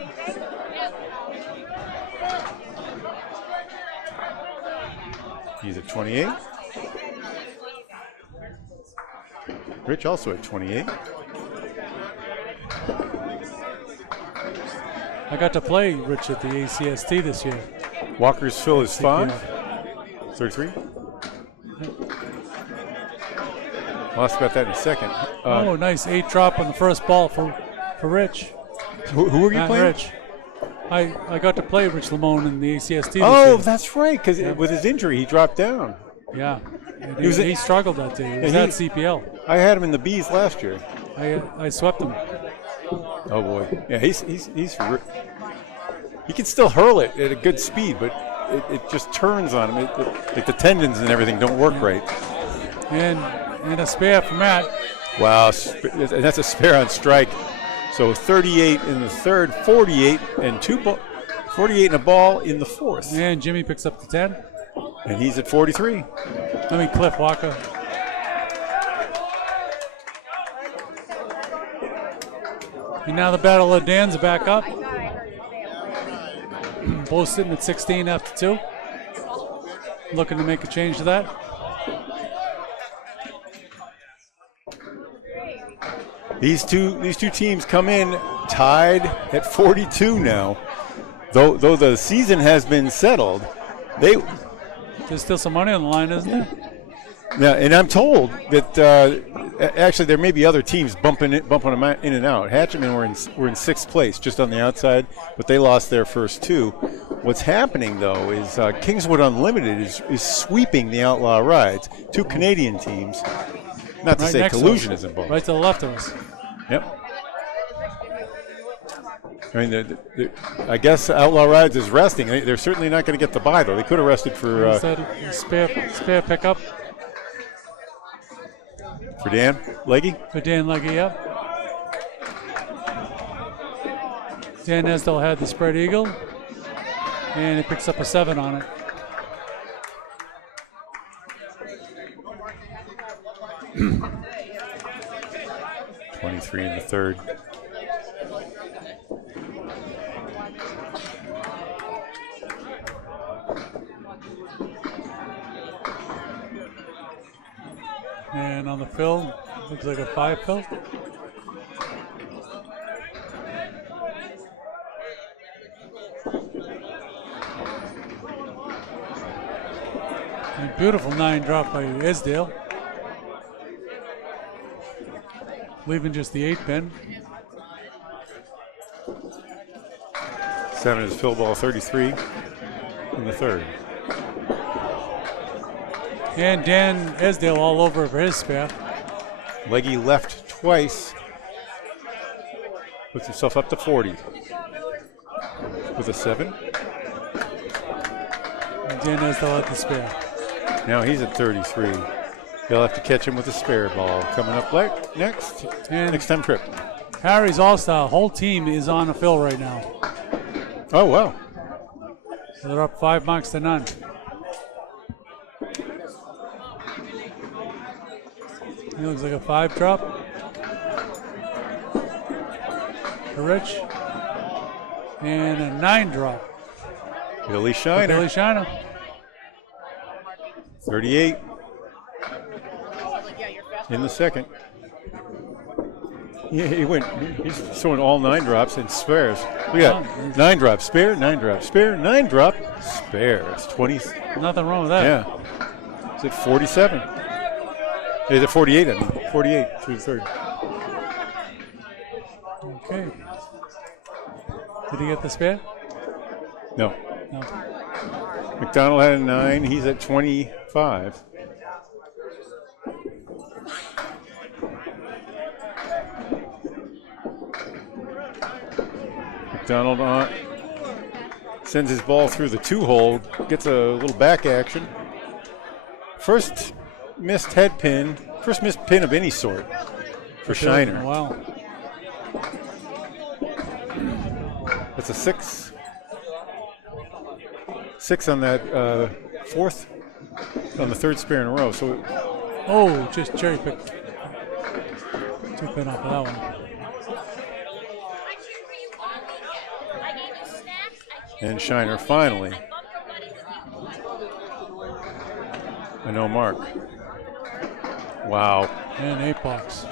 He's at 28. Rich also at 28. I got to play Rich at the ACST this year. Walker's fill is 5. 33. I'll ask about that in a second. Oh, nice 8 drop on the first ball for Rich. Who were you Matt playing? Rich. I got to play Rich Lamone in the ACST this Oh, year. that's right, because with his injury, he dropped down. Yeah. And He was he struggled that day. He was at CPL. I had him in the Bs last year. I swept him. Oh boy, yeah, he can still hurl it at a good speed, but it just turns on him. Like the tendons and everything don't work right. And a spare for Matt. Wow, and that's a spare on strike. So 38 in the third, 48 and 48 and a ball in the fourth. And Jimmy picks up the 10. And he's at 43. Cliff Walker. And now the Battle of Dans are back up. Both sitting at 16 after 2. Looking to make a change to that. These two teams come in tied at 42 now. Though the season has been settled, there's still some money on the line, isn't there? Yeah, and I'm told that actually there may be other teams bumping them in and out. Hatchetmen were in 6th place, just on the outside, but they lost their first 2. What's happening though is Kingswood Unlimited is sweeping the Outlaw Rides. 2 Canadian teams. Not to say collusion is involved. Right to the left of us. Yep. I mean, I guess Outlaw Rides is resting. They're certainly not going to get the bye though. They could have rested for spare pickup. For Dan Leggy? For Dan Leggy, yep. Dan Esdell had the spread eagle, and he picks up a 7 on it. .23 in the third. And on the fill, looks like a 5 fill. And beautiful 9 drop by Esdale. Leaving just the 8 pin. 7 is fill ball 33 in the third. And Dan Esdale all over for his spare. Leggy left twice. Puts himself up to 40. With a 7. And Dan Esdale at the spare. Now he's at 33. They'll have to catch him with a spare ball. Coming up next. And next time trip. Harry's All-Star whole team is on a fill right now. Oh, wow. So they're up 5 marks to none. He looks like a 5 drop. For Rich. And a 9 drop. Billy Shiner. Billy Shiner. 38 in the second. Yeah, he's showing all 9 drops and spares. Look at that. 9 drop, spare, 9 drop, spare, 9 drop, spare. It's 20. Nothing wrong with that. Yeah. It's at 47. It's at 48, I mean. 48 through the third. Okay. Did he get the spare? No. No. McDonald had a 9. He's at 25. McDonald sends his ball through the 2-hole, gets a little back action. First missed pin of any sort for Shiner. Wow. That's a 6. 6 on that 4th, on the 3rd spare in a row. So, just cherry picked. 2 pin off of that one. And Shiner finally. I know Mark. Wow. And 8 bucks.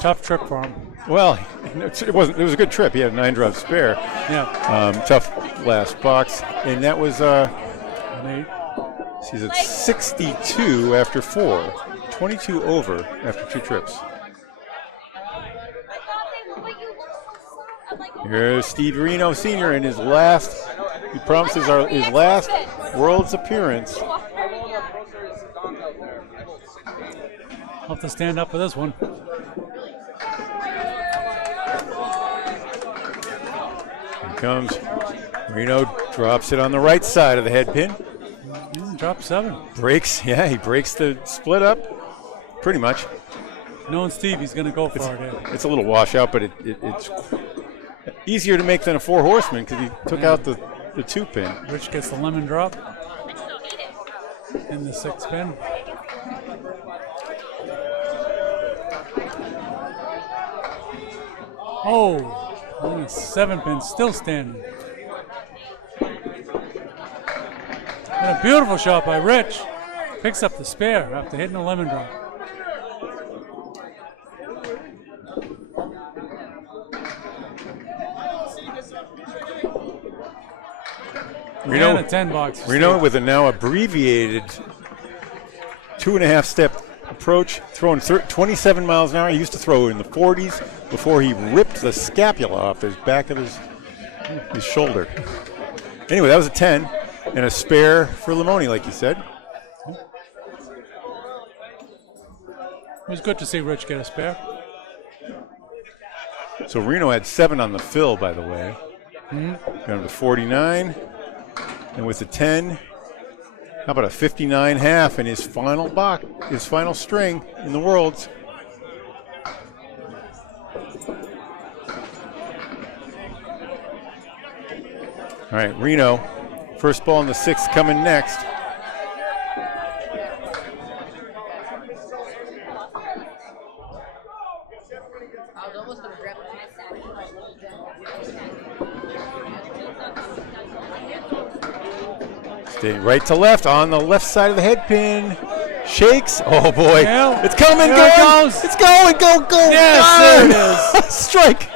Tough trip for him. Well, it wasn't. It was a good trip. He had a 9 drop spare. Yeah. Tough last box, and that was an 8. She's at 62 after 4. 22 over after 2 trips. Here's Steve Renaud Sr. in his last. He promises his last World's appearance. I'll have to stand up for this one. Here comes Renaud, drops it on the right side of the head pin. Drop 7. He breaks the split up, pretty much. Knowing Steve, he's going to go for it. It's a little washout, but it's easier to make than a 4 horseman because he took out the 2 pin. Rich gets the lemon drop in the 6 pin. Oh, only 7 pin still standing. And a beautiful shot by Rich. Picks up the spare after hitting a lemon drop. Renaud, and a 10 box. Renaud with a now abbreviated 2.5-step approach, throwing 27 miles an hour. He used to throw in the 40s before he ripped the scapula off his back of his shoulder. Anyway, that was a 10 and a spare for Limoni, like you said. It was good to see Rich get a spare. So Renaud had 7 on the fill, by the way. Got him to 49. And with the 10, how about a 59 half in his final box, his final string in the Worlds. All right, Renaud, first ball in the 6th coming next. Staying right to left on the left side of the head pin. Shakes. Oh boy. Yeah. It's coming. There Going. it goes. It's going. Go. Yes, there it is. Strike.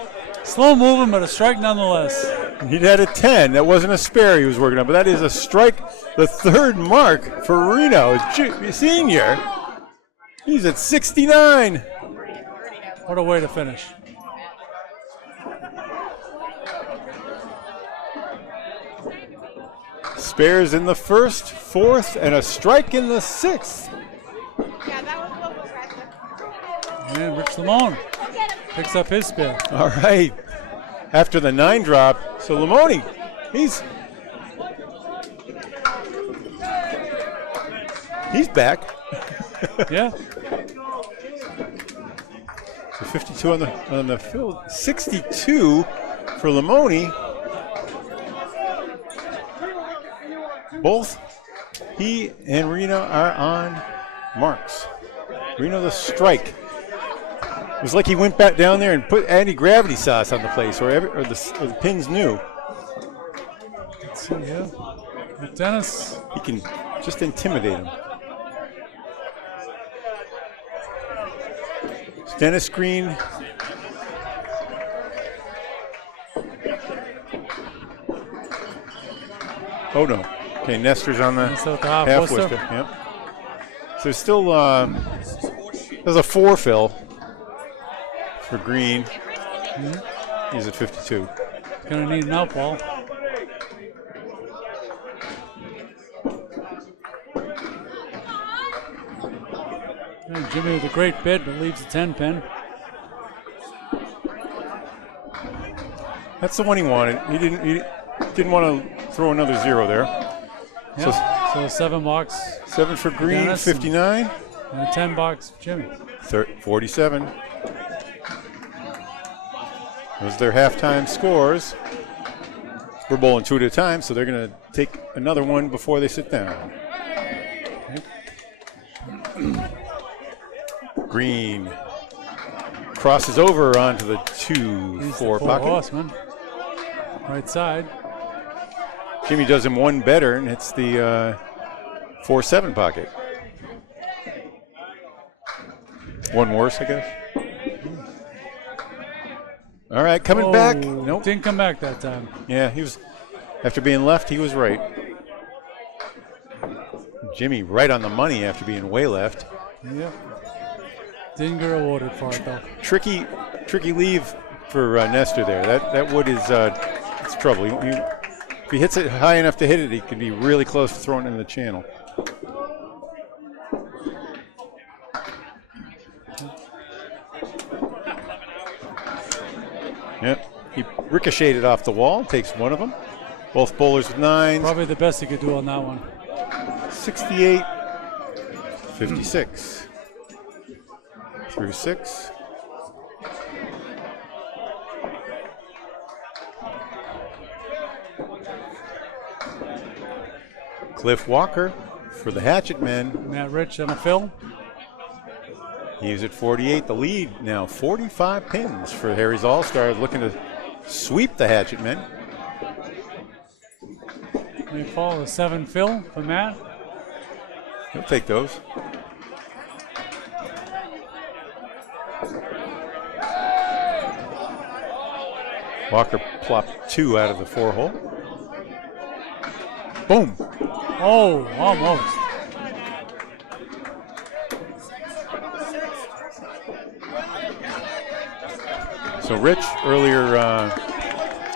Slow moving, but a strike nonetheless. He had a 10. That wasn't a spare he was working on, but that is a strike. The 3rd mark for Renaud, senior. He's at 69. What a way to finish. Spares in the 1st, 4th, and a strike in the 6th. Yeah, that was a little aggressive. And Rich Limon picks up his spare. All right. After the 9 drop, so Limoni, he's back. Yeah. So 52 on the field, 62 for Limoni. Both he and Renaud are on marks. Renaud the strike. It was like he went back down there and put anti-gravity sauce on the place, or the pins knew. Let's see here. Dennis. He can just intimidate him. Dennis Green. Oh no. Okay, Nestor's on the half Worcester. Yep. So still, there's a 4 fill for Green. He's at 52. Gonna need an out ball. And Jimmy with a great bid, but leaves the 10 pin. That's the one he wanted. He didn't want to throw another 0 there. Yep. So 7 box. 7 for Green, Dennis, 59. And a 10 box Jimmy. 47. Those are their halftime scores. We're bowling 2 at a time, so they're going to take another one before they sit down. Green crosses over onto the 2-4 pocket. Horseman. Right side. Jimmy does him one better, and it's the 4-7 pocket. One worse, I guess. All right, coming back. Nope. Didn't come back that time. Yeah, he was, after being left, he was right. Jimmy right on the money after being way left. Yep. Didn't get rewarded for it, though. Tricky leave for Nestor there. That wood is it's trouble. If he hits it high enough to hit it, he could be really close to throwing it in the channel. Yep, he ricocheted off the wall, takes one of them. Both bowlers with 9s. Probably the best he could do on that one. 68, 56. Through 6. Cliff Walker for the Hatchetmen. Matt Rich on a fill. He's at 48. The lead now 45 pins for Harry's All-Stars, looking to sweep the Hatchetmen. They follow the 7 fill for Matt. He'll take those. Walker plopped 2 out of the 4 hole. Boom. Oh, almost. So Rich earlier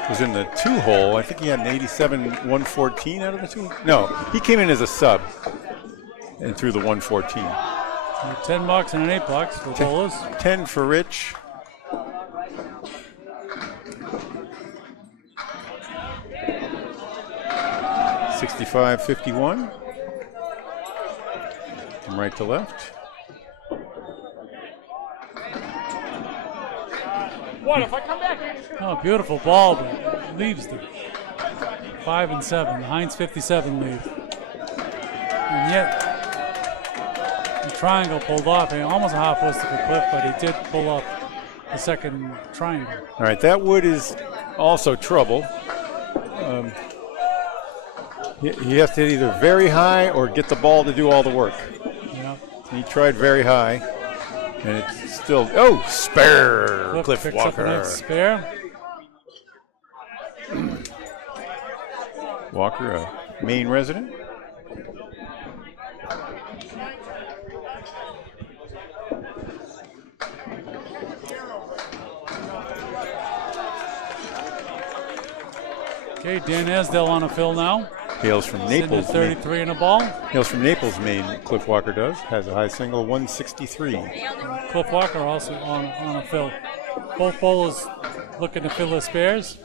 was in the 2 hole. I think he had an 87 114 out of the 2. No, he came in as a sub and threw the 114. $10 and an $8 for bowlers. 10 for Rich. $65.51 from right to left. What if I come back? Oh, beautiful ball, but leaves the 5 and 7. The Heinz 57 lead. And yet, the triangle pulled off. Almost a half was to the cliff, but he did pull off the second triangle. All right, that wood is also trouble. He has to hit either very high or get the ball to do all the work. Yep. He tried very high, and it's still, spare, Cliff picks Walker. Up a nice spare. Walker, a Maine resident. Okay, Dan Esdell on a fill now. Hails from Naples. 33 in a ball. Hails from Naples, Maine. Cliff Walker does. Has a high single, 163. Cliff Walker also on a fill. Both bowlers looking to fill their spares.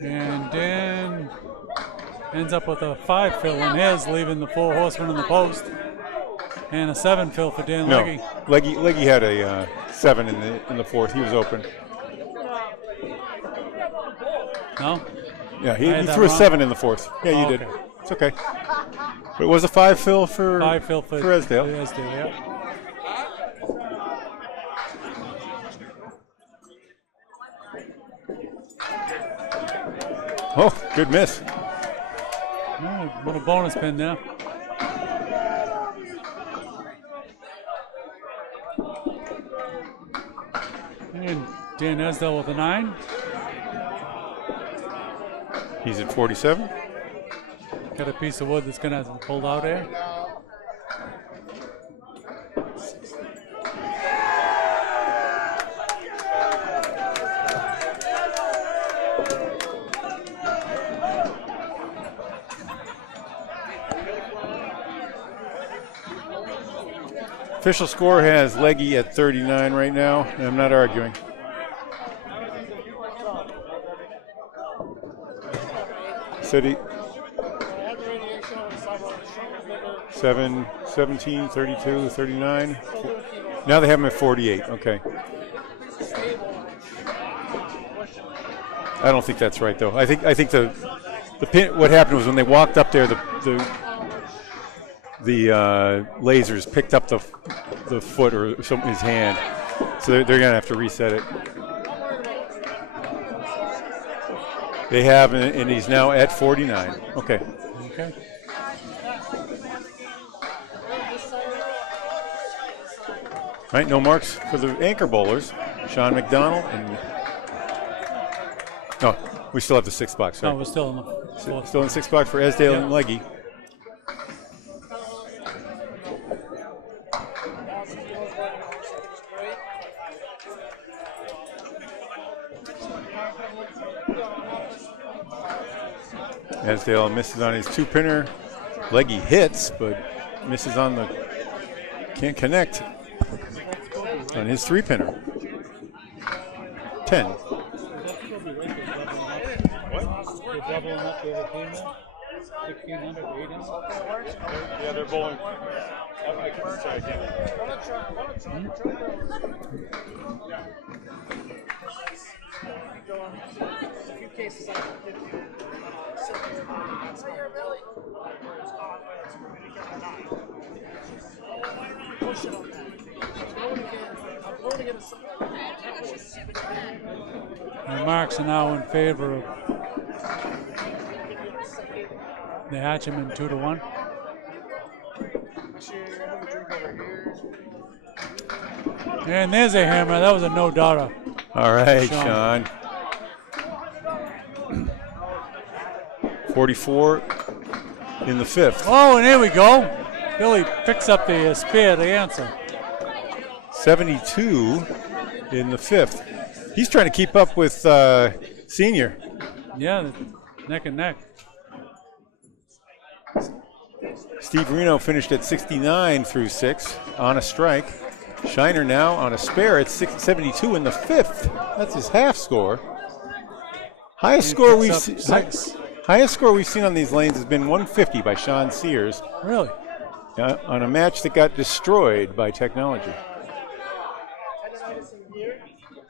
And Dan ends up with a 5 fill in his, leaving the 4 horsemen in the post. And a 7 fill for Dan Legge. Legge had a 7 in the 4th. He was open. No? Yeah, he threw a 7 in the 4th. Yeah, you did. Okay. It's okay. But it was a 5 fill for 5 fill for Esdale. Esdale, yeah. Oh, good miss. Oh, little bonus pin there. And Dan Esdale with a 9. He's at 47. Got a piece of wood that's going to have to be pulled out here. Official score has Legge at 39 right now, and I'm not arguing. City 7, 17, 32, 39. Now they have him at 48. Okay. I don't think that's right though. I think the pin. What happened was when they walked up there, the lasers picked up the foot or his hand, so they're going to have to reset it. They have, and he's now at 49. Okay. Okay. All right, no marks for the anchor bowlers, Sean McDonald and. Oh, we still have the 6 box. Right? No, we're still in the fourth. Still in 6 box for Esdale and Legge. Esdale misses on his 2-pinner. Legge hits, but misses on the, can't connect on his 3-pinner. 10. 1,600, 8 inches. Yeah, they're bowling. The marks are now in favor of the Hatchetmen 2-1. And there's a hammer. That was a no-doubter. All right, Sean. 44 in the 5th. Oh, and here we go. Billy picks up the spear to answer. 72 in the 5th. He's trying to keep up with Senior. Yeah, neck and neck. Steve Renaud finished at 69 through 6 on a strike. Shiner now on a spare at 72 in the 5th. That's his half score. Highest score we've seen. Highest score we've seen on these lanes has been 150 by Sean Sears. Really? On a match that got destroyed by technology.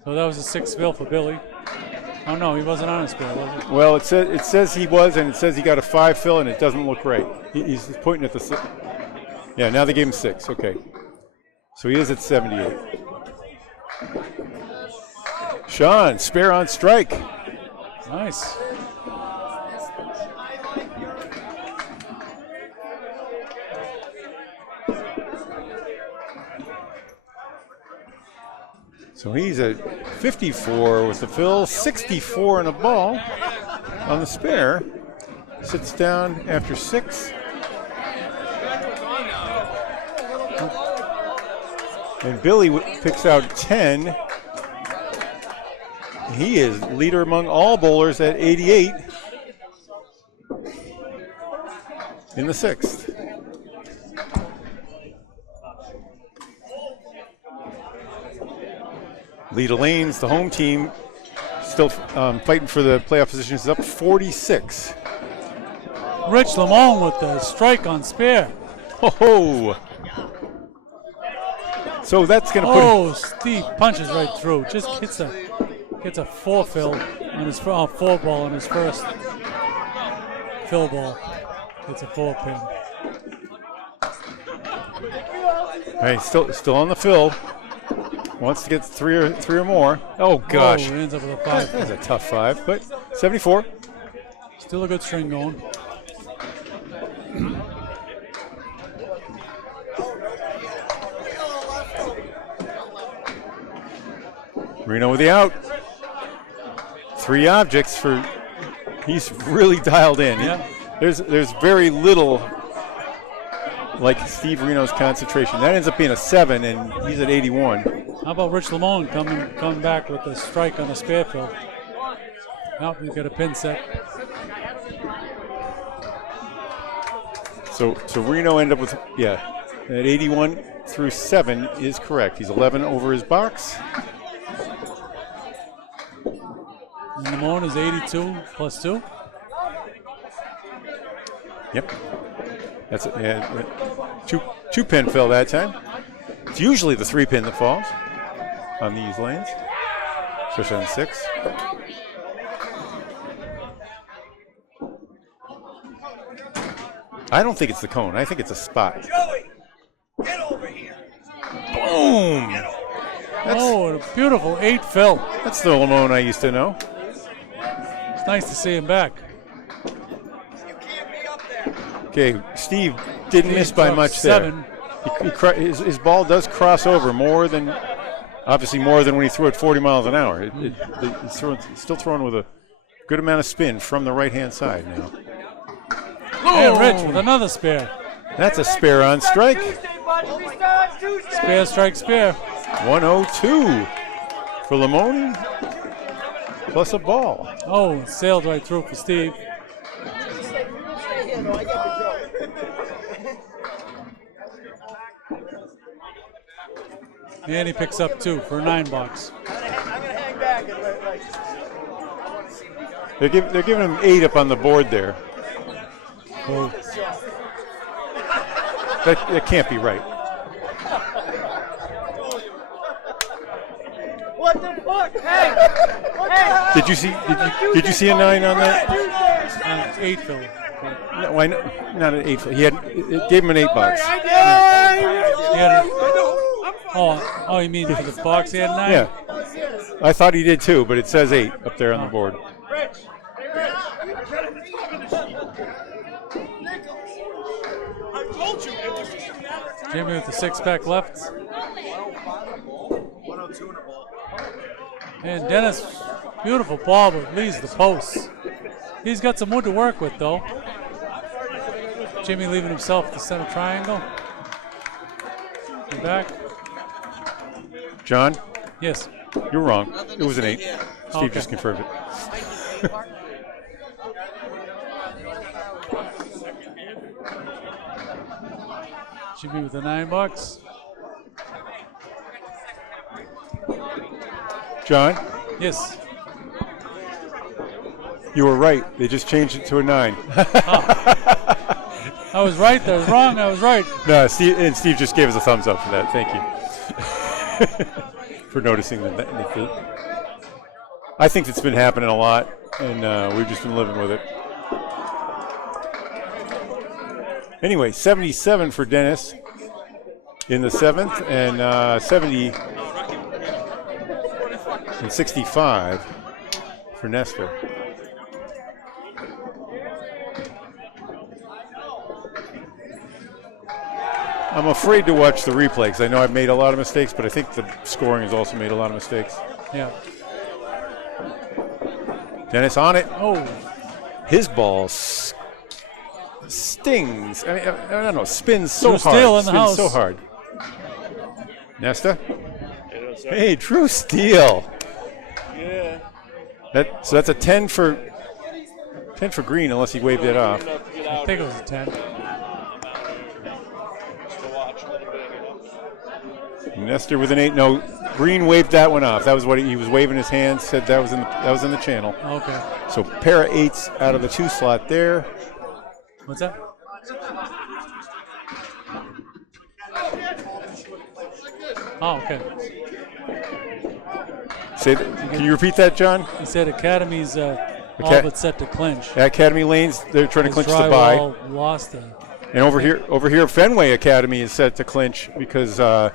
So that was a 6 fill for Billy. Oh no, he wasn't on a spare, was he? Well, it says he was, and it says he got a 5 fill, and it doesn't look right. He's pointing at the 6. Yeah, now they gave him 6. Okay. So he is at 78. Sean, spare on strike. Nice. So he's at 54 with the fill, 64 and a ball on the spare. Sits down after 6. And Billy picks out 10. He is leader among all bowlers at 88 in the 6th. Leda Lanes, the home team, still fighting for the playoff positions, is up 46. Rich Lamone with the strike on spare. Oh! So that's going to put. Oh, Steve punches right through. Just gets a 4 fill on his 4 ball on his first fill ball. It's a 4 pin. All right, still on the fill. Wants to get three or more. Oh gosh! Oh, he ends up with a 5. That's a tough 5, but 74. Still a good string going. Reno with the out. 3 objects for. He's really dialed in. Yeah. There's very little like Steve Renaud's concentration. That ends up being a 7, and he's at 81. How about Rich Lamone coming back with a strike on a spare fill? Now he's got a pin set. So Reno ended up with at 81 through 7 is correct. He's 11 over his box. And Lamone is 82 plus 2. Yep. That's two pin fill that time. It's usually the 3 pin that falls on these lanes, especially on 6. I don't think it's the cone. I think it's a spot. Joey, get over here. Boom! Oh, a beautiful 8 fill. That's the Lamone I used to know. It's nice to see him back. Okay, Steve didn't miss by much there. 7. His ball does cross over obviously more than when he threw it 40 miles an hour. He's still throwing with a good amount of spin from the right-hand side now. And Rich with another spare. That's a spare on strike. Spare, strike, spare. 102 for Lamone, plus a ball. Oh, sailed right through for Steve. And he picks up 2 for a 9 box. They're giving him 8 up on the board there. Oh, That can't be right. What the fuck? Hey! Did you see a 9 on that? 8 Philly. No, why not an 8? He had it gave him an $8. He had it. Oh, you mean for the box he had 9? Yeah. I thought he did too, but it says 8 up there on the board. Jimmy with the 6-pack left. And Dennis, beautiful ball, but leaves the post. He's got some wood to work with, though. Jimmy leaving himself the center triangle. And back. John, Yes. you're wrong. It was an 8. Steve Okay. just confirmed it. Jimmy with the $9. John, Yes. you were right. They just changed it to a 9. I was right. I was wrong. I was right. No, Steve just gave us a thumbs up for that. Thank you for noticing that. I think it's been happening a lot, and we've just been living with it. Anyway, 77 for Dennis in the 7th, and 70 and 65 for Nestor. I'm afraid to watch the replay because I know I've made a lot of mistakes, but I think the scoring has also made a lot of mistakes. Yeah. Dennis on it. Oh. His ball stings. I mean, I don't know. Spins so True hard. steal in the Spins house. so hard. Nesta. Hey, true steal. Yeah. So that's a 10 for green, unless he waved it off. I think it was a 10. Nestor with an 8. No, Green waved that one off. That was what he was waving his hands. Said that was in the channel. Okay. So pair of 8s out of the 2 slot there. What's that? Oh, okay. Can you repeat that, John? He said Academy's all but set to clinch. Academy Lanes, they're trying to clinch the bye. Drywall lost it. And over here, Fenway Academy is set to clinch because the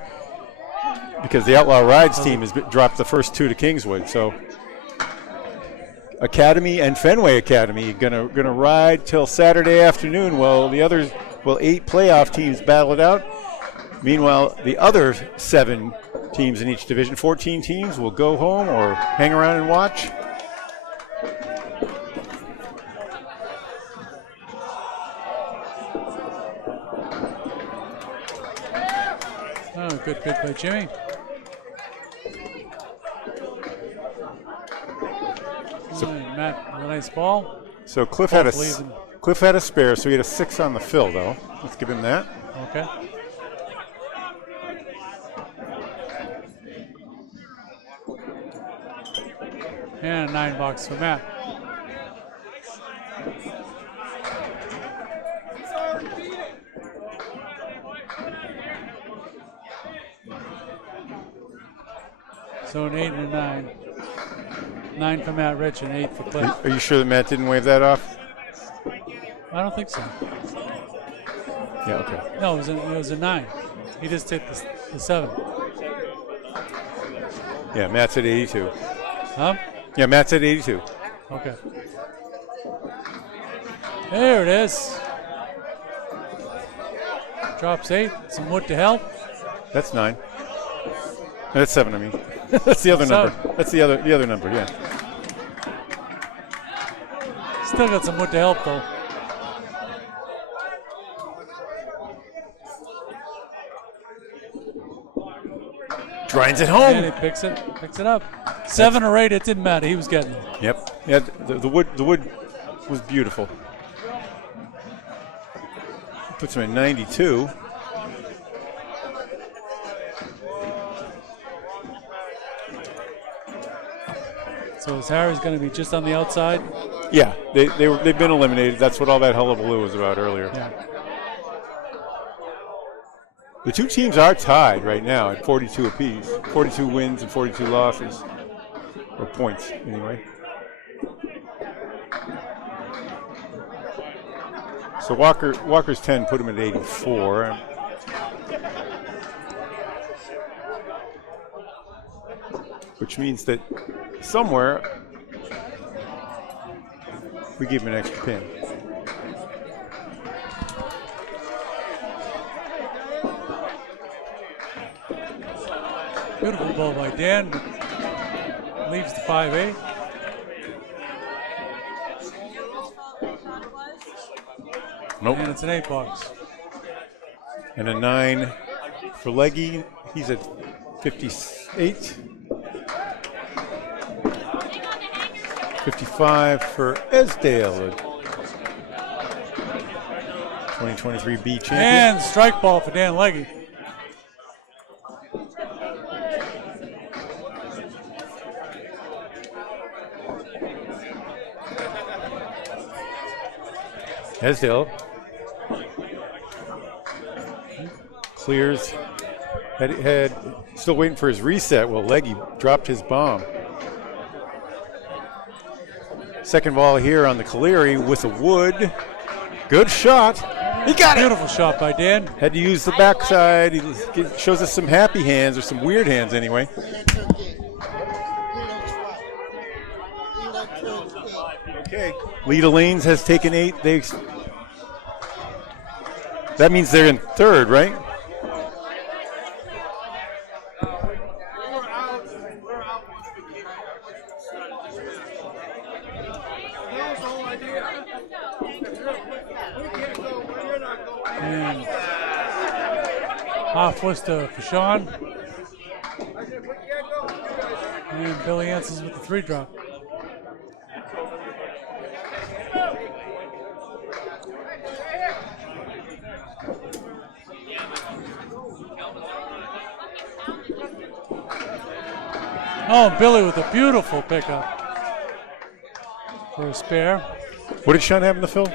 Outlaw Rides team has dropped the first 2 to Kingswood. So Academy and Fenway Academy gonna ride till Saturday afternoon. While the others, 8 playoff teams battle it out. Meanwhile, the other 7 teams in each division, 14 teams, will go home or hang around and watch. Oh, good by Jimmy. Matt, a nice ball. So Cliff had a spare, so he had a 6 on the fill, though. Let's give him that. Okay. And a $9 for Matt. So an 8 and a 9. 9 for Matt Rich and 8 for Cliff. Are you sure that Matt didn't wave that off? I don't think so. Yeah, okay. No, it was a 9. He just hit the 7. Yeah, Matt's at 82. Huh? Yeah, Matt's at 82. Okay. There it is. Drops 8. Some wood to help. That's 9. That's 7, I mean. That's the other number. That's the other number, yeah. Still got some wood to help, though. Grinds it home. And he picks it up. 7 or 8, it didn't matter. He was getting it. Yep. Yeah, the wood was beautiful. Puts him at 92. So is Harry's going to be just on the outside? Yeah, they've been eliminated. That's what all that hullabaloo was about earlier. Yeah. The two teams are tied right now at 42 apiece, 42 wins and 42 losses, or points anyway. So Walker's 10 put him at 84. Which means that somewhere we give him an extra pin. Beautiful ball by Dan. Leaves the 5-8. Nope. And it's an 8 box. And a 9 for Leggy. He's at 58. 55 for Esdale. 2023 B champion. And strike ball for Dan Leggy. Esdale clears. Had still waiting for his reset. Well, Leggy dropped his bomb. Second ball here on the Caleri with a wood. Good shot. He got it. Beautiful shot by Dan. Had to use the backside. He shows us some happy hands, or some weird hands anyway. Okay. Leda Lanes has taken 8. That means they're in third, right? And half Worcester for Sean. And Billy answers with the 3 drop. Oh, Billy with a beautiful pickup for a spare. What did Sean have in the fill?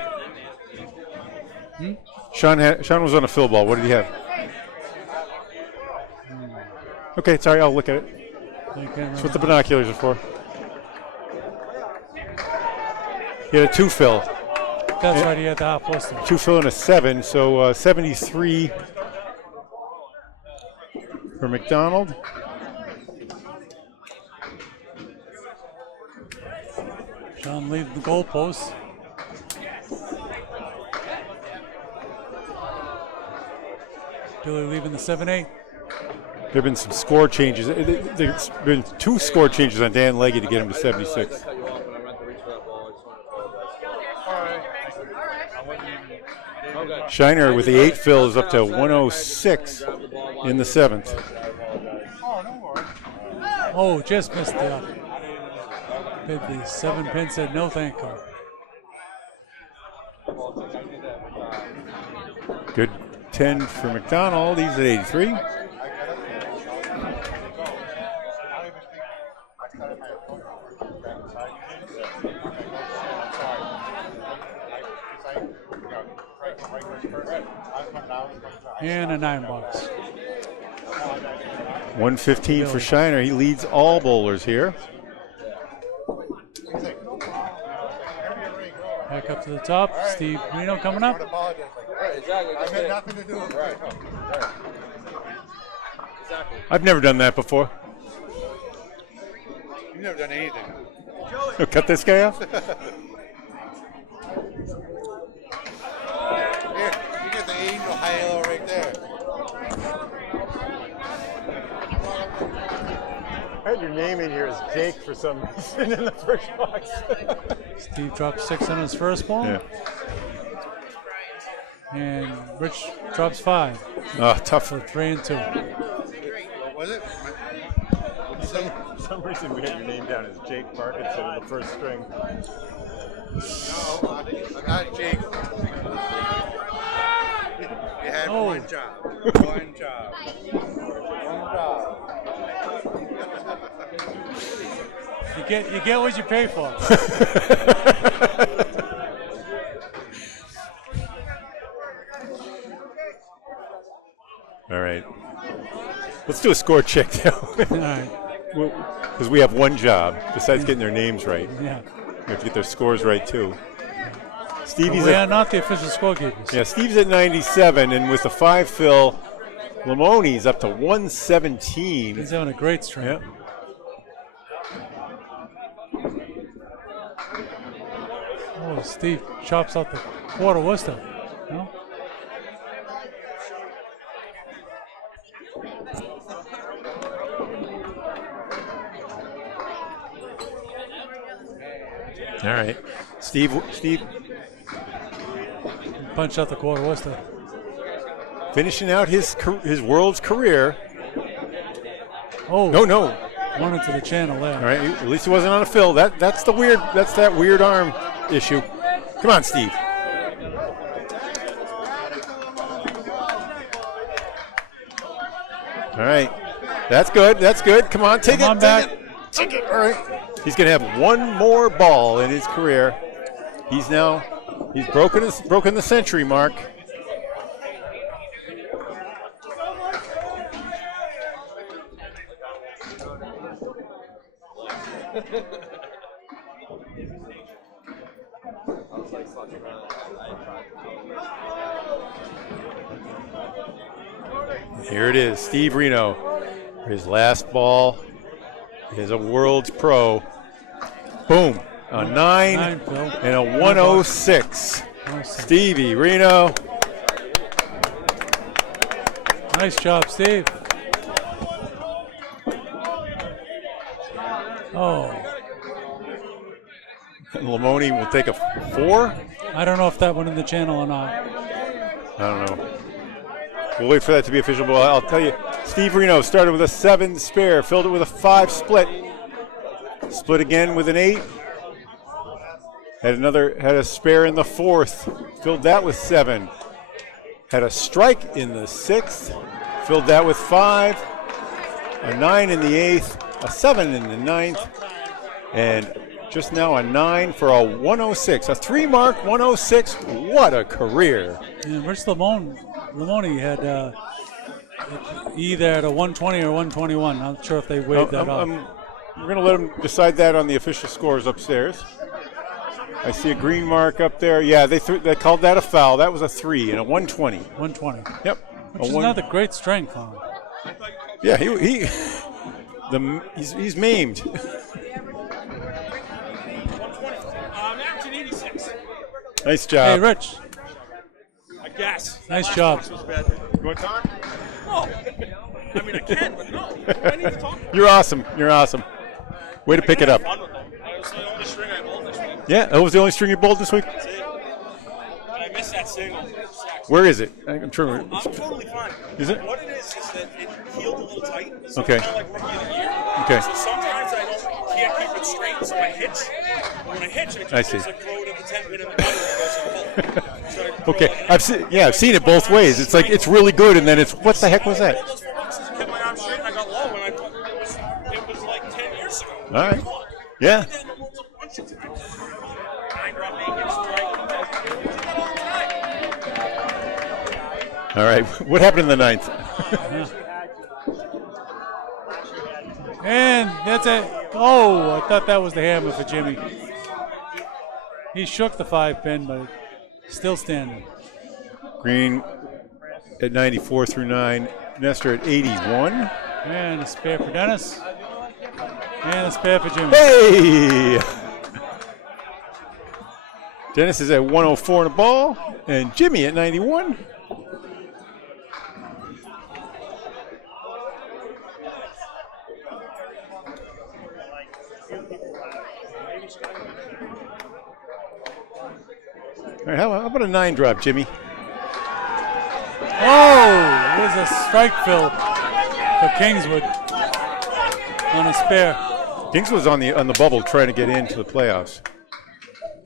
Sean was on a fill ball. What did he have? Okay, sorry, I'll look at it. That's what the binoculars are for. He had a 2 fill. That's right, he had the half Worcester. 2 fill and a 7, so 73 for McDonald. Sean leaves the goalpost. Billy leaving the 7-8. There have been some score changes. There's been 2 score changes on Dan Leggy to get him to 76. Shiner with the 8 fill is up to 106 in the 7th. Oh, just missed the 7 pin said no thank you. Good 10 for McDonald. He's at 83. And a 9 box. 115 for Shiner. He leads all bowlers here. Back up to the top. Steve Renaud coming up. I've never done that before. You've never done anything. Cut this guy off? Here, you get the angel halo right there. I had your name in here as Jake for some reason in the first box. Steve drops 6 on his first ball. Yeah. And Rich drops 5. Tough. For 3 and 2. What was it? For some reason we had your name down as Jake Parkinson in the first string. No, not Jake. You had one job. One job. One job. He You get what you pay for. All right. Let's do a score check now. All right. Because we have one job besides getting their names right. Yeah. We have to get their scores right too. Stevie's We are at, not the official scorekeepers. yeah, Steve's at 97, and with the 5 fill, Lamoni's up to 117. He's having a great string. Yeah. Oh, Steve chops out the quarter Worcester. No? All right. Steve Punch out the quarter Worcester. finishing out his world's career. Oh. No. One into the channel there. All right. At least he wasn't on a fill. That's that weird arm issue. Come on, Steve. All right. That's good. Come on, take Come on it. back. Take it. All right. He's going to have one more ball in his career. He's broken the century mark. Here it is, Steve Renaud. His last ball is a World's Pro. Boom, a 9 and a 106. Stevie Renaud. Nice job, Steve. Oh, And Lamoni will take a 4. I don't know if that went in the channel or not. I don't know. We'll wait for that to be official, but I'll tell you, Steve Renaud started with a 7 spare, filled it with a 5 split. Split again with an 8. Had a spare in the 4th, filled that with 7. Had a strike in the 6th, filled that with 5. A 9 in the 8th, a 7 in the 9th, and just now a 9 for a 106. A 3-mark 106. What a career. And Rich Lamoni had either at a 120 or 121. Not sure if they waived that off. We're going to let them decide that on the official scores upstairs. I see a green mark up there. Yeah, they called that a foul. That was a 3 and a 120. 120. Yep. Which is not a great strength on him. Yeah, he's maimed. Averaging 86. Nice job. Hey, Rich. I guess. Nice job. You want to talk? No. I mean, I can, but no. I need to talk. You're awesome. Way to pick it up. Fun with them. That was the only string I bowled this week. Yeah, that was the only string you bowled this week? That's it. But I missed that single. Where is it? I'm trying I'm totally fine. Is it? What it is that it healed a little tight. So Okay. It's kind of like rookie of the year. Okay. So sometimes can't keep it straight, so I hitch. When I hitch, I just like throw it at the 10 pin in the gutter and it goes in the hole. Okay, I've seen it both ways. It's like it's really good, and then it's what the heck was that? I kept my arm straight and I got low, and it was like 10 years ago. All right. Yeah. All right. What happened in the 9th? And that's it. Oh, I thought that was the hammer for Jimmy. He shook the 5-pin, but still standing. Green at 94 through 9. Nestor at 81. And a spare for Dennis. And a spare for Jimmy. Hey! Dennis is at 104 in a ball, and Jimmy at 91. All right, how about a 9 drop, Jimmy? Oh, there's a strike fill for Kingswood on a spare. Kingswood's on the bubble trying to get into the playoffs.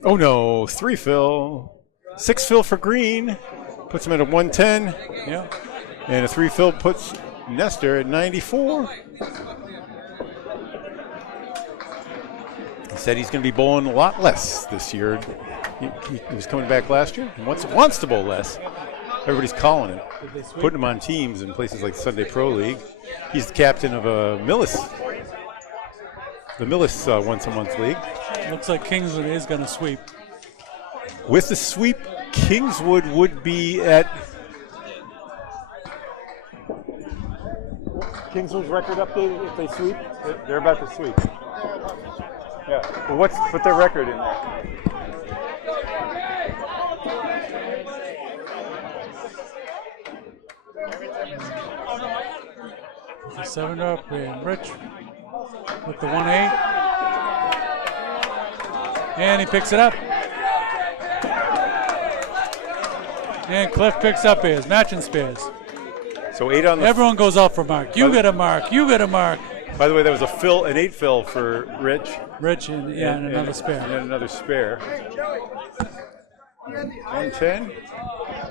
Oh no, 3 fill. 6 fill for Green. Puts him at a 110. Yeah. And a 3 fill puts Nestor at 94. said he's going to be bowling a lot less this year. He was coming back last year and wants to bowl less. Everybody's calling him, putting him on teams in places like Sunday Pro League. He's the captain of Millis, the Millis once-a-month league. Looks like Kingswood is going to sweep. With the sweep, Kingswood would be at Kingswood's record updated if they sweep. They're about to sweep. Yeah. Well, put their record in there? The 7 up and Rich with the 1-8. And he picks it up. And Cliff picks up his matching spares. So 8 on the. Everyone goes out for mark. You get a mark. You get a mark. By the way, that was an 8 fill for Rich. Rich and another spare. And another spare. 110.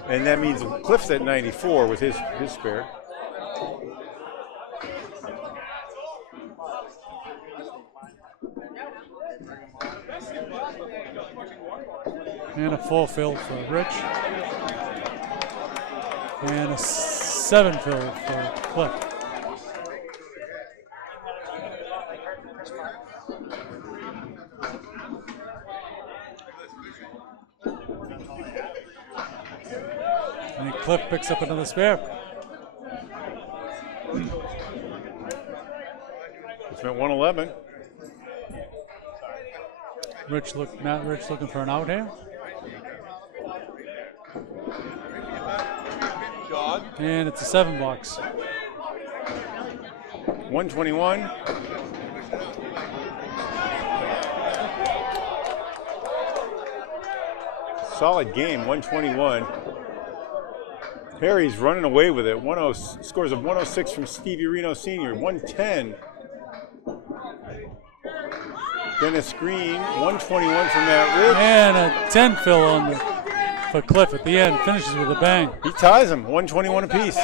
And that means Cliff's at 94 with his spare. And a 4 fill for Rich. And a 7 fill for Cliff. And Cliff picks up another spare. It's at 111. Matt Rich looking for an out here. And it's a 7 box. 121. Solid game, 121. Harry's running away with it. Scores of 106 from Steve Renaud Sr. 110. Dennis Green, 121 from Matt Rich. And a 10 fill for Cliff at the end. Finishes with a bang. He ties him, 121 apiece.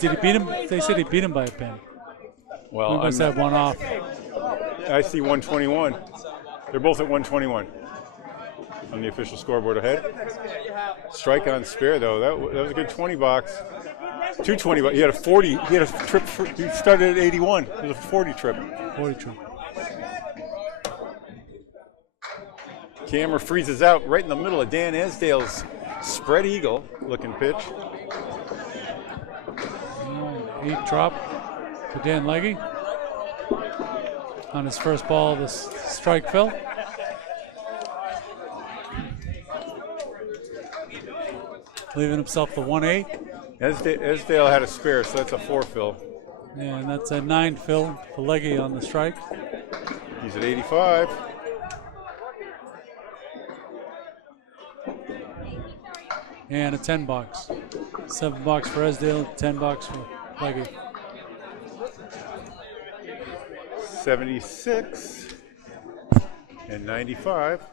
Did he beat him? They said he beat him by a pin. Well, he must have one off. I see 121. They're both at 121 on the official scoreboard ahead. Strike on spare though. That was a good 20 box. 220 box. He had a 40. He had a trip. He started at 81. It was a 40 trip. 40 trip. Camera freezes out right in the middle of Dan Esdale's spread eagle looking pitch. 8 drop for Dan Legge on his first ball of the strike fill. Leaving himself the 1-8. Esdale had a spare, so that's a 4 fill. And that's a 9 fill for Legge on the strike. He's at 85. And a 10 box. 7 box for Esdale, 10 box for Legge. 76 and 95.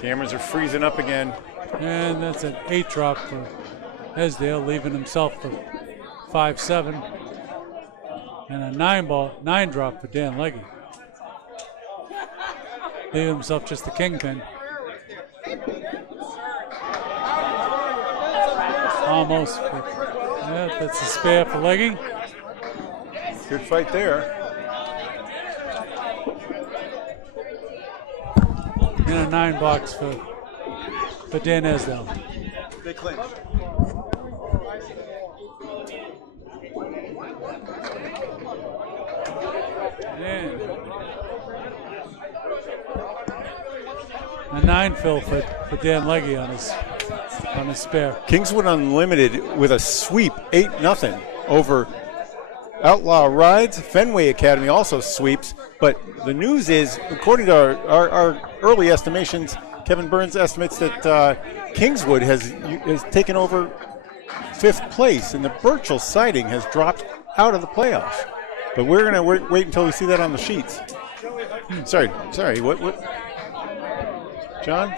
Cameras are freezing up again. And that's an 8 drop for Esdale, leaving himself the 5-7. And a 9 drop for Dan Legge. Leaving himself just the kingpin. Almost. Yeah, that's a spare for Legge. Good fight there. And a 9 box for Dan Esdale. They clinch. And a 9 fill for Dan Legge on his spare. Kingswood Unlimited with a sweep, 8-0 over Outlaw Rides. Fenway Academy also sweeps, but the news is, according to our early estimations, Kevin Burns estimates that Kingswood has taken over 5th place, and the Burchell sighting has dropped out of the playoffs. But we're going to wait until we see that on the sheets. Sorry. What? John?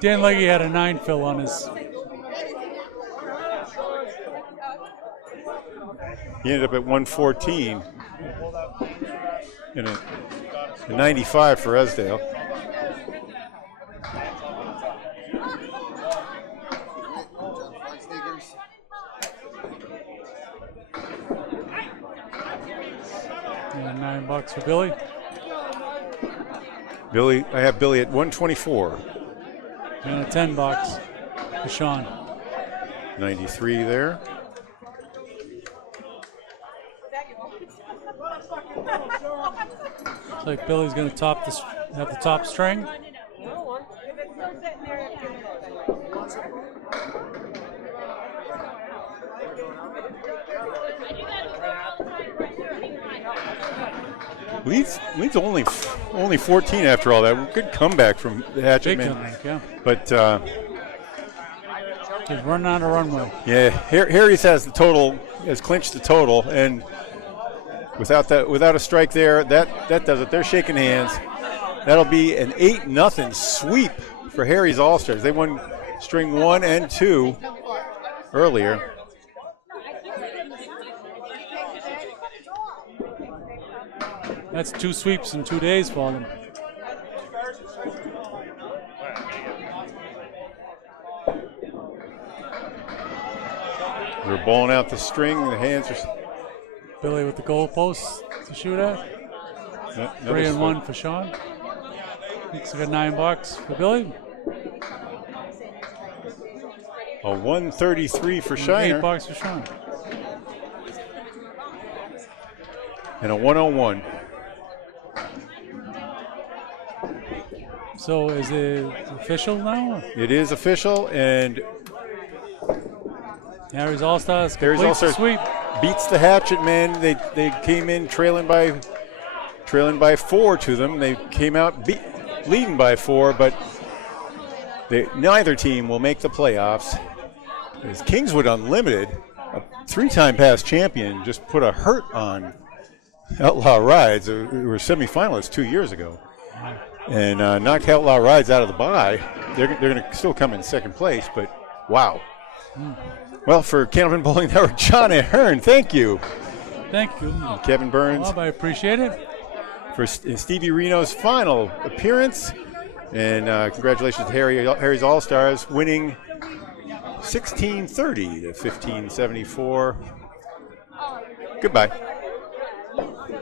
Dan Legge had a 9 fill on his. He ended up at 114 and a 95 for Esdale. And $9 for Billy. I have Billy at 124. And a $10 for Sean. 93 there. Looks like Billy's going to have the top string. Leads only 14 after all that. Good comeback from the Hatchetmen. Big comeback, yeah. But he's running on a runway. yeah, Harry's has clinched the total, and without a strike there, that does it. They're shaking hands. That'll be an 8-0 sweep for Harry's All-Stars. They won string 1 and 2 earlier. That's 2 sweeps in 2 days for them. We're balling out the string. The hands are. Billy with the goal post to shoot at. 3 and 1 for Sean. Looks like a $9 for Billy. A 133 for Shiner. $8 for Sean. And a 101. So is it official now? It is official, and Harry's All-Stars Harry's completes the All-Stars sweep. beats the Hatchetmen. They came in trailing by 4 to them. They came out leading by 4, but neither team will make the playoffs. As Kingswood Unlimited, a 3-time past champion, just put a hurt on Outlaw Rides, who were semifinalists 2 years ago, and knocked Outlaw Rides out of the bye. They're going to still come in second place, but wow. Well, for Candlepin Bowling Network, John Ahearn, thank you. Thank you. Kevin Burns. Bob, I appreciate it. For Stevie Renaud's final appearance, and congratulations to Harry's All-Stars winning 1630 to 1574. Goodbye.